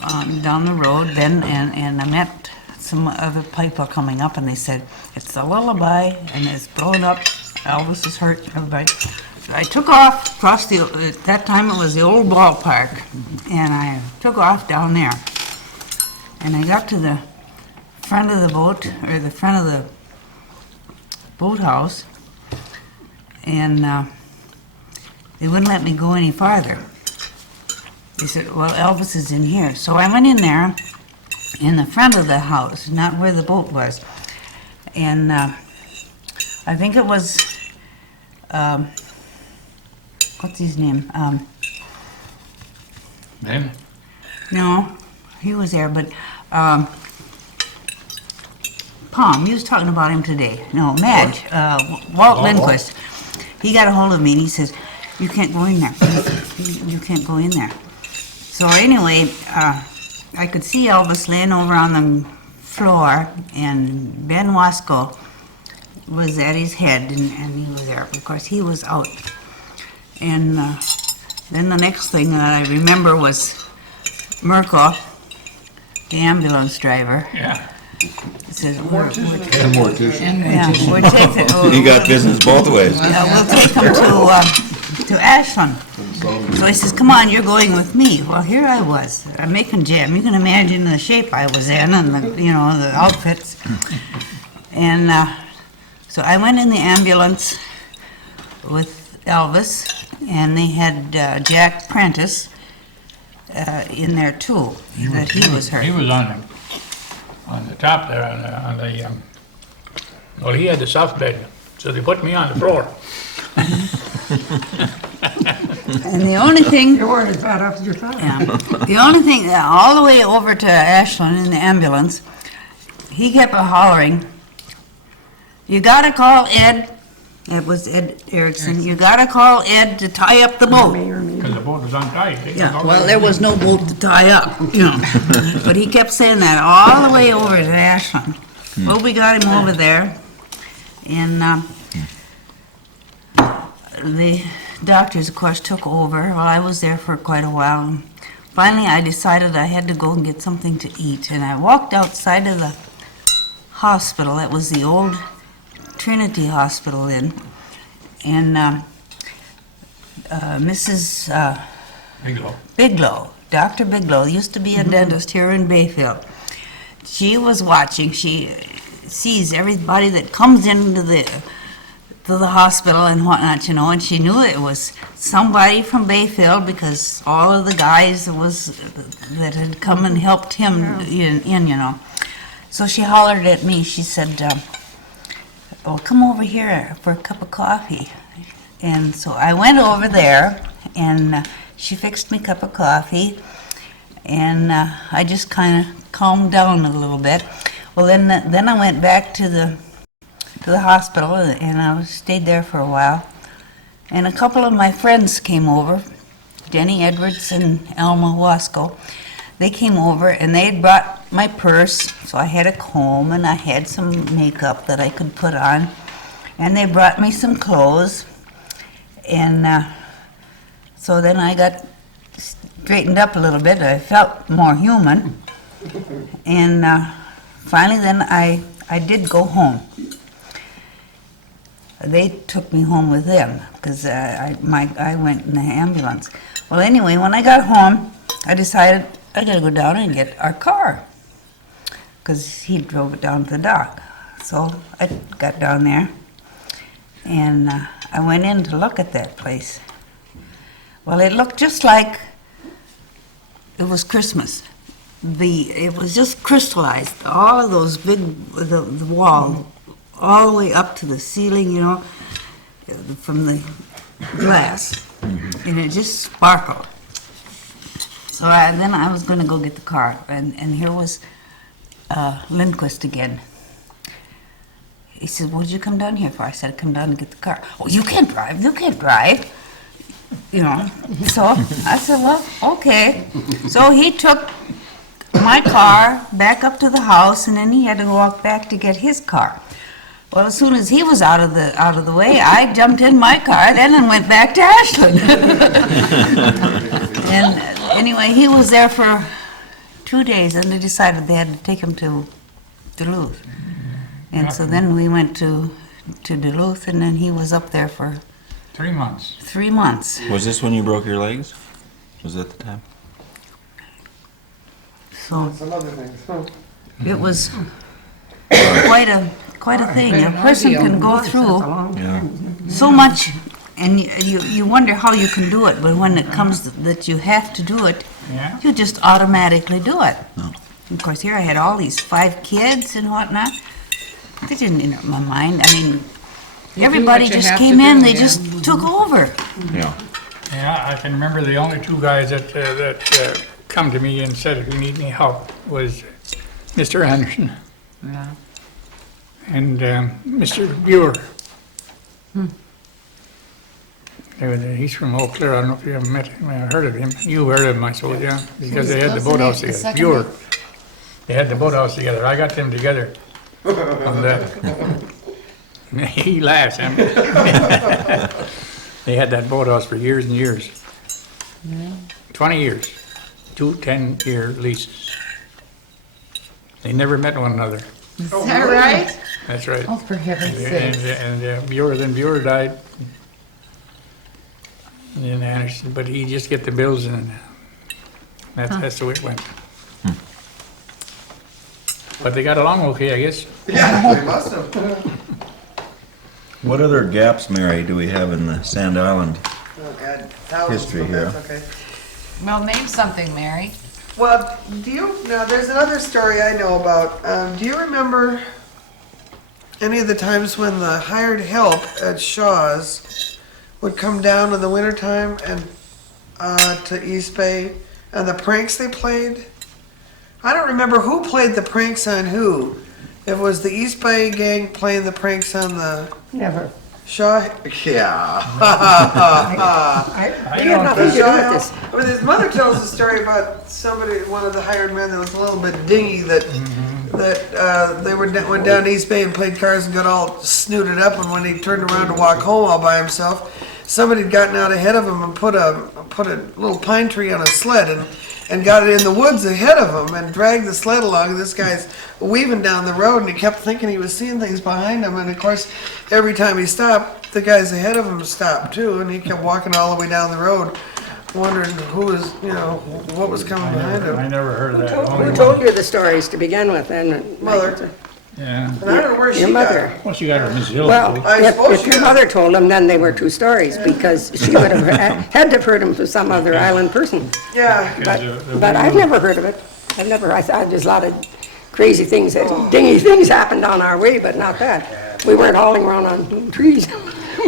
the road then, and I met some other people coming up, and they said, "It's the lullaby, and it's blowing up. Elvis is hurt, everybody." So I took off across at that time it was the old ballpark, and I took off down there. And I got to the front of the boat, or the front of the boathouse, and they wouldn't let me go any farther. They said, "Well, Elvis is in here." So I went in there, in the front of the house, not where the boat was. And I think it was, what's his name? Then, No, he was there, but Palm, you was talking about him today. No, Madge, Walt Lindquist. He got a hold of me and he says, "You can't go in there. You can't go in there." So anyway, I could see Elvis laying over on the floor, and Ben Wasco was at his head, and he was there. Of course, he was out. And then the next thing that I remember was Merkel, the ambulance driver, yeah. said, And mortician. yeah, we're taking, You got business both ways. we'll take him to Ashland. So he says, "Come on, you're going with me." Well, here I was. I'm making jam. You can imagine the shape I was in and the outfits. And so I went in the ambulance with Elvis, and they had Jack Prentice in there too, that he was hurt. He was on the top there, well, he had the soft bed, so they put me on the floor. And the only thing, You weren't as bad off as you thought. yeah, the only thing, all the way over to Ashland in the ambulance, he kept hollering, "You gotta call Ed." It was Ed Erickson. "You gotta call Ed to tie up the boat." Because the boat was untied. They Yeah, took all well, the- there was no boat to tie up, But he kept saying that all the way over to Ashland. Well, we got him over there, and the doctors, of course, took over. Well, I was there for quite a while. Finally, I decided I had to go and get something to eat, and I walked outside of the hospital. That was the old Trinity Hospital then, and Mrs. Bigelow. Biglow, Dr. Biglow, used to be a dentist here in Bayfield. She was watching. She sees everybody that comes into the hospital and whatnot, and she knew it was somebody from Bayfield because all of the guys that had come and helped him in. So she hollered at me. She said, "Oh, come over here for a cup of coffee." And so I went over there, and she fixed me a cup of coffee, and I just kind of calmed down a little bit. Well, then I went back to the hospital, and I stayed there for a while. And a couple of my friends came over, Denny Edwards and Alma Wasco. They came over, and they had brought my purse, so I had a comb, and I had some makeup that I could put on. And they brought me some clothes, and so then I got straightened up a little bit. I felt more human. And finally then I did go home. They took me home with them because I went in the ambulance. Well, anyway, when I got home, I decided I gotta go down and get our car. Because he drove it down to the dock. So I got down there and I went in to look at that place. Well, it looked just like it was Christmas. It was just crystallized, all of those big, the wall, all the way up to the ceiling, you know, from the glass. And it just sparkled. So then I was going to go get the car, and here was Lindquist again. He said, "What did you come down here for?" I said, "I come down to get the car." "Oh, you can't drive, you can't drive. You know, so I said, "Well, okay." So he took my car back up to the house, and then he had to walk back to get his car. Well, as soon as he was out of the way, I jumped in my car then and went back to Ashland. And anyway, he was there for 2 days, and they decided they had to take him to Duluth. And so then we went to Duluth, and then he was up there for 3 months. 3 months. Was this when you broke your legs? Was that the time? So Some other things. Huh. it was quite a thing. A person can go through Yeah. so much, and you wonder how you can do it, but when it comes that you have to do it, Yeah. you just automatically do it. Of course, here I had all these 5 kids and whatnot. They didn't enter my mind. I mean, everybody what you just have came to in, do, they yeah. just took over. Yeah. Yeah, I can remember the only 2 guys that come to me and said, "If you need any help," was Mr. Anderson Yeah. and Mr. Buer. He's from Eau Claire. I don't know if you ever met him, heard of him. You heard of him, I suppose, yeah, because they had the What's the boathouse name? The together. second Buer. name? They had the boathouse together. I got them together on that. He laughs. I mean. They had that boathouse for years and years. 20 years. 2 10-year leases. They never met one another. Is that right? That's right. Oh, for heaven's And, sake. Buer died. And then Anderson, but he just get the bills and that's the way it went. But they got along okay, I guess. Yeah, they must have. What other gaps, Mary, do we have in the Sand Island? Oh, God. Thousands, History but here. that's okay. Well, name something, Mary. Well, there's another story I know about. Do you remember any of the times when the hired help at Shaw's would come down in the wintertime and to East Bay, and the pranks they played? I don't remember who played the pranks on who. It was the East Bay gang playing the pranks on the Never. Shaw. Yeah. I have nothing to do with this. I mean, his mother tells a story about somebody, one of the hired men that was a little bit dingy that they went down to East Bay and played cards and got all snooted up, and when he turned around to walk home all by himself, somebody had gotten out ahead of him and put a little pine tree on a sled and got it in the woods ahead of him and dragged the sled along. And this guy's weaving down the road, and he kept thinking he was seeing things behind him. And of course, every time he stopped, the guys ahead of him stopped too, and he kept walking all the way down the road, wondering who was, what was coming behind I him. never heard of that. Only Who one. told you the stories to begin with, then? Mother. Yeah. And I don't know where she Your got mother. it. Well, she got her Miss Hill. Well, I suppose if your mother told them, then they were 2 stories, because she would have had to have heard them from some other island person. Yeah. But I've never heard of it. I thought there's a lot of crazy things, dingy things happened on our way, but not that. We weren't hauling around on trees.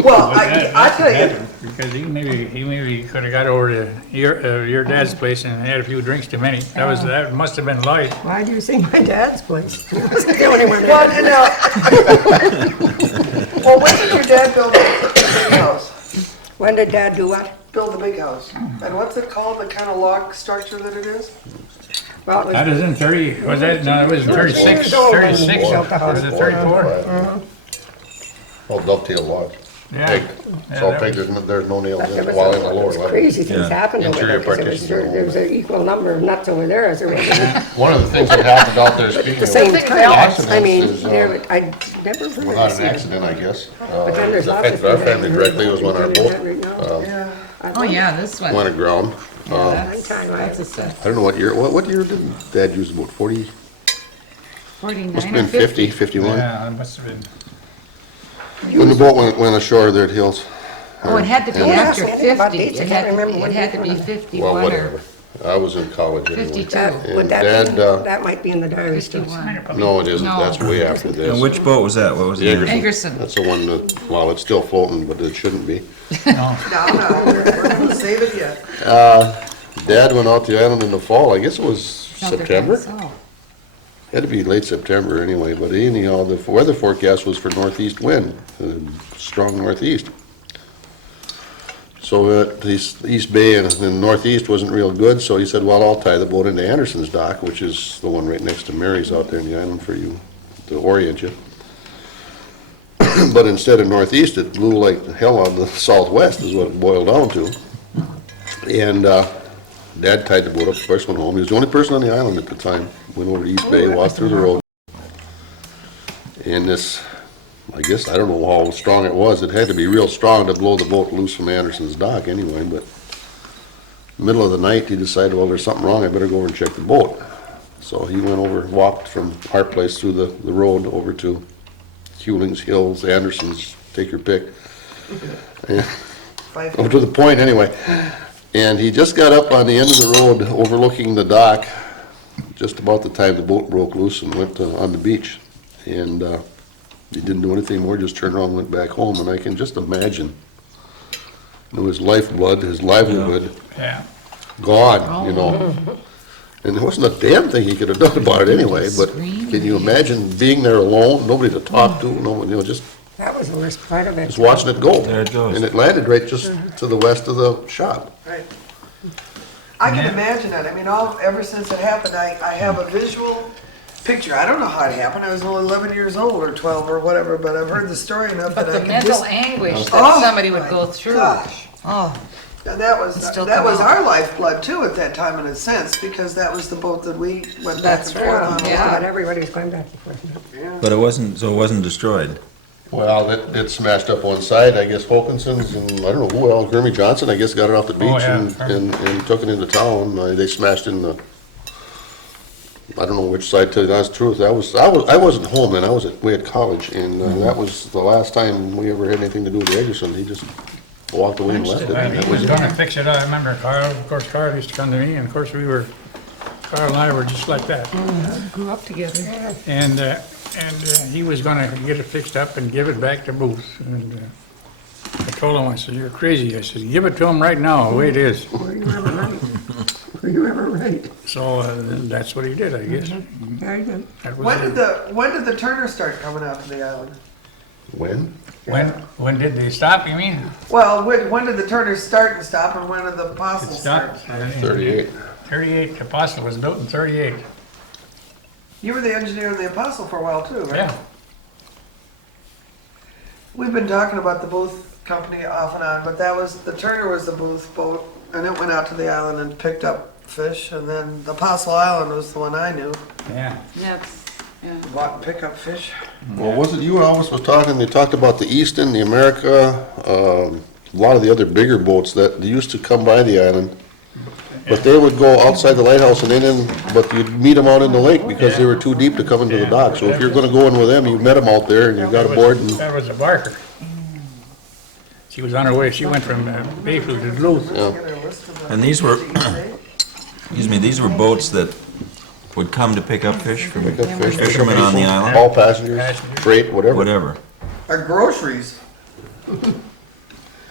Well, I tell you, Because he maybe could have got over to your dad's place and had a few drinks too many. That must have been light. Why do you say my dad's place? It wasn't the only one well, there. well, when did your dad build the big house? When did Dad do what? Build the big house. And what's it called, the kind of log structure that it is? Well, it was That is in 30, was that, no, it was in 36, 36, or was it 34? Oh, dovetail logs. Yeah. Big. Yeah, So that big, there's no nails in There it while in the was lower level. crazy things Yeah. happened over Interior there, 'cause partition. there was an equal number of nuts over there as there was at One of the things that happened out there, speaking the of same Something time. I accidents, mean, is, I never heard without of an this. accident, I guess. But then there's That lots of affected our things I family heard directly was about when our what boat they're doing right now. Yeah. Oh, yeah, this one. went aground. Yeah, time, that's a set. I don't know what year, what year did Dad use the boat? 40? 49 Must have or been 50, 51? Yeah, it must have been. When the boat went ashore there at Hills. Oh, it had to be Yeah. after Yeah, I think about 50. dates, I It can't had to remember be, what it had to be year. 51 Well, or whatever. I was in college anyway. 52. That, would And that Dad, be, that might be in the diary still. 51. No, it isn't. No. That's way after And this. which boat was that? What was the name? Angerson. That's the one that, well, it's still floating, but it shouldn't be. No, we're gonna save it yet. Dad went out to the island in the fall. I guess it was No, they're September. down south. Had to be late September anyway, but anyhow, the weather forecast was for northeast wind, strong northeast. So the East Bay and the northeast wasn't real good, so he said, well, I'll tie the boat into Anderson's dock, which is the one right next to Mary's out there in the island for you, to orient you. But instead of northeast, it blew like hell on the southwest is what it boiled down to. And Dad tied the boat up, first went home. He was the only person on the island at the time. Went over to East Bay, walked through the road. And this, I guess, I don't know how strong it was. It had to be real strong to blow the boat loose from Anderson's dock anyway, but middle of the night, he decided, well, there's something wrong. I better go over and check the boat. So he went over, walked from our place through the road over to Hewlings, Hills, Anderson's, take your pick. And up to the point anyway. And he just got up on the end of the road overlooking the dock just about the time the boat broke loose and went on the beach. And he didn't do anything more, just turned around and went back home. And I can just imagine, you know, his lifeblood, his livelihood Yeah. gone, you know. And there wasn't a damn thing he could have done about it anyway, but can you imagine being there alone, nobody to talk to, no one, you know, just That was the worst part of it. watching it go. There it goes. And it landed right just to the west of the shop. Right. I can imagine it. I mean, ever since it happened, I have a visual picture. I don't know how it happened. I was only 11 years old or 12 or whatever, but I've heard the story enough But that the I can mental just... anguish that Oh, somebody would my go through. Gosh. Oh, And that was Still come out. our lifeblood too at that time in a sense, because that was the boat that we went back That's and forth right, on. a yeah. lot. But everybody was going back and forth. But it wasn't, so it wasn't destroyed. Well, it smashed up one side, I guess Hokinson's and I don't know who else, Grimmy Johnson, I guess, got it off the beach yeah. and took it into town. They smashed in the, I don't know which side, to tell you the truth. I wasn't home then, I was away at college, and that was the last time we ever had anything to do with Anderson. He just walked away and left it. And he was gonna fix it. I remember Carl, of course, Carl used to come to me, and of course, Carl and I were just like that. grew up together. And he was gonna get it fixed up and give it back to Booth. And I told him, I said, "You're crazy." I said, "Give it to him right now, the way it is." Were you ever right? Were you ever right? So that's what he did, I guess. Very good. That was When did the Turner start coming out to the island? When? When did they stop, you mean? Well, when did the Turners start and stop, and when did the It Apostles start? stopped. 38. 38, the Apostle was built in 38. You were the engineer of the Apostle for a while too, right? Yeah. We've been talking about the Booth company off and on, but the Turner was the Booth boat, and it went out to the island and picked up fish, and then the Apostle Island was the one I knew. Yeah. Go out and pick up fish. Well, wasn't you always was talking, they talked about the Easton, the America, a lot of the other bigger boats that used to come by the island. But they would go outside the lighthouse and but you'd meet them out in the lake because they were too deep to come into the dock. So if you're gonna go in with them, you met them out there and you got aboard and, That was a Barker. She was on her way, she went from Bayfield to Duluth. yeah. Get a list of the And these were, things, eh? excuse me, these were boats that would come to pick up fish from Pick up fish, pick up fishermen on the people, island? all passengers, freight, whatever. Whatever. Our groceries.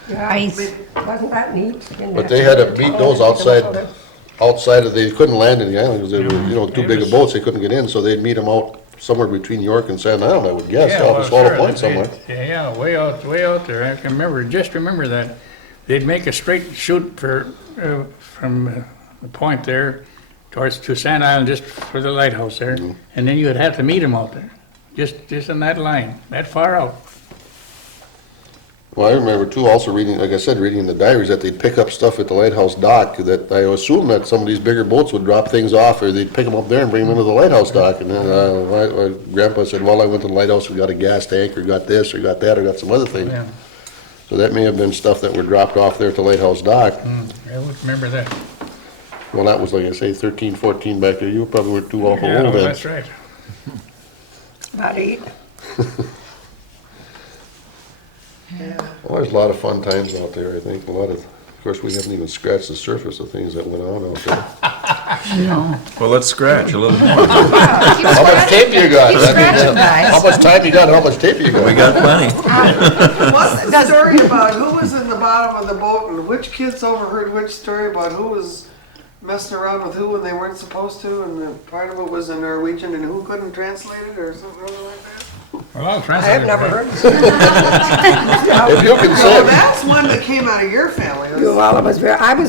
Yeah, Ice. wasn't that neat? But they had to meet those outside of, they couldn't land in the island because they were, you know, too big of boats, they couldn't get in, so they'd meet them out somewhere between York and Staten Island, I would guess, Yeah, off well, of Swallow sure, Point somewhere. Yeah, way out there. I can remember that. They'd make a straight shoot from the point there to Sand Island, just for the lighthouse there, and then you would have to meet them out there, just in that line, that far out. Well, I remember too, also reading, like I said, reading in the diaries that they'd pick up stuff at the lighthouse dock, that I assume that some of these bigger boats would drop things off, or they'd pick them up there and bring them into the lighthouse dock, and then, my grandpa said, well, I went to the lighthouse, we got a gas tank, or got this, or got that, or got some other thing. Yeah, So that may have been stuff that were dropped off there at the lighthouse dock. I would remember that. Well, that was, like I say, 13, 14 back there. You probably weren't too awful Yeah, old then. that's right. About 8. Well, there's a lot of fun times out there, I think. Of course, we haven't even scratched the surface of things that went on out there. Well, let's scratch a little more. How much tape you got? Keep scratching, guys. How much time you got and how much tape you got? We got plenty. What's the story about who was in the bottom of the boat and which kids overheard which story about who was messing around with who when they weren't supposed to, and the part of it was in Norwegian and who couldn't translate it or something like that? Well, I'll I translate have it never for you. heard of it. If you can No, say it. that's one that came out of your family. Well, I was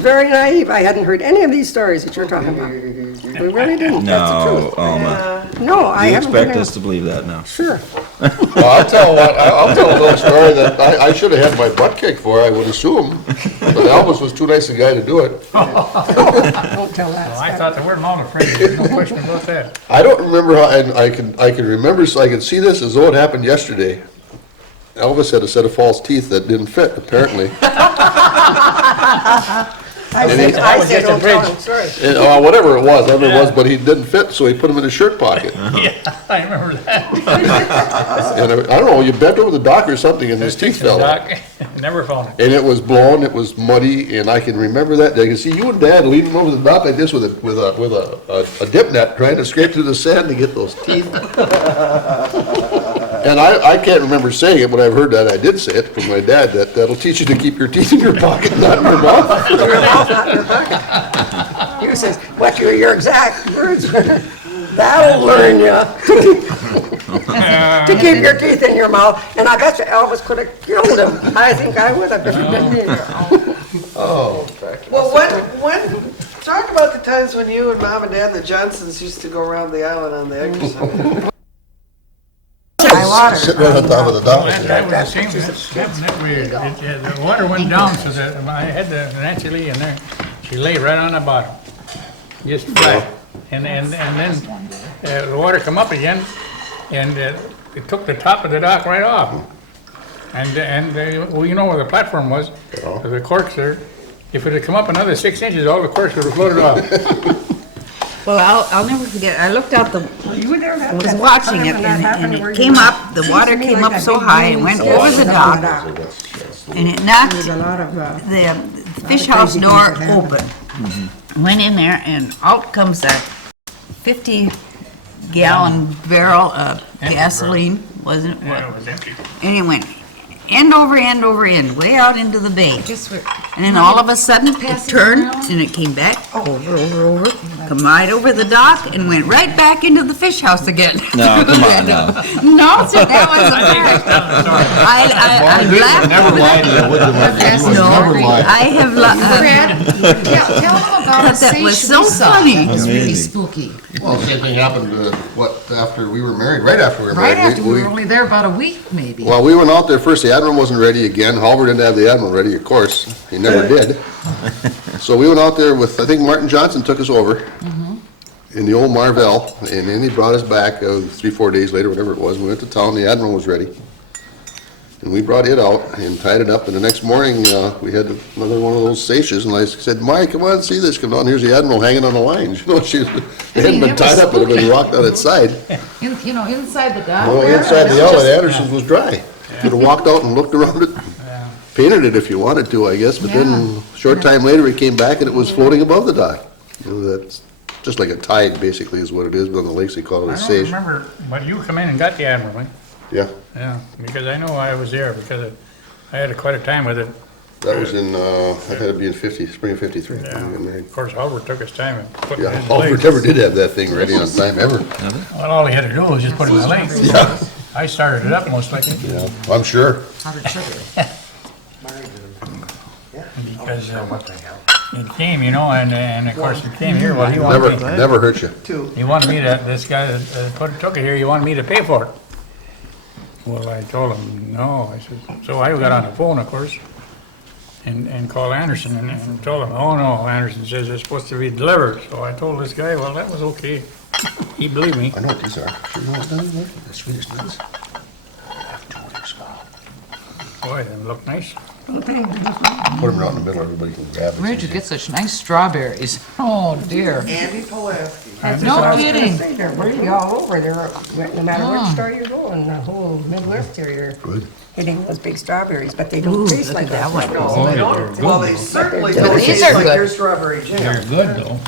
very naive. I hadn't heard any of these stories that you're talking about. We really didn't. That's the No, truth. Alma. No, I You haven't. expect heard us to believe that now. Sure. Well, I'll tell a little story that I should have had my butt kicked for, I would assume. But Elvis was too nice a guy to do it. Don't tell that. Well, I thought they weren't all afraid, there's no question about that. I don't remember how, and I can remember, so I can see this as though it happened yesterday. Elvis had a set of false teeth that didn't fit, apparently. I said, don't tell him. Sorry. And, whatever it was, but he didn't fit, so he put them in his shirt pocket. Yeah, I remember that. And I don't know, you bent over the dock or something and his teeth fell out. Doc, never found it. And it was blown, it was muddy, and I can remember that day. I can see you and Dad leaning over the dock like this with a dip net, trying to scrape through the sand to get those teeth. And I can't remember saying it, but I've heard that I did say it from my dad, that'll teach you to keep your teeth in your pocket, not in your mouth. Your mouth, not your pocket. He says, what are your exact words? That'll learn you to keep your teeth in your mouth. And I bet you Elvis could have killed him. I think I would have if he didn't. Oh. Well, when talk about the times when you and Mom and Dad and the Johnsons used to go around the island on the exercise. High water. Sitting right on top of the dock. That was the same, that's weird. The water went down, so that I had the Nancy Lee in there, she lay right on the bottom, just flat. And then the water come up again, and it took the top of the dock right off. Well, you know where the platform was, the corks there. If it had come up another 6 inches, all the corks would have floated off. Well, I'll never forget, I looked out You were there. I was watching it, and it came up, the water came up so high, and went over the dock, and it knocked There's a lot of, the fish house door open. Went in there, and out comes a 50-gallon barrel of gasoline, wasn't it? Yeah, it was empty. And it went end over end, way out into the bay. Guess what? And then all of a sudden, it turned, and it came back, over, come right over the dock, and went right back into the fish house again. No, come on now. No, sir, that was a fact. I laughed. Never lied to you, would you, Margaret? You would No, never lie. I have, Brad, tell them about a that was station so we saw. funny. It was really Amazing. spooky. Well, same thing happened, after we were married, right after we were married. Right after we were only there about a week, maybe. Well, we went out there first, the Admiral wasn't ready again, Halvard didn't have the Admiral ready, of course, he never did. So we went out there with, I think Martin Johnson took us over in the old Marvell, and then he brought us back 3-4 days later, whatever it was, we went to town, the Admiral was ready. And we brought it out and tied it up, and the next morning, we had another one of those seiches, and I said, Mike, come on, see this, come on, here's the Admiral hanging on the lines. You know, it hadn't been it was tied up, it had been spooky. rocked on its side. Inside the dock. Well, inside the outlet, Anderson's was dry. Could have walked out and looked around it, painted it if you wanted to, I guess, but then, a short time later, we came back and it was floating above the dock. You know, that's just like a tide, basically, is what it is, but on the lakes, they call it I a don't sage. remember, but you come in and got the Admiral, eh? Yeah, Yeah, because I know I was there, because I had quite a time with it. that was in, that had to be in spring of 53. Yeah. when we got married. Of course, Albert took his time and put it in Yeah, his Halvard legs. never did have that thing ready on time, ever. Well, all he had to do was just put it in the legs. Yeah, I started it up most likely, yeah, I'm sure. because it came, you know, and of course it came here, well, he wanted me, Never hurt you. he wanted me to, this guy that took it here, he wanted me to pay for it. Well, I told him, no, I said, so I got on the phone, of course, and called Anderson and told him, oh, no, Anderson says it's supposed to be delivered. So I told this guy, well, that was okay. He believed me. I know what these are. Sure you know what those are? The Swedish nuts. Boy, they look nice. Put them out in the middle, everybody can grab it. Where'd you get such nice strawberries? Oh dear. Andy Pulaski. No kidding. They're really all over there, no matter which store you go in the whole Midwest here, you're Good. hitting those big strawberries, but they don't taste like that one. No, they don't. Well, they certainly But don't these taste are like good. your strawberry They're jam. good though.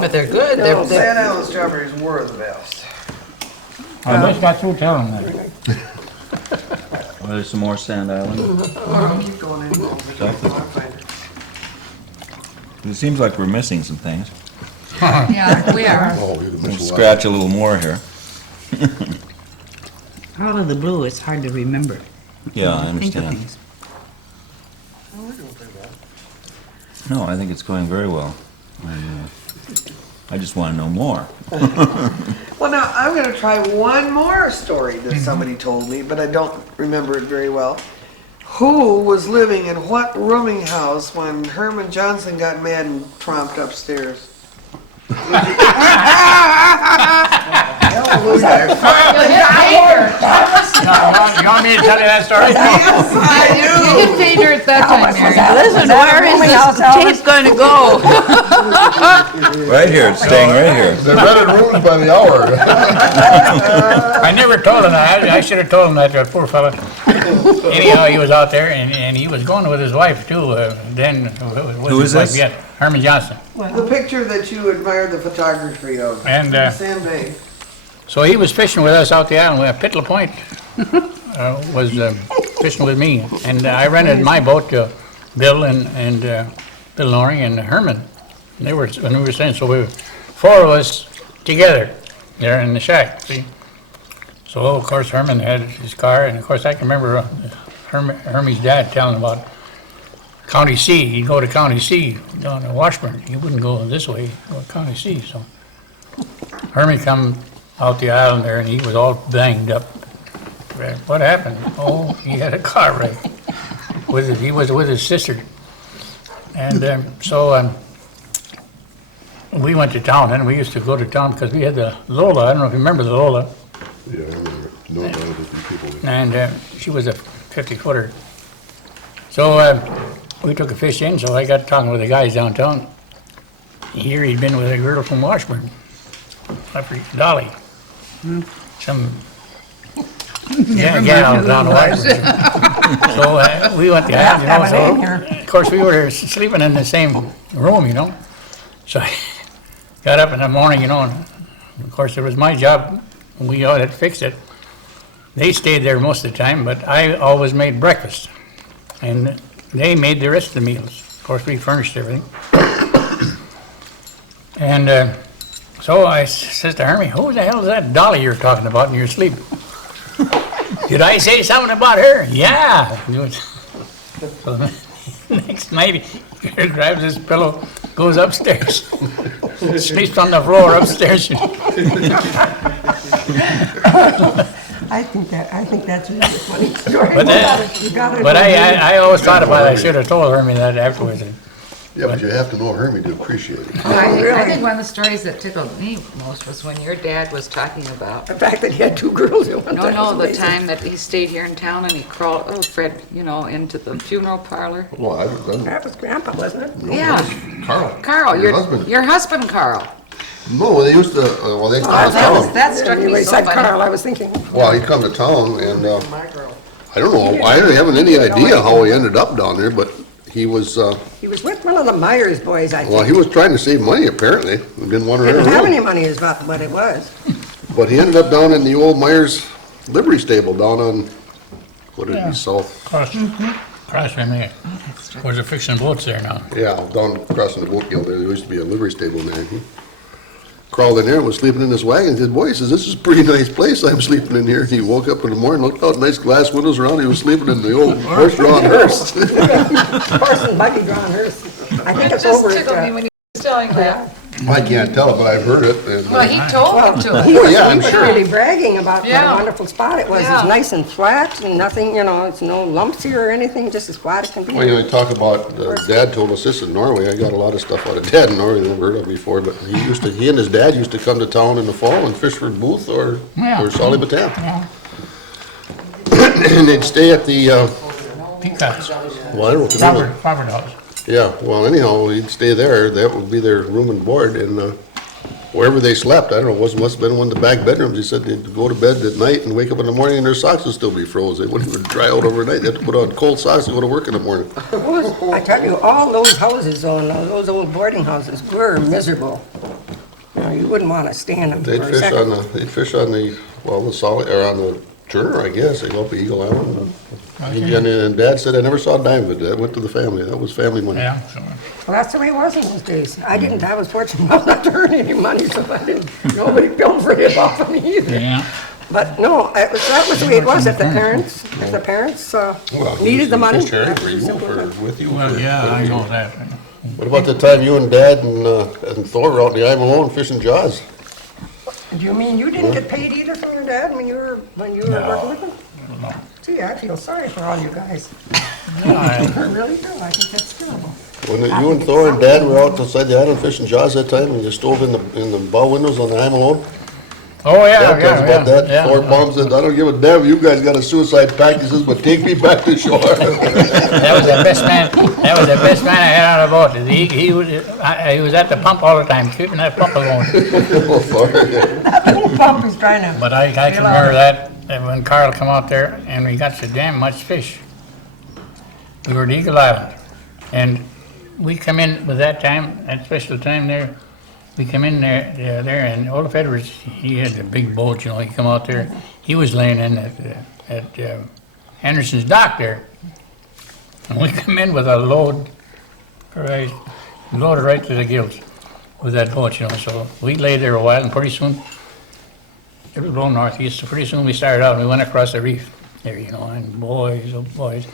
But they're good. No, They're, Sand Island strawberries were the best. I just got through telling them that. Well, there's some more Sand Island. Keep going in. It seems like we're missing some things. yeah, we are. Oh, you can We'll miss a lot. scratch a little more here. Out of the blue, it's hard to remember. Yeah, I Think of understand. things. No, I think it's going very well. I just want to know more. Well, now, I'm gonna try one more story that somebody told me, but I don't remember it very well. Who was living in what rooming house when Herman Johnson got mad and tromped upstairs? Hallelujah. You want me to tell you that story? Yes, I You do. can figure it that time, Mary. Listen, where is this tape going to go? Right here, it's staying right here. They're rented rooms by the hour. I never told him that. I should have told him that, poor fella. Anyhow, he was out there and he was going with his wife too, then. Who is this? Herman Johnson. The picture that you admired the photography of. And, Sam Bay. So he was fishing with us out the island. Pitla Point was fishing with me, and I rented my boat to Bill and Bill Loring and Herman. And they were when we were staying, so we were four of us together there in the shack. See, so of course Herman had his car, and of course I can remember Hermie's dad telling about County C. He'd go to County C down in Washburn. He wouldn't go this way, he'd go to County C. So Hermie come out the island there, and he was all banged up. What happened? Oh, he had a car wreck. He was with his sister. And so we went to town, and we used to go to town because we had the Lola. I don't know if you remember the Lola. Yeah, I remember. No doubt different people. And she was a 50-footer. So we took a fish in, so I got talking with the guys downtown. Here he'd been with a girl from Washburn. I forget, Dolly. Some gal down the Washburn. So we went to have, so of course we were sleeping in the same room, So I got up in the morning, and of course it was my job. We all had fixed it. They stayed there most of the time, but I always made breakfast. And they made the rest of the meals. Of course, we furnished everything. And so I says to Hermie, who the hell is that Dolly you're talking about in your sleep? Did I say something about her? Yeah. So next night, he grabs his pillow, goes upstairs, sleeps on the floor upstairs. I think that's a really funny story. But I always thought about it. I should have told Hermie that afterwards. Yeah, but you have to know Hermie to appreciate it. I think one of the stories that tickled me most was when your dad was talking about, The fact that he had two girls at one time. was the amazing. time that he stayed here in town and he crawled, Fred, into the funeral parlor. Well, I was, That was Grandpa, wasn't it? Yeah. Carl. Carl, Your husband. Your husband, Carl. No, they used to, they come to town. That struck me Anyway, so said funny. Carl, I was thinking. Well, he'd come to town and, My girl. I don't know, I don't have any idea how he ended up down there, but he was, He was with one of the Myers boys, I think. well, he was trying to save money apparently. He didn't want to rent Didn't a have any room. money is about what it was. But he ended up down in the old Myers livery stable down on, what is it, south? Cross from there. Of course, they're fixing boats there now. Yeah, down crossing the boat hill there, there used to be a livery stable there. He crawled in there and was sleeping in his wagon. He said, boy, he says, this is a pretty nice place I'm sleeping in here. He woke up in the morning, looked out, nice glass windows around, he was sleeping in the old horse-drawn hearse. Horse and buggy drawn hearse. I think it's Just over tickled me at, when he was telling that. I can't tell, but I've heard it. And, Well, he told me to. he Oh, was, yeah, he I'm was sure. really bragging about what Yeah. a wonderful spot it was. Yeah. It's nice and flat and nothing, it's no lumps here or anything, just as flat as can be. Well, you talk about, Dad told us this in Norway. I got a lot of stuff out of Dad in Norway I never heard of before, but he and his dad used to come to town in the fall and fish for Booth or Solly Batam. Yeah. And they'd stay at the, Peacocks. Well, I don't know what to do. Crawford House. Yeah, well, anyhow, he'd stay there, that would be their room and board, and, wherever they slept, I don't know, must have been one of the back bedrooms, he said they'd go to bed at night and wake up in the morning and their socks would still be froze, they wouldn't even dry out overnight, they had to put on cold socks to go to work in the morning. I tell you, all those houses on those old boarding houses were miserable. You know, you wouldn't want to stay in them for They'd a fish second. they'd fish on the, well, the solid, or on the Turner, I guess, they go up to Eagle Island. And Dad said, I never saw a dime of it, that went to the family, that was family money. Yeah, so, Well, that's the way it was in those days. I was fortunate not to earn any money, so I didn't, nobody billed for it off of me either. yeah. But no, that was the way it was, if the parents Well, he needed used the to money. fish area that for was you, simple for, enough. with you. Well, for- yeah, for I you. know that. What about the time you and Dad and Thor were out in the I'm Alone fishing jaws? Do you mean you didn't get paid either from your dad when you were working with him? No. Gee, I feel sorry for all you guys. No, I really do. I think that's terrible. When you and Thor and Dad were out outside the island fishing jaws that time, and you stove in the bow windows on the I'm Alone? Oh, yeah, Dad tells about that. yeah. Thor Baum said, I don't give a damn, you guys got a suicide pact, he says, but take me back to shore. That was the best man, I had on the boat. He was at the pump all the time, keeping that pump going. Oh, Thor, yeah. That little pump is trying to. But I can remember that when Carl come out there and we got so damn much fish. We were at Eagle Island, and we come in with that time, that special time there, we come in there, and Olaf Edwards, he had a big boat, you know, he come out there, he was laying in at Henderson's dock there. And we come in with a load, loaded right to the gills with that boat, you know, so we lay there a while, and pretty soon, it was blowing northeast, so pretty soon we started out, and we went across the reef there, you know, and boys, oh boys.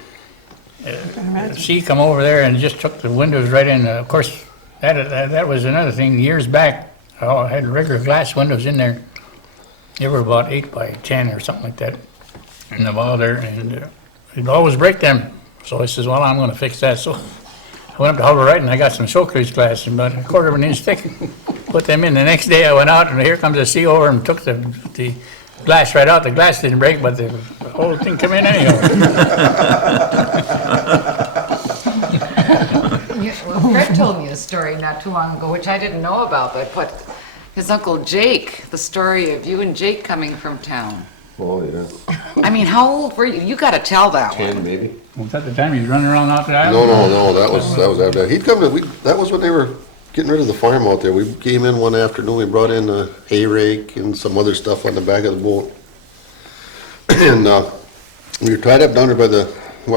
The sea come over there and just took the windows right in. Of course, that was another thing. Years back, I had regular glass windows in there. They were about 8 by 10 or something like that in the wall there, and it'd always break them. So I says, well, I'm going to fix that. So I went up to Harbor Right, and I got some Showcase glass, about a quarter of an inch thick. Put them in. The next day I went out, and here comes the sea over and took the glass right out. The glass didn't break, but the whole thing came in anyhow. Fred told me a story not too long ago, which I didn't know about, but his Uncle Jake, the story of you and Jake coming from town. Oh, yeah. I mean, how old were you? You gotta tell that one. Maybe. Was that the time he was running around out the island? No, that was after, he'd come that was when they were getting rid of the farm out there. We came in one afternoon, we brought in a hay rake and some other stuff on the back of the boat. And, we were tied up down there by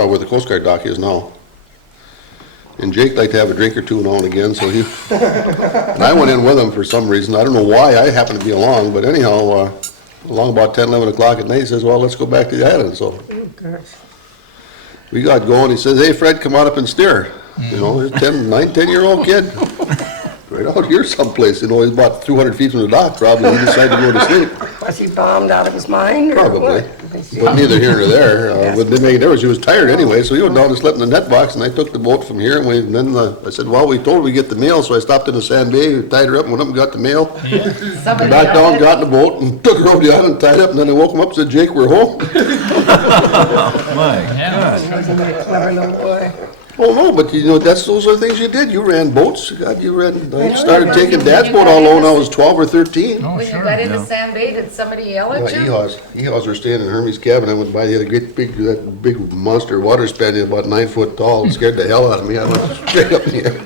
where the Coast Guard dock is now. And Jake liked to have a drink or two now and again, so and I went in with him for some reason. I don't know why I happened to be along, but anyhow, along about 10, 11 o'clock at night, he says, well, let's go back to the island, so. Oh, gosh. We got going, he says, hey, Fred, come on up and steer. You know, he's 10-year-old kid. Right out here someplace, you know, he's about 200 feet from the dock, probably, he decided to go to sleep. Was he bombed out of his mind or Probably. what? But neither here nor there, but it didn't make a difference, he was tired anyway, so he went down and slept in the net box, and I took the boat from here, and then I said, well, we told we'd get the mail, so I stopped in the Sand Bay, tied her up, and went up and got the mail. Somebody Back down, else- got in the boat, and took her over the island, tied up, and then I woke him up and said, Jake, we're home. My God. Wasn't that a clever little boy? Well, no, but you know, those are the things you did. You ran boats. God, I started taking Dad's boat all alone when I was 12 or 13. Oh, When you sure. got into Sand Bay, did somebody yell at you? Ehaws were staying in Hermes' cabin. I went by, they had a great that big monster water spaniel about 9 foot tall. It scared the hell out of me. I went straight up in the air.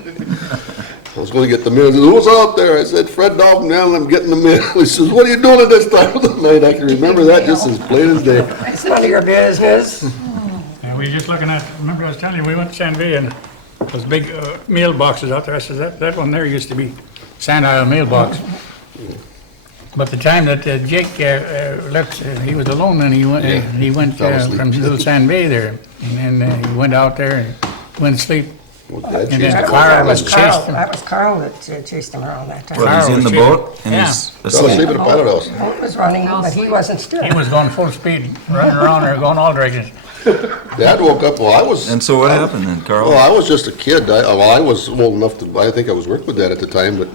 I was going to get the mail. He said, who's out there? I said, Fred Dolphin down, I'm getting the mail. He says, what are you doing at this time of the night? I can remember that just as plain as day. It's none of your business. And we were just looking at, remember I was telling you, we went to Sand Bay and those big mailboxes out there. I said, that one there used to be Sand Isle mailbox. But the time that Jake left, he was alone and he went Fell asleep. from Little Sand Bay there. And then he went out there and went to sleep. Well, Dad And then chased Carl was Carl. chasing him. That was Carl that chased him around that time. Well, he's in the Carl was boat and yeah. he's fell asleep asleep. at the pilot house. The boat was running, but he wasn't still. He was going full speed, running around there, going all directions. Dad woke up, And so what happened then, Carl? Well, I was just a kid. I was old enough I think I was working with Dad at the time, but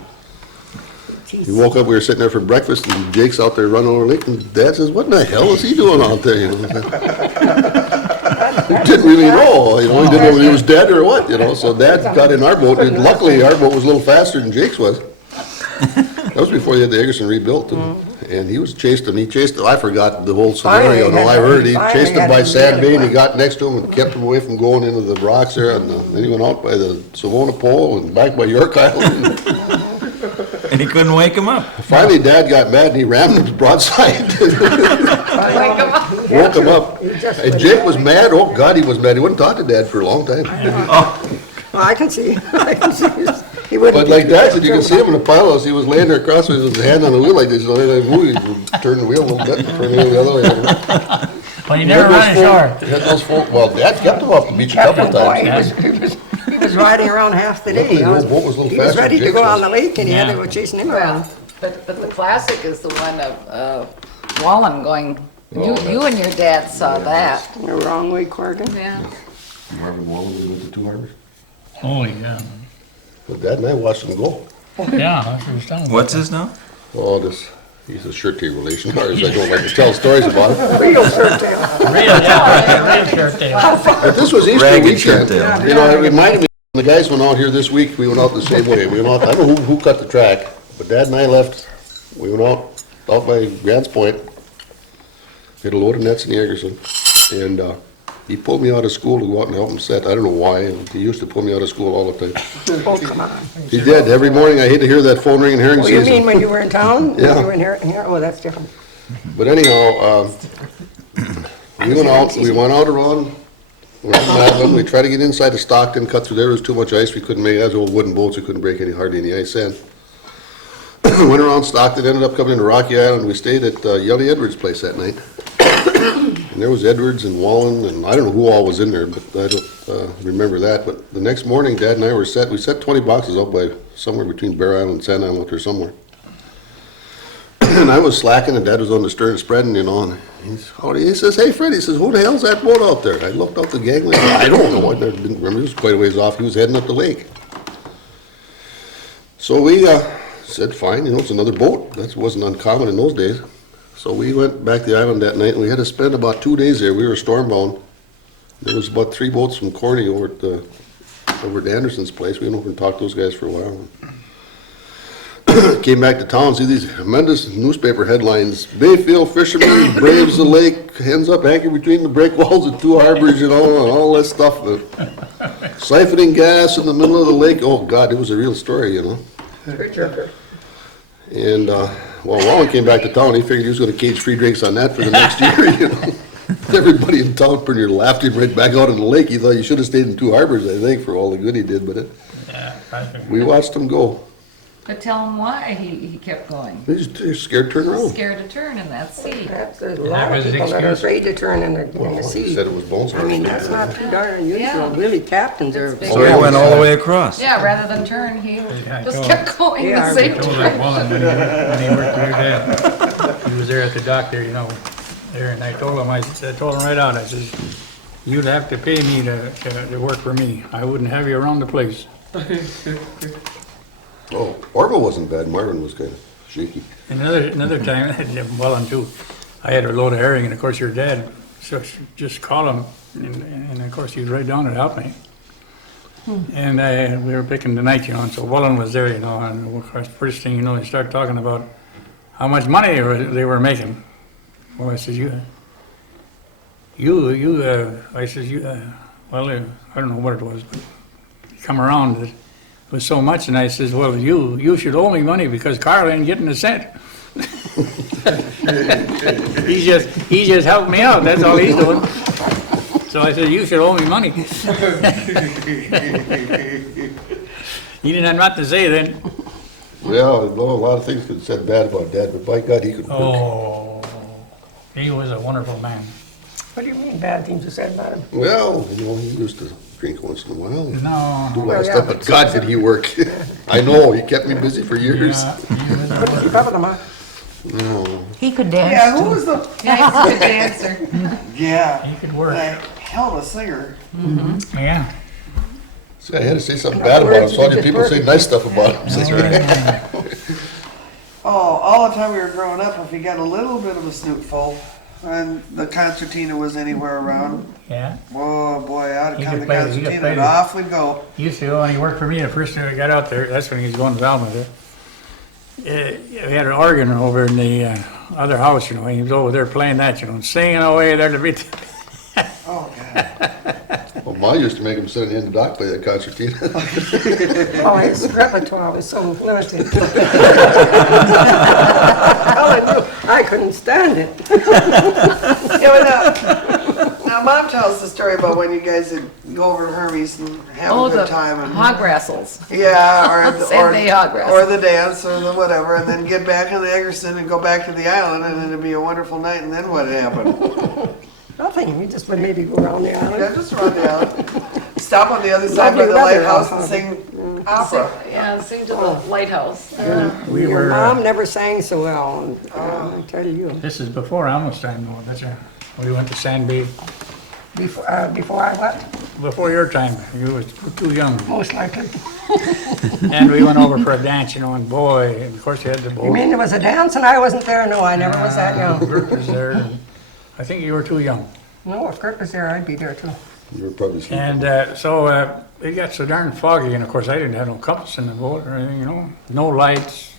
he woke up, we were sitting there for breakfast, and Jake's out there running over the lake, and Dad says, what in the hell is he doing out there? You know? didn't really know, you know, he didn't know if he was dead or what, you know, so Dad got in our boat, and luckily our boat was a little faster than Jake's was. That was before they had the Eggerson rebuilt, and he chased him, I forgot the whole scenario, no, I heard, he chased him by Sand Bay, and he got next to him and kept him away from going into the rocks there, and then he went out by the Savona Pole and back by York Island. And he couldn't wake him up. Finally, Dad got mad and he rammed him broadside. Woke him up. And Jake was mad, oh God, he was mad, he wouldn't talk to Dad for a long time. Well, I can see. He wouldn't. But like Dad said, you can see him in the pilot, he was laying there crossways with his hand on the wheel like this, and every time he moved, he'd turn the wheel a little bit, turn the wheel the other way. Well, you never run ashore. Well, Dad kept him off the beach a couple of times. He was riding around half the day. Luckily, the boat was a little He was faster ready than to go Jake's on the was. lake, and he had to go chasing him around. But the classic is the one of Wallen going, you and your dad saw that. The wrong way, Corrigan. Yeah. Marvin Wallen, we went to Two Harbors. Oh, yeah. But Dad and I watched him go. Yeah, that's what he's telling me. What's his now? Oh, he's a shirt-tail relation of ours, I don't like to tell stories about him. Real shirt tail. Real shirt tail. But this was Easter Ragged weekend. shirt-tail. You know, it reminded me, when the guys went out here this week, we went out the same way. We went out, I don't know who cut the track, but Dad and I left, we went out by Grants Point, hit a load of nets in the Eggerson, and he pulled me out of school to go out and help him set. I don't know why, he used to pull me out of school all the time. Oh, come on. He did, every morning, I hate to hear that phone ring in herring Oh, you mean season. when you were in town? When Yeah. you were in here? Oh, that's different. But anyhow, we went out around Madeline, we tried to get inside of Stockton, cut through there was too much ice, we couldn't make, as old wooden boats, we couldn't break hardly any ice in. Went around Stockton, ended up coming into Rocky Island, we stayed at Yelly Edwards' place that night. And there was Edwards and Wallen, and I don't know who all was in there, but I don't remember that. But the next morning, Dad and I we set 20 boxes out by somewhere between Bear Island and Sand Island out there somewhere. And I was slacking, and Dad was on the stern spreading, you know, and he says, hey, Fred, he says, who the hell's that boat out there? I looked up the gangway, I don't know, I didn't remember, it was quite a ways off, he was heading up the lake. So we said, fine, you know, it's another boat, that wasn't uncommon in those days. So we went back to the island that night, and we had to spend about 2 days there, we were stormbound. There was about 3 boats from Corny over at Anderson's place, we went over and talked to those guys for a while. Came back to town, see these tremendous newspaper headlines. Bayfield fisherman braves the lake, ends up anchored between the breakwalls of Two Harbors, you know, and all that stuff. Siphoning gas in the middle of the lake. Oh, God, it was a real story, you know. And, well, Wallen came back to town. He figured he was going to cage free drinks on that for the next year, you know. Everybody in town pretty near laughed him right back out in the lake. He thought he should have stayed in Two Harbors, I think, for all the good he did, but we watched him go. But tell him why he kept going. They're scared to turn around. Scared to turn in that sea. There's a lot was of his people that are excuse. afraid to turn in the He sea. said it was bones. I mean, that's not too darn unusual. Yeah. Really, captains are. big. So he went all the way across. Yeah, rather than turn, he I just told- kept going Yeah, the same Told direction. Wallen when he worked with your dad. He was there at the dock there, you know, there, and I told him right out, I says, you'd have to pay me to work for me. I wouldn't have you around the place. Oh, Orville wasn't bad. Marvin was kind of shaky. Another time, Wallen too, I had a load of herring, and of course your dad, so just call him, and of course he was right down to help me. And we were picking the night, you know, and so Wallen was there, you know, and of course, first thing you know, they start talking about how much money they were making. Well, I says, I says, well, I don't know what it was, but come around, it was so much, and I says, well, you should owe me money because Carl ain't getting a cent. He just helped me out, that's all he's doing. So I said, you should owe me money. He didn't have nothing to say then. Well, a lot of things could have said bad about Dad, but by God, he could work. Oh, he was a wonderful man. What do you mean, bad things you said about him? Well, you know, he used to drink once in a while. and No. Do a lot Well, of yeah, stuff, but God, did he work. I know, he kept me busy for years. Yeah, he was a What did you cover them, huh? No. He could dance. Yeah, who was the, Yeah, he's a good dancer. yeah, He could work. like, hell of a singer. Yeah. See, I had to say something bad about him, so all you people say nice stuff about him. That's right. Oh, all the time we were growing up, if he got a little bit of a snootful, and the concertina was anywhere around, Yeah. whoa, boy, out He to come could the play- he could concertina, play and the- off we'd go. He used to go, and he worked for me the first time I got out there. That's when he was going to Alma there. We had an organ over in the other house, you know. He was over there playing that, you know, and singing away there to beat. Oh, God. Well, Ma used to make him sit in the end of the dock play that concertina. Oh, his repertoire was so limited. I couldn't stand it. Yeah, but now Mom tells the story about when you guys would go over to Hermes and have Oh, a the good time. And, hog wrestles. yeah, or Same-day hog wrestle. or the dance or the whatever, and then get back in the Eggerson and go back to the island, and it'd be a wonderful night. And then what happened? Nothing, we just would maybe go around the island. Yeah, just run down, stop on the other side by Lovely the weather, lighthouse and huh? sing opera. Yeah, sing to the lighthouse. We Your were. mom never sang so well, and, I tell you. This is before Alma's time, though. That's we went to Sand Bay Before I what? before your time. You was too young. Most likely. And we went over for a dance, you know, and boy, and of course you had the boat. You mean there was a dance and I wasn't there? No, I never was that young. Bert was there. And I think you were too young. No, if Kurt was there, I'd be there too. You were probably sleeping. And so it got so darn foggy, and of course I didn't have no compass in the boat or anything, you know, no lights.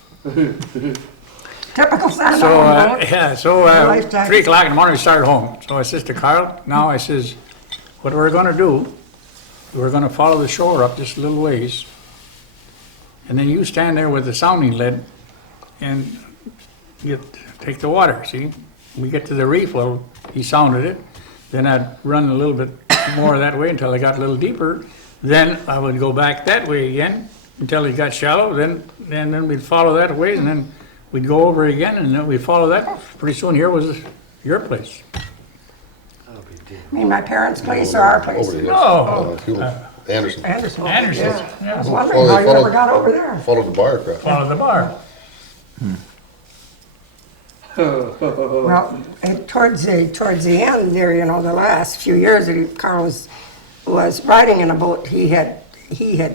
Typical Santa So Ana. yeah, so life jacket. 3 o'clock in the morning we started home. So I says to Carl, now I says, what we're gonna do, we're gonna follow the shore up just a little ways, and then you stand there with the sounding lead and take the water, see? We get to the reef, well, he sounded it, then I'd run a little bit more that way until I got a little deeper, then I would go back that way again until it got shallow, then we'd follow that way, and then we'd go over again, and then we'd follow that. Pretty soon here was your place. You mean my parents' place or our place? Over the hills. Oh. Anderson. Anderson. Anderson, Yeah. I yeah, was so wondering Oh, they how you followed- never got over there. Followed the bar across. follow the bar. Well, towards the end there, you know, the last few years that Carl was riding in a boat, he had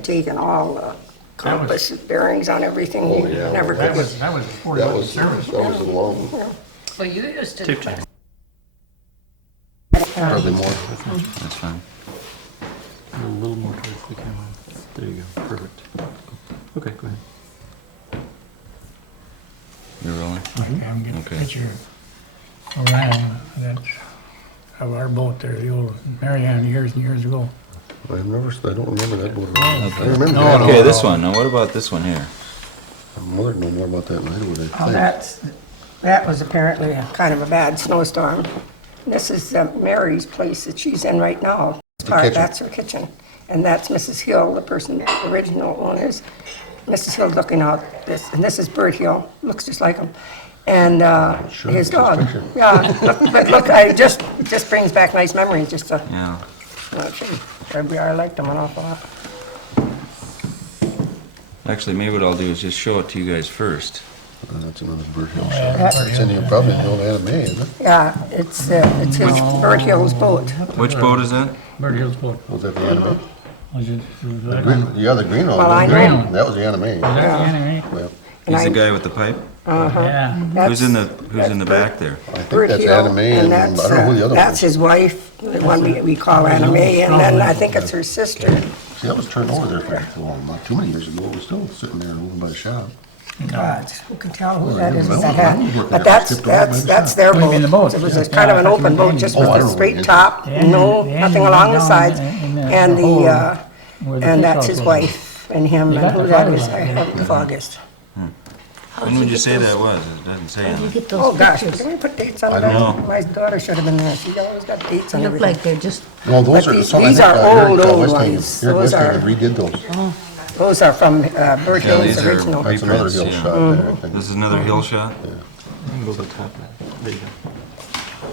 taken all the compass bearings on everything. Oh, He yeah. never That could was get. before That you went was, to service. that was a long, Well, you used to. probably more. That's fine. A little more towards the camera. There you go. Perfect. Okay, go ahead. You're rolling? Okay, I'm getting a Okay. picture around that, of our boat there, the old Marianne years and years ago. I don't remember that boat. I remember No, that. no. Okay, this one. Now what about this one here? My mother knew more about that than I do, I Oh, think. that was apparently a kind of a bad snowstorm. This is Mary's place that she's in right now. kitchen. That's her kitchen. And that's Mrs. Hill, the person, the original owners. Mrs. Hill looking out this, and this is Bert Hill, looks just like him. And Sure, his it's his dog. picture. Yeah, but look, it just brings back nice memories, just to, Yeah. I liked him an awful lot. Actually, maybe what I'll do is just show it to you guys first. That's another Bird Hill Yeah, shot. It's in the, probably in the old anime, isn't it? Yeah, it's his Bert Hill's boat. Which boat is that? Bird Hill's boat. Was that the anime? Was it that Green, one? yeah, the green one. Well, I know. That was the anime. Was that the anime? Well, He's the And guy with the pipe? Yeah. Who's in the back there? I think Bert that's Hill, anime, and I that's, don't know who the other one that's was. his wife, the one we call Anime, and then I think it's her sister. See, that was turned over there for, well, not too many years ago. It was still sitting there over by the shop. God, who can tell who that yeah, is that that was- had? I was working But there, I skipped over by the that's shop. their What do you mean the boat? boat. It was Yeah, a kind of an I thought you open meant boat, just the with engine. a Oh, I straight know. top, The engine- no, the nothing engine along the down sides. in the And hole the, where the and fish that's house his was. wife and him, You and got who the that photo is, of I it, yeah. haven't August. When would you say that was? It doesn't say on it. Oh, gosh, can we put dates on I that? don't know. My daughter should have been there, she always got dates on They look like everything. they're just, No, those But are, these- some, I these think, are Eric old Westing- ones. Eric Those Westing are- had redid those. Those are from Bert Yeah, Hill's these are original. That's another reprints, hill yeah. shot there, I think. This is another hill shot? You can go to the top of that. There you go.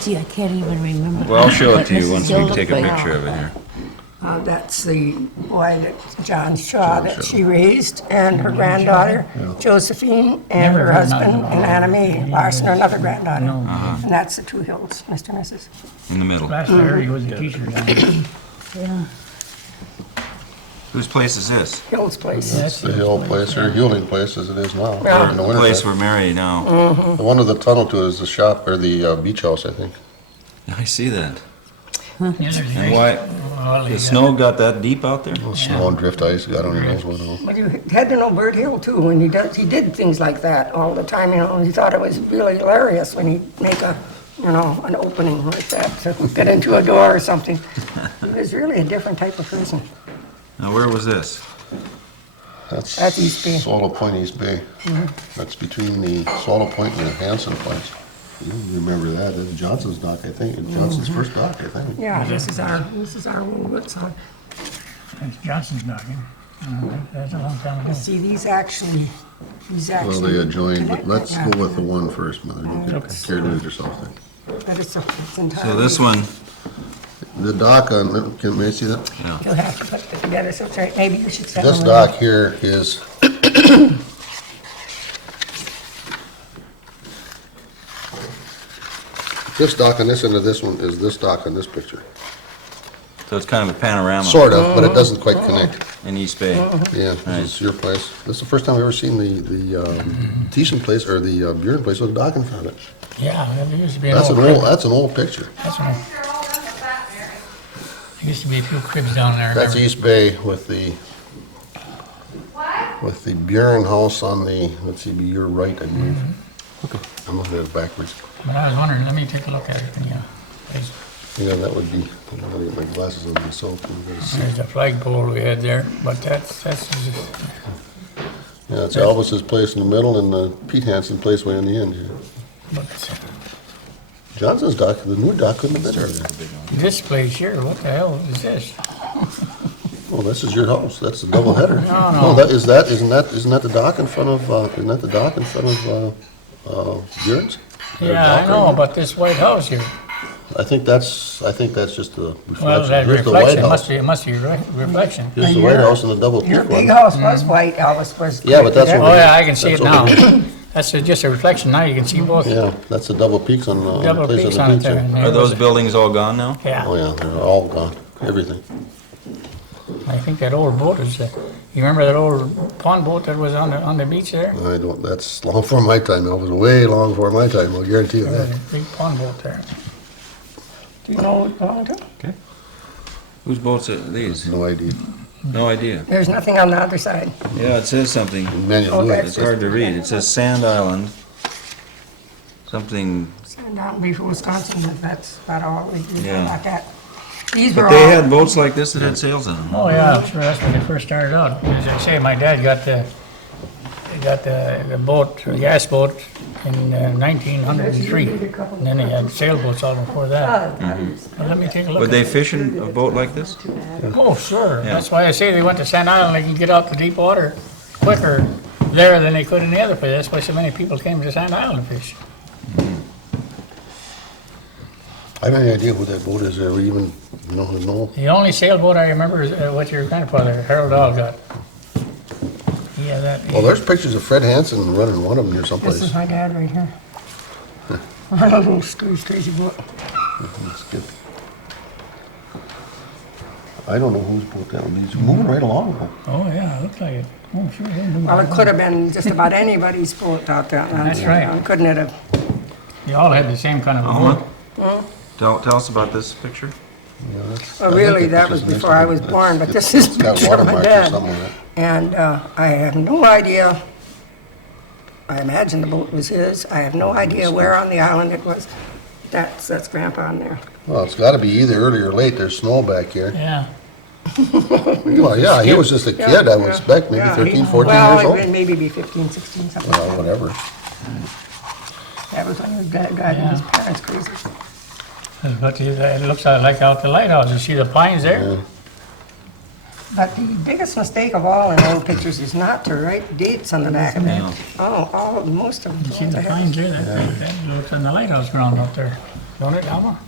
gee, I can't even remember. Well, I'll show it to what you Mrs. once Hill we take a looked like. picture of it here. That's the boy that John Shaw that she raised, and her granddaughter, Josephine, and Never her heard husband, nothing. and Anna Mae Larson, her another granddaughter. No. And that's the two hills, Mr. and Mrs. In the middle. Last year he was a teacher down there. Yeah. Whose place is this? Hill's place. It's the Hill place, or Hewling place as it is now. Yeah. or in the The place wintertime. we're married now. The one with the tunnel to it is the shop, or the beach house, I think. I see that. Yeah, there's And why, well, the snow got that deep out there? Snow and drift ice, God only knows what else. But you had to know Bert Hill too, when he did things like that all the time, you know, he thought it was really hilarious when he'd make an opening like that to get into a door or something. He was really a different type of person. Now, where was this? That's East Bay. Swallow Point, East Bay. That's between the Swallow Point and the Hanson place. You remember that, that's Johnson's dock, I think, Johnson's first dock, I think. Yeah, this is our little woods on. That's Johnson's knocking. That's a long time ago. See, these actually. Well, they adjoin, but let's connected, go with the one first, Mother, don't get carried away with yourself there. But it's entirely. So this one, The dock on, may I see that? You'll have to put it together, so it's right. Maybe you should set This them dock here is, this dock on this end of this one is this dock on this picture. so it's kind of a panorama. Sort of, but it doesn't quite connect. In East Bay. Yeah, this is your place. This is the first time I've ever seen the Thiessen place, or the Buren place with a dock in front of it. Yeah, there used to be That's an old picture. That's right. There used to be a few cribs down there. That's East Bay with the Buren house on the, let's see, be your right, I believe. Okay. I'm looking at it backwards. But I was wondering, let me take a look at it. Yeah. Yeah, that would be, I'm gonna get my glasses on myself. There's a flagpole we had there, but that's Yeah, it's Elvis's place in the middle and the Pete Hansen place way in the end here. but Johnson's dock, the new dock couldn't have been there. this place here, what the hell is this? Oh, this is your house, that's the double header. No. Isn't that the dock in front of, Buren's? Yeah, I know, but this white house here. I think that's just the Well, reflection. that Here's the White reflection, House. it must be reflection. Here's the White House and the double Your peak big one. house was white, Elvis was. Yeah, but that's Oh, what- yeah, I can see it That's now. over That's just a reflection, now you can see both. Yeah, that's the double peaks on the Double place peaks on on the it beach. there. Yeah. and there Are those was- buildings all gone now? Oh, Yeah, yeah, they're all gone, everything. I think that old boat is, you remember that old pond boat that was on the beach there? I don't, that's long before my time, Elvis, way long before my time, I'll guarantee you There was that. a big pond boat there. Do you know what it belonged to? Whose boats are these? No idea. No idea. There's nothing on the other side. Yeah, it says something. Manuel Okay. Lewis. It's hard to read. It says Sand Island. Something, Down Bayfield, Wisconsin, but that's about all we did Yeah. about that. These were but they all, had boats like this that had sails on them. Oh, yeah, sure, that's when they first started out. As I say, my dad got the boat, the gas boat in 1903. And then they had sailboats all before that. But let me take a look Would at they it. fish in a boat like this? Oh, sure. Yeah. That's why I say they went to Sand Island, they can get out to deep water quicker there than they could in the other place. That's why so many people came to Sand Island to fish. I have any idea who that boat is, or even, no. The only sailboat I remember is what your grandfather, Harold Dahl, got. Yeah, that. Well, there's pictures of Fred Hansen running one of them here this someplace. is my dad right here. A little crazy boat. That's good. I don't know whose boat that one is, moving right along though. Oh, yeah, it looks like it. Oh, sure. it didn't do Well, it that. could have been just about anybody's boat out there. That's right. Couldn't it have? They all had the same kind of a Alma? boat. Tell us about this picture. Yeah, that's- Well, I really, think that it's was just before I was nice. born, but It's- this is It's got picture of my watermarks or dad. something like that. And I have no idea. I imagine the boat was his. I have no idea where on the island it was. That's Grandpa on there. Well, it's gotta be either early or late, there's snow back here. Yeah. Well, yeah, he was just a kid, I would expect, maybe Yeah, 13, he- 14 years Well, old. it would maybe be 15, 16, something Well, like that. whatever. That was when he was driving his parents crazy. But it looks like out the lighthouse. You see the pines there? But the biggest mistake of all in old pictures is not to write dates on the back of it. Yeah. Oh, most of them. You see the pines there? That looks on the lighthouse ground up there. Don't it, Alma?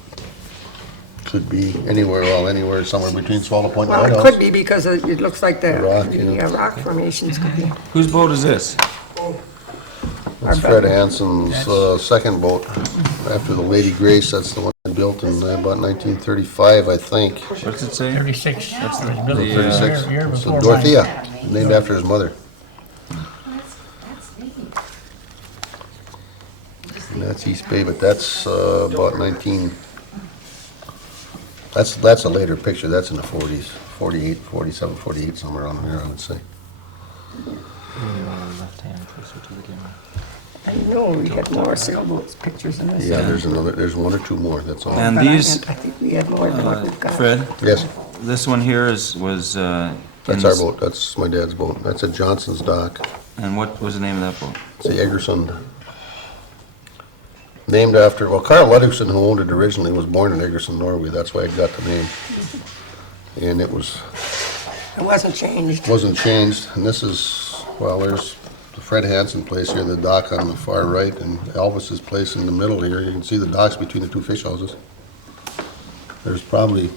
Could be anywhere, somewhere between Swallow Point and Well, it Lighthouse. could be because it looks like the Rock, the, yeah. rock formations could be. Whose boat is this? That's Fred Hansen's second boat. after the Lady Grace. That's the one I built in about 1935, I think. What's it say? 36. That's the- built a 36. year It's before mine. Dorothea, named after his mother. And that's East Bay, but that's about 19... That's a later picture. That's in the 40s. 48, 47, 48, somewhere around there, I would say. Left hand closer to the camera. I know we had more sailboats pictures in this. Yeah, there's one or two more, that's all. And But I these, think we had more than what we've got. Fred, Yes, this one here was, that's our boat. That's my dad's boat. That's at Johnson's dock. And what was the name of that boat? It's the Eggerson. Named after, well, Carl Ludvigsen, who owned it originally, was born in Eggerson, Norway. That's why it got the name. And it Wasn't changed. wasn't changed. And this is, well, there's the Fred Hanson place here, the dock on the far right, and Elvis's place in the middle here. You can see the docks between the two fish houses. There's probably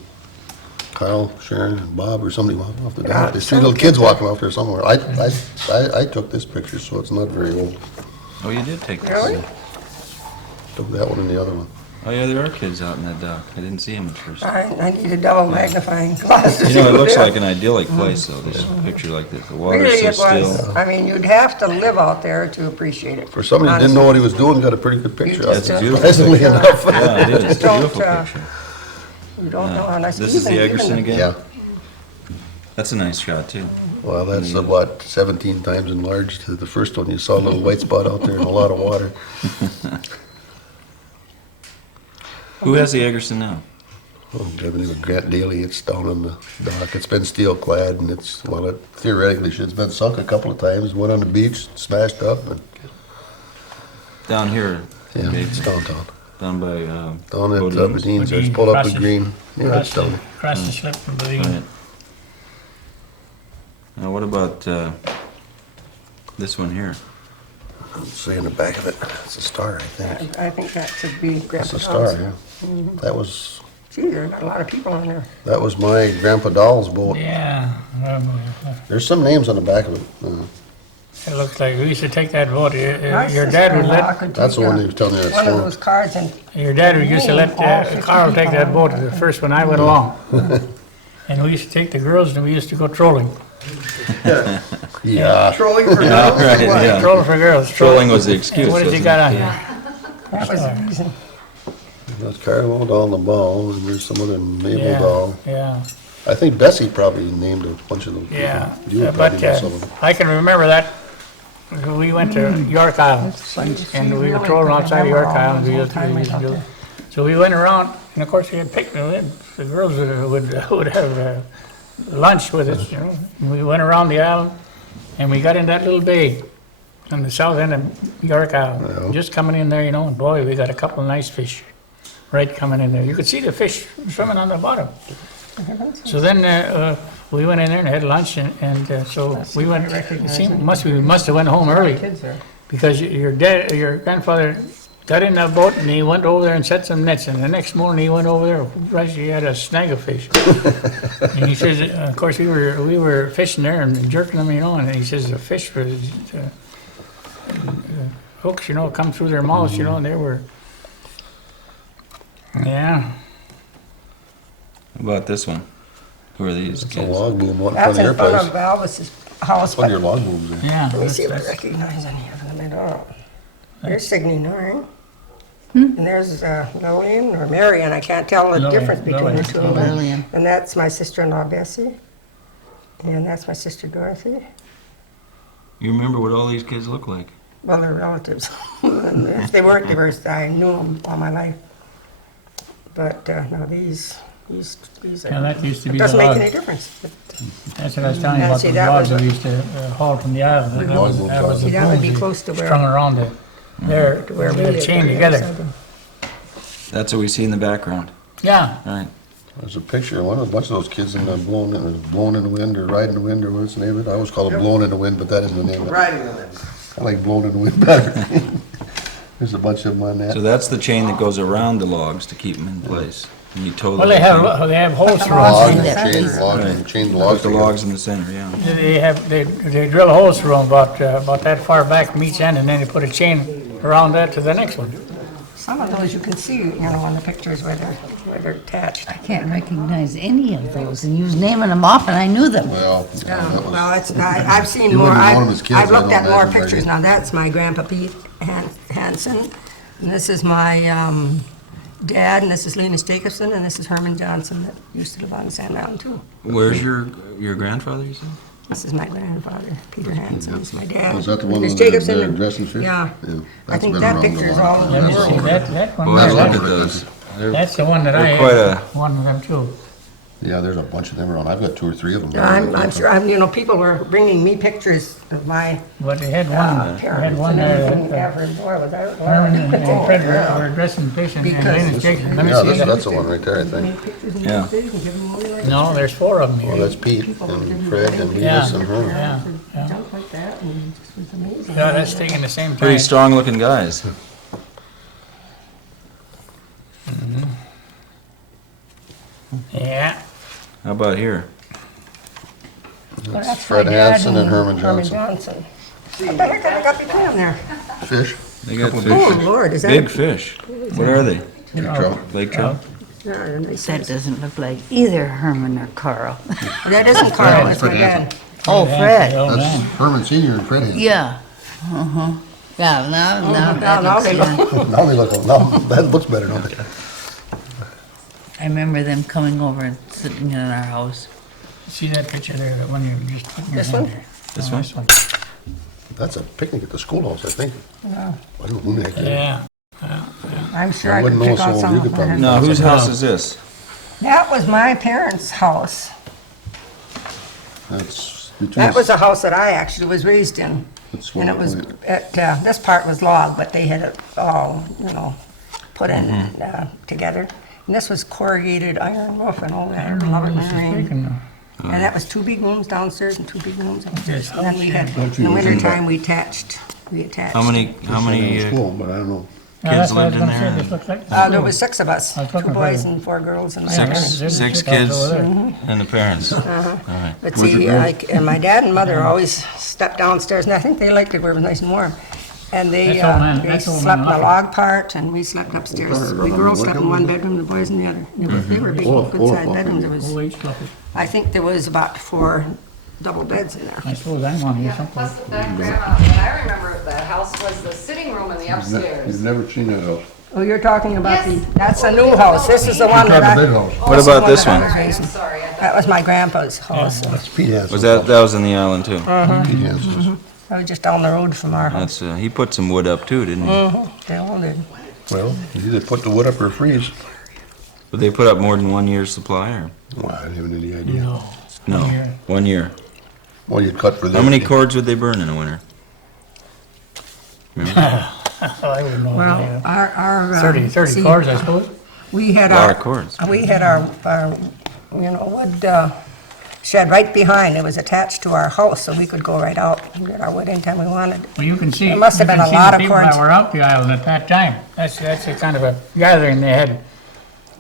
Kyle, Sharon, and Bob, or somebody walking off the dock. There's three little kids walking off there somewhere. I took this picture, so it's not very old. Oh, you did take this. Really? Took that one and the other one. Oh, yeah, there are kids out in that dock. I didn't see them at first. I need a double magnifying glass. to You know, see it looks what like an idyllic place, though, this picture like this. The water's Really, so it was. still. I mean, you'd have to live out there to appreciate it. For somebody who didn't know what he was doing, got a pretty good picture. You just That's a don't- beautiful Surprisingly picture. enough. Yeah, it is. It's a Don't, beautiful picture. You don't know unless. This is the even Eggerson again? Yeah, That's a nice shot, too. well, that's about 17 times enlarged to the first one. You saw a little white spot out there and a lot of water. Who has the Eggerson now? Oh, I believe with Grant Daly, it's down on the dock. It's been steel clad and it's, well, it theoretically should. It's been sunk a couple of times, went on the beach, smashed up, and, Down here. yeah, okay, it's downtown. Down by, Down at Bodine's. Bedine's, there's pull up the Across green. Yeah, it's down. Across the slip from the. Right. Now, what about, this one here? See in the back of it, it's a star, I think. I think that should be It's Grandpa a star, Dahl's. yeah. Gee, there's a lot of people on there. That was my Grandpa Dahl's boat. Yeah, There's some names on the back of it. it looks like, we used to take that boat, your My dad would sister-in-law let, could That's the take one a- that was telling me that One of story. those cards and your dad used to let Carl take that boat, the first one I went along. And we used to take the girls and we used to go trolling. Yeah, Trolling for Yeah, dogs? right, yeah. Trolling for girls. Trolling was the excuse, What did you wasn't got it? on here? that was the reason. that's Carlo Dahl the Ball, and there's some other Mabel Yeah, Dahl. yeah, I think Bessie probably named a bunch of those people. yeah. You would But probably know some of them. I can remember that, we went to York Island, and we were trolling outside of York Island. We used to do. So we went around, and of course we had picnic, the girls would have lunch with us, you know. And we went around the island, and we got in that little bay on the south end of York Island. Yeah. Just coming in there, you know, and boy, we got a couple of nice fish right coming in there. You could see the fish swimming on the bottom. So then we went in there and had lunch, and so we went. It seemed we must have went home early because your grandfather got in that boat and he went over there and set some nets. And the next morning he went over there, right, he had a snag of fish. And he says, of course we were fishing there and jerking them, you know. And he says the fish was hooks, you know, come through their mouths, you know, and they were. Yeah. How about this one? Who are these It's a kids? log boom out in front That's of your in front place. of Elvis's house. One of But your log booms there. Yeah. let me see if I that's- recognize any of them at all. There's Signe Norring. And there's Lillian or Marion. I can't tell the Lillian, difference between the two of them. Lillian. And that's my sister-in-law Bessie. And that's my sister Dorothy. You remember what all these kids look like? Well, they're relatives. And if they weren't, I knew them all my life. But no, these Yeah, that used to it be the doesn't make log. any difference. But That's what I was telling you about See, those that logs was- that we used to haul from the island. That was See, the that would be booms close to where. strung around there, to where we we had a lived chain on the together. other side. That's what we see in the background. Yeah, Right. There's a picture of a bunch of those kids in the blown in the wind or riding the wind or what's the name of it? I always call it blown in the wind, but that isn't the name of it. Riding on it. I like blown in the wind better. There's a bunch of them on that. So that's the chain that goes around the logs to keep them in place. And you tow well, the they whole have holes through Logs, them. chain logs, Right. chain thing. logs. Put the logs in the center, yeah. They drill holes through them about that far back from each end, and then they put a chain around that to the next one. some of those you can see, you know, on the pictures where they're attached. I can't recognize any of those, and you was naming them off, and I knew them. Well, Yeah, that was- well, I've seen You more, wouldn't have known him as kids, I've looked I at don't more imagine, pictures. right? Now, that's my Grandpa Pete Hanson, and this is my dad, and this is Linus Jacobson, and this is Herman Johnson that used to live on Sand Mountain too. Where's your grandfather, you said? This is my grandfather, Peter Hanson, this is my dad. Was that the one Linus with the Jacobson. dressing fish? Yeah. I That's think been that around a picture is while. all over Let the me see, world. that one, Well, I look there, at those. that's the one that I They're quite a- had, one of them too. Yeah, there's a bunch of them around. I've got 2 or 3 of them. Yeah, I'm sure, you know, people were bringing me pictures of my But they had one, they had parents one and there, everything. that, Ever, boy, was I Herman and Fred Oh, were dressing fish and Because- Linus Jacobson. Let me Yeah, see that. that's the one right there, I think. Yeah. No, there's 4 of them Well, here. that's Pete and Fred and Yeah, Venus and Herman. yeah. Junk like that, and it just was amazing. Yeah, that's taken the same Pretty time. strong-looking guys. Yeah, How about here? Well, that's Fred my dad Hanson and Herman Herman Johnson. Johnson. What the heck have I got between them there? Fish, They got Oh, fish. Lord, is that? Big fish. What are they? big trout. Lake trout? Yeah, and they said- That doesn't look like either Herman or Carl. That isn't Carl, it's my dad. Oh, Fred. Oh, That's man. Herman Senior and Fred Hanson. Yeah, yeah, now that Now looks, they look, Now they look, now that looks better, don't it? I remember them coming over and sitting in our house. See that picture there, that one you just put in your This hand one? there? This Oh, one? This one. That's a picnic at the schoolhouse, I think. I don't know who the heck it is. Yeah. I'm sure I I could wouldn't know, pick out so some you of could probably- them. No, whose house is this? That was my parents' house. That's between. That was a house that I actually was raised in. That's And what it was, I- this part was log, but they had it all, you know, put in together. And this was corrugated iron roof and all that. I love it, Marine. Speaking of, And that was 2 big rooms downstairs and 2 big rooms upstairs. Yes, And then we had, Don't in you the know wintertime, we attached. How many School, but I don't know. yeah, kids that's what I was lived in gonna say, there? this looks like. There was 6 of us, I was 2 looking for boys you. and 4 girls and my Six. parents. There's Six the house kids. over there. And the parents? All right. But see, and my dad and mother always stepped downstairs, and I think they liked it where it was nice and warm. And they That's old slept man in the Lucky. log part, and we slept upstairs. We girls slept in one bedroom, the boys in the other. They were big, good-sized bedrooms. There was, Old age fluffy. I think there was about 4 double beds in there. I suppose I'm on here someplace. Plus the back grandma, and I remember the house was the sitting room in the You've upstairs. never seen that house. Oh, you're talking about the, Yes. that's a new house. This is the one that Not the big I. house. What about this All one? right, I'm sorry. I thought- That was my grandpa's house. That's Pete Hanson. Was that was in the island too? Pete Hanson's. That was just down the road from our house. That's, he put some wood up too, didn't he? They all did. Well, you either put the wood up or freeze. But they put up more than 1 year's supply or? Well, I don't have any idea. No. No, 1 year. Well, you'd cut for this. How many cords would they burn in a winter? I wouldn't know. Well, Yeah. our. 30 see, cars, I suppose. We had A lot our. of cords. We had our, you know, wood shed right behind. It was attached to our house, so we could go right out and get our wood anytime we wanted. Well, you can see. There must have you been can a see lot the of people cords. that were out the island at that time. That's a kind of a gathering they had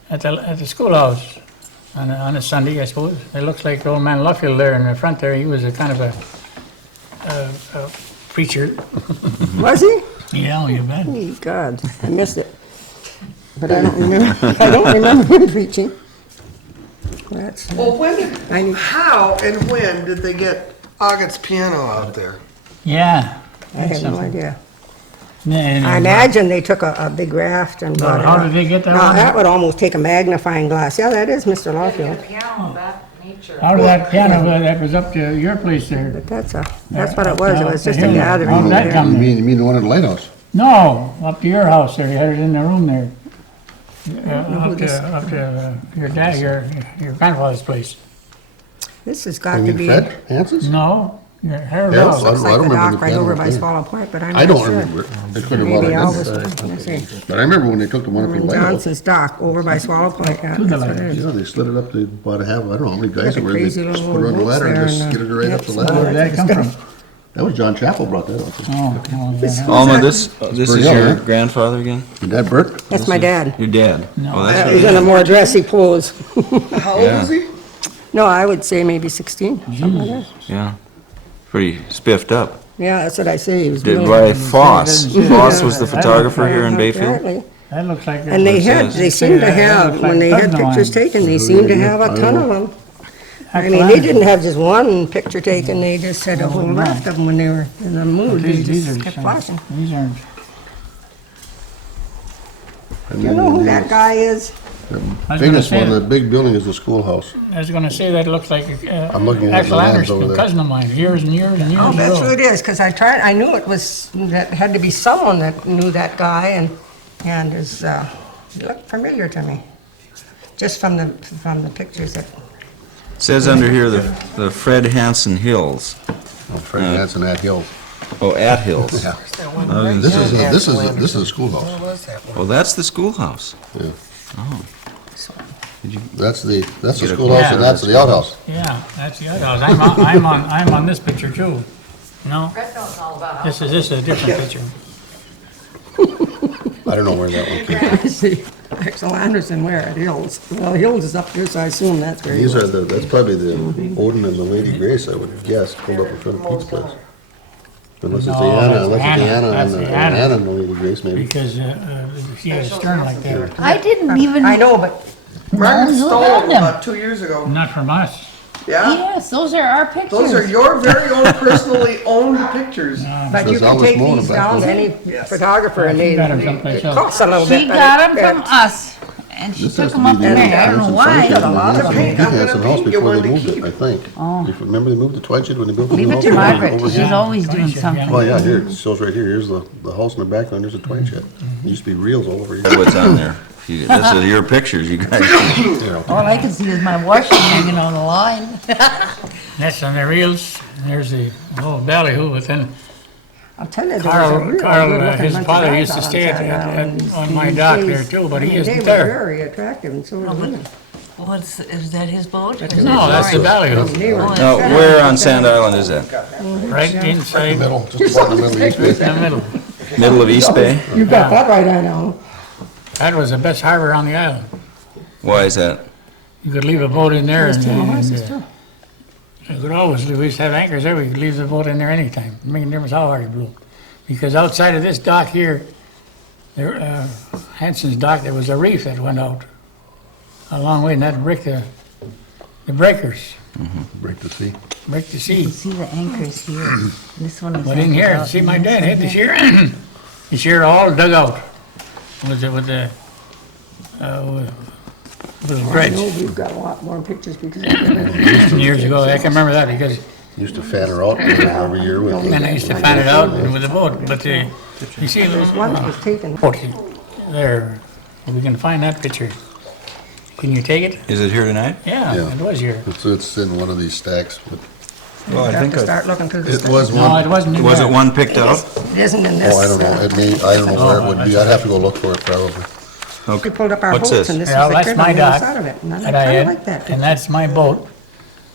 at the schoolhouse on a Sunday, I suppose. It looks like old man Luffield there in the front there. He was a kind of a preacher. Was he? Yeah, you bet. Oh, God, I missed it. But I don't remember, I don't remember him preaching. That's, Well, I need- how and when did they get Agat's piano out there? Yeah. I have no idea. Yeah, I imagine they took a big raft and brought it How up. did they get that Now, one? that would almost take a magnifying glass. Yeah, that is Mr. Yeah, Lawfield. the piano of that nature. How did that piano that was up to your place there? But that's what it was. It was just a How gathering did that there. come? You mean the one at the Lighthouse? No, up to your house there. You had it in the room there. Up this- to your dad, your grandfather's place. This has I got to mean be. Fred Hanson's? No, your Harold Yeah, House. I Looks don't like the remember dock the right piano over by thing. Swallow Point, but I'm I not don't sure. remember. It could have Maybe well Elvis been. was, let me see. But I remember when they took the one up in the Lighthouse. Johnson's dock over by Swallow Point. Yeah, To the that's what it Lighthouse. is. Yeah, they slid it up to about a half, I don't know how many guys Got there the were. They crazy just little put it on the boats ladder and there just and, skidded right up the hips Where ladder. did that come from? That was John Chappell brought that up. Oh, yeah. Alma, this pretty is young, your huh? grandfather again? Your dad Bert? That's my dad. Your dad? No. Oh, that's He's what in a more dressy pose. How old Yeah. was he? No, I would say maybe 16. something like that. Yeah. Pretty spiffed up. Yeah, that's what I say. He was Did real- by Foss. Foss was the photographer here in Bayfield? Apparently. That looks like. And they seem to have, when they had pictures taken, they seem to have a ton of them. I mean, they didn't have just one picture taken, they just had a whole raft of them when they were in the mood, they just kept flashing. These are, You know who that guy is? Biggest one, the big building is the schoolhouse. I was gonna say that looks like I'm looking at the Axel lands Anderson, over a there. cousin of mine, years and years and years Oh, that's who ago. it is, because I knew it was, that had to be someone that knew that guy, and is, he looked familiar to me, just from the pictures that, It says under here the Fred Hanson Hills. Oh, Fred Hanson at Hill. Oh, at Hills. Yeah. Oh, This is a schoolhouse. Oh, that's the schoolhouse. Yeah. Oh. That's the Get a schoolhouse picture and that's of the this. outhouse. Yeah, that's the other house. I'm on this picture too. No, Brett knows all about this is a different picture. I don't know where that one came from. I see, Axel Anderson where at Hills. Well, Hills is up here, so I assume that's where he These are was. that's probably the Odin and the Lady Grace, I would have guessed, pulled up in front of Pete's place. Unless it's the No, Anna, that's unless it's the Anna. Anna That's and the the Anna. Anna and the Lady Grace, maybe. Because she had a stern like that. I didn't even. I know, but Margaret who stole had them them? about 2 years ago. Not from us. Yeah? Yes, those are our pictures. Those are your very own personally owned pictures. But you Says can Elvis take Margarite these Moe down to back any photographer and She got 'em it someplace else. costs a little bit. She but got it- them from us, and she This took has to them be up the in there. I don't know Hanson why. Furniture, Got a lot of the paint. I'm Hanson gonna house paint you before one they to moved it, keep. I think. Oh. If you remember they moved the Twine Shed when they built the Leave new it house? to Margaret. over She's here. always doing something. Oh, yeah, here, it shows right here, here's the house in the background, there's a Twine Shed. There used to be reels all over here. What's on there? This is your pictures, you guys. You know. All I can see is my washing hanging on the line. That's on the reels. And there's the old ballyhoo, but then I'll tell you, there was a Carl, real Carl, good-looking his bunch of father guys used to out stay on Staten Island. on my dock there These too, but he days, isn't They were there. very attractive, and so were the women. Is that his boat? No, that's the ballyhoo, They were- Now, where on Sand Island is that? right inside, Middle, just about in the middle of East Bay. in the middle. Middle of East Bay? You got that right, I know. That was the best harbor on the island. Why is that? You could leave a boat in there and, Horses, too. you could always, we used to have anchors there, we could leave the boat in there anytime, making a difference how hard it blew. Because outside of this dock here, there, Hanson's dock, there was a reef that went out a long way, and that'd break the breakers, Break the sea. break the You sea. can see the anchors here. This one is. But in here, anchored see, out my in dad this had the one. shear, the shear all dug out with the I dredge. know we've got a lot more pictures because Years ago, I can remember that because Used to fan her out every year with then I used to fan it out with the boat, but you see, there's one was taken. there, we can find that picture. Can you take it? Is it here tonight? Yeah, Yeah. it was here. It's in one of these stacks, but Well, I Have think to I- start looking through the it stuff. was No, one. it wasn't in Was it there. one picked out? It isn't in this. Oh, I don't know, I don't know where it would be, I'd have to go look for it probably. We Okay. pulled up our What's boats this? and this is Yeah, the that's crib my on the dock other side of it. And I that I kinda had, like that and picture. that's my boat,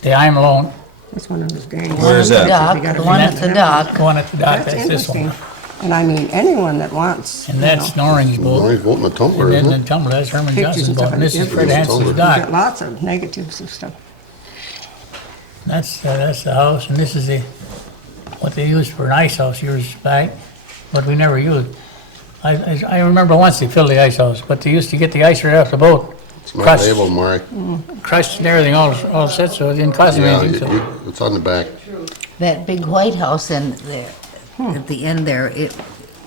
the I'm alone. This one was gang. Where is The that? dock, the one at the dock. The one at the dock, That's that's this interesting. one. And I mean, anyone that wants, And you that's know, an orange boat. Orange boat and a tumbler, And then isn't the it? tumbler, that's Herman pictures Johnson's and boat, stuff. and this is and Fred it's Hanson's older. you get dock. lots of negatives of stuff. That's the house, and this is what they used for an ice house years back, but we never used. I remember once they filled the ice house, but they used to get the ice right off the boat, It's not crushed, labeled, Mark. crushed and everything, all set, so it didn't cost them Yeah, anything, so. it's on the back. That big white house in there, at the end there,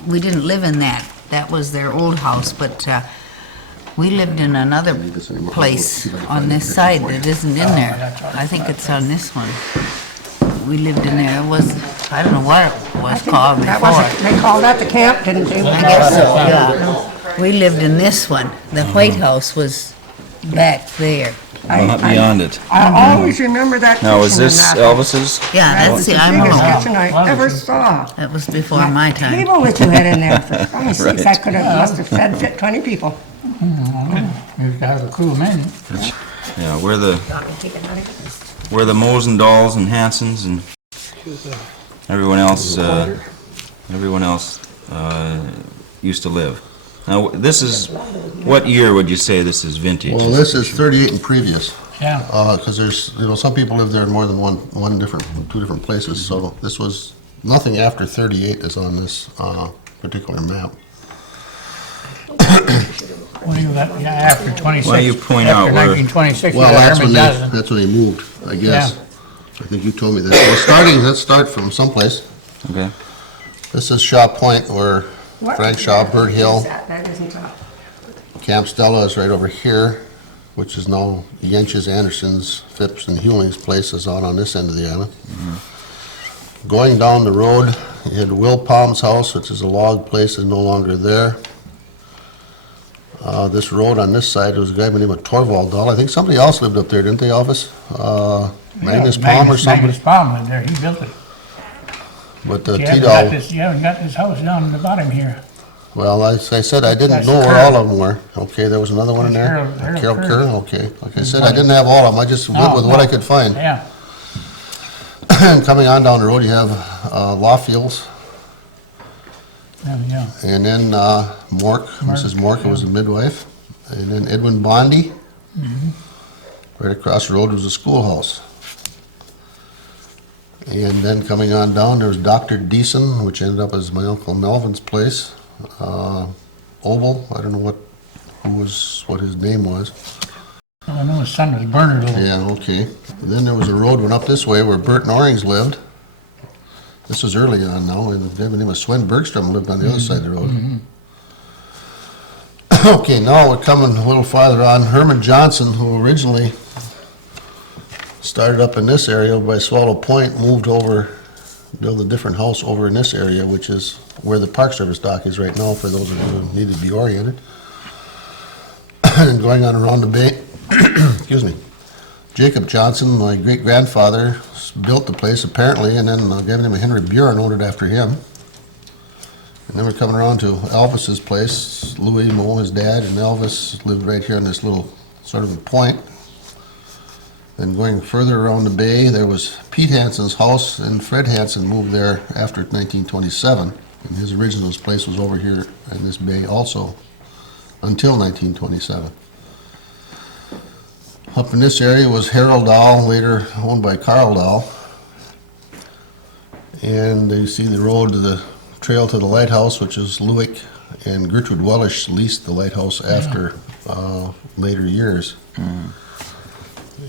we didn't live in that. That was their old house, but we lived in another place on this side that isn't in there. I think it's on this one. We lived in there. It was, I don't know what it was called That was, before. they called that the camp, didn't they? I guess so, yeah. We lived in this one. The White House was back there. Not beyond it. I always remember that Now, kitchen is this and that. Elvis's? Yeah, That that's was the the I'm biggest alone. kitchen I ever saw. That was before my That time. table that you had in there, for Christ's sakes, Right. I could have, must have fed fit 20 people. You used to have a crew of men. Yeah, we're the Moes and Dahls and Hansons and everyone else used to live. Now, this is, what year would you say this is vintage? Well, this is 38 and previous, Yeah, because there's, some people live there in more than two different places, so this was, nothing after 38 is on this particular map. When you got, yeah, after 26. Why you point out After where- 1926, you Well, got that's when Herman Johnson. that's when he moved, I guess. I think you told me that. Let's start from someplace. Okay. This is Shaw Point where Frank Shaw, Bird Hill, That isn't, Camp Stella is right over here, which is now Yench's, Anderson's, Phipps, and Hewling's places out on this end of the island. Going down the road, you had Will Palm's house, which is a log place, is no longer there. This road on this side, there was a guy by the name of Torvald Dahl. I think somebody else lived up there, didn't they, Elvis? Magnus Palm or something? Magnus Palm lived there, he built it. But You T. haven't Dahl, got this, you haven't got this house down in the bottom here. well, as I said, I didn't That's know where Curran. all of them were. Okay, there was another one in there? That's Harold Carol Curran. Curran, okay. Like I said, I didn't have all of them, I just went with what I could find. Yeah, And coming on down the road, you have Lawfields, there we go. and then Mork, Mrs. Mork was a midwife, and then Edwin Bondi. Right across the road was a schoolhouse. And then coming on down, there was Dr. Deason, which ended up as my Uncle Melvin's place. Oval, I don't know what his name was. Well, I know his son was Bernard Little. Yeah, okay. And then there was a road went up this way where Bert Norings lived. This was early on now, and the guy by the name of Sven Bergstrom lived on the other side of the road. Okay, now we're coming a little farther on. Herman Johnson, who originally started up in this area by Swallow Point, moved over, built a different house over in this area, which is where the Park Service dock is right now, for those of you who need to be oriented. And going on around the bay, excuse me, Jacob Johnson, my great-grandfather, built the place apparently, and then a guy named Henry Buren owned it after him. And then we're coming around to Elvis's place. Louis Moe, his dad, and Elvis lived right here on this little sort of a point. Then going further around the bay, there was Pete Hanson's house, and Fred Hanson moved there after 1927. And his original place was over here in this bay also, until 1927. Up in this area was Harold Dahl, later owned by Carl Dahl. And you see the road to the trail to the Lighthouse, which is Lewick, and Gertrude Wellish leased the Lighthouse after later years.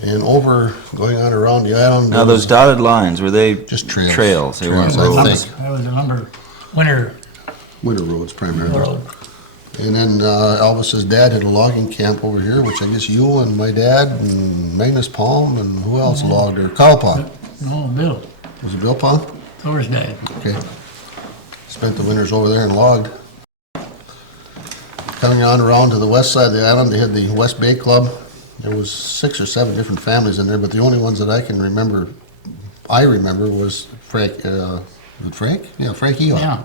And over, going on around the island. Now, those dotted lines, were they Just trails. trails? They weren't Trails, I roads? think. That was a lumber, winter Winter roads primarily. road. And then Elvis's dad had a logging camp over here, which I guess you and my dad and Magnus Palm and who else logged there? Carl Palm. No, Bill, Was it Bill Palm? Thor's dad. Okay. Spent the winters over there and logged. Coming on around to the west side of the island, they had the West Bay Club. There was 6 or 7 different families in there, but the only ones that I remember was Frank, Frank? Yeah, Frank Eon. Yeah,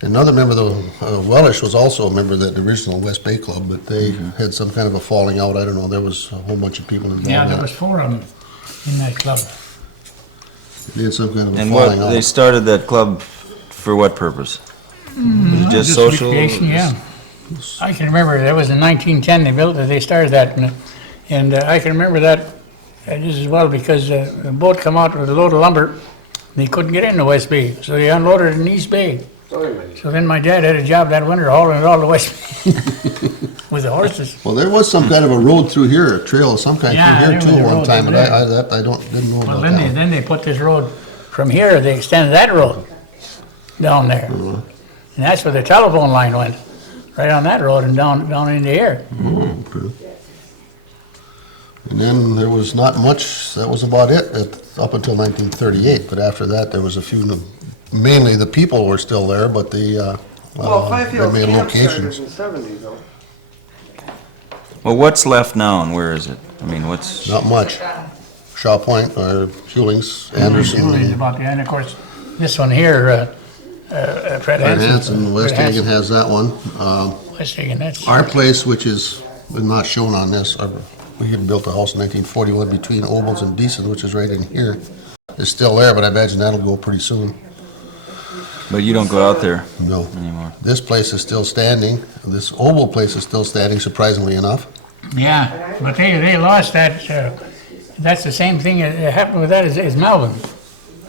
Another member of the Wellish was also a member of that original West Bay Club, but they had some kind of a falling out. I don't know. There was a whole bunch of people involved. yeah, in there that. was 4 of them in that club. They had some kind of a And falling what, they out. started that club for what purpose? Was it just social? Recreation, yeah. I can remember, that was in 1910 they built it, they started that, and I can remember that just as well, because the boat come out with a load of lumber, they couldn't get into West Bay, so they unloaded it in East Bay. So then my dad had a job that winter hauling it all to West Bay with the horses. Well, there was some kind of a road through here, a trail of some kind Yeah, through here there was too a one road time, over but there. I didn't know Well, about then that. they put this road from here, they extended that road down there. And that's where the telephone line went, right on that road and down into here. Okay. And then there was not much, that was about it up until 1938, but after that there was a few, mainly the people were still there, but the, Well, they Byfield made Camp started locations. in the 70s though. Well, what's left now and where is it? I mean, what's, Not much. Shaw Point, or Hewlings, Anderson, Usually and about the end, of course, this one here, Fred Fred Hanson. Hanson, West Fred Hagen Hanson. has that one. West Hagen, that's, Our place, which is not shown on this, we had built a house in 1941 between Obels and Deason, which is right in here. It's still there, but I imagine that'll go pretty soon. but you don't go out there No. anymore. This place is still standing. This Obel place is still standing, surprisingly enough. yeah, but they lost that, that's the same thing that happened with that as Melvin.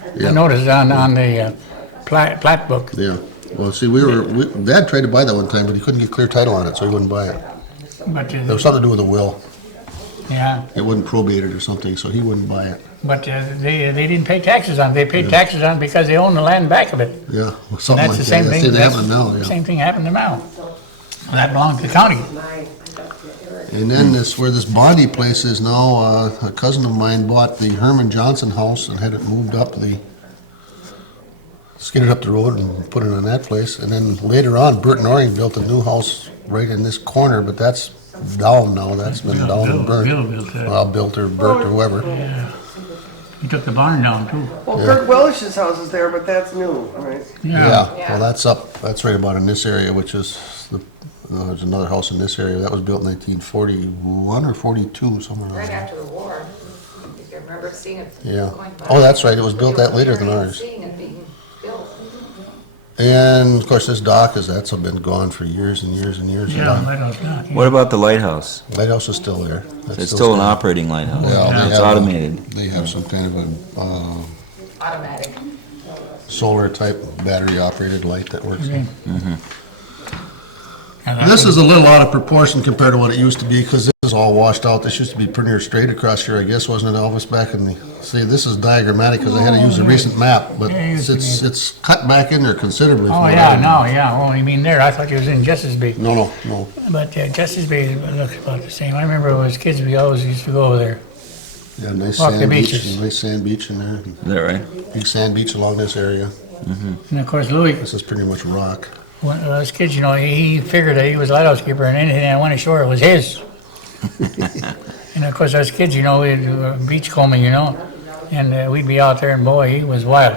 I Yeah. noticed on the plat book. Yeah. Well, see, Dad tried to buy that one time, but he couldn't get clear title on it, so he wouldn't buy it. But, There was something to do with the will. yeah, It wasn't probated or something, so he wouldn't buy it. but they didn't pay taxes on it. They paid taxes on it because they own the land back of it. Yeah, And something that's like the same that. thing. That's that's happening now, the yeah. Same thing happened to Mao. That belonged to the county. And then where this Bondi place is now, a cousin of mine bought the Herman Johnson house and had it moved up skidded up the road and put it on that place. And then later on, Bert Noring built a new house right in this corner, but that's down now. That's been down and burnt. Bill built that. Well, built or Bert or whoever. Yeah. He took the barn down too. Well, Kirk Wellish's house is there, but that's new, right? Yeah, well, that's right about in this area, which is, there's another house in this area. That was built in 1941 or 42, somewhere around Right there. after the war. I remember seeing it Yeah. going by. Oh, that's right, it was built that later than ours. Seeing it being built. And of course, this dock that's been gone for years and years and years. Yeah, Lighthouse not. What about the lighthouse? Lighthouse is still there. That's It's still an standing. operating lighthouse. Yeah, they It's have automated. They have some kind of a Automatic. solar type battery operated light that works. Okay. And This that is a little out of proportion compared to what it used to be, because this is all washed out. This used to be pretty near straight across here, I guess, wasn't it, Elvis, back in the, see, this is diagrammatic, because I had to use a recent map, but Yeah, it used to be. it's cut back in there considerably. from Oh, what yeah, I- no, yeah, well, you mean there, I thought it was in Justice Bay. No. But Justice Bay looks about the same. I remember when I was kids, we always used to go over there. Yeah, nice Walk the sand beach, beaches. nice sand beach in there. Is that right? Big sand beach along this area. And of course, Louis, This is pretty much rock. when I was kids, you know, he figured that he was lighthouse keeper and anything that went ashore was his. And of course, as kids, you know, we'd do beach combing, you know, and we'd be out there and boy, he was wild.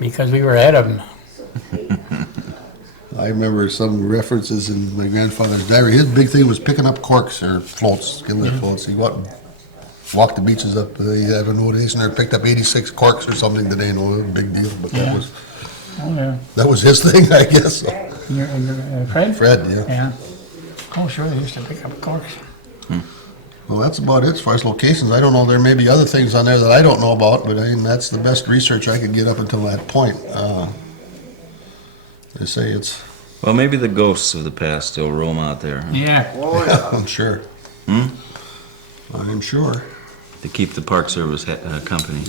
Because we were ahead of him. I remember some references in my grandfather's diary. His big thing was picking up corks or floats, inlet floats. He walked the beaches up. He had a notation there, picked up 86 corks or something today. No big deal, but Yeah. Oh, yeah. that was his thing, I guess. Fred? Fred, yeah. Yeah. Oh, sure, they used to pick up corks. Well, that's about it as far as locations. I don't know. There may be other things on there that I don't know about, but I mean that's the best research I could get up until that point. They say it's. Well, maybe the ghosts of the past still roam out there Yeah. I'm sure. I'm sure. to keep the Park Service company.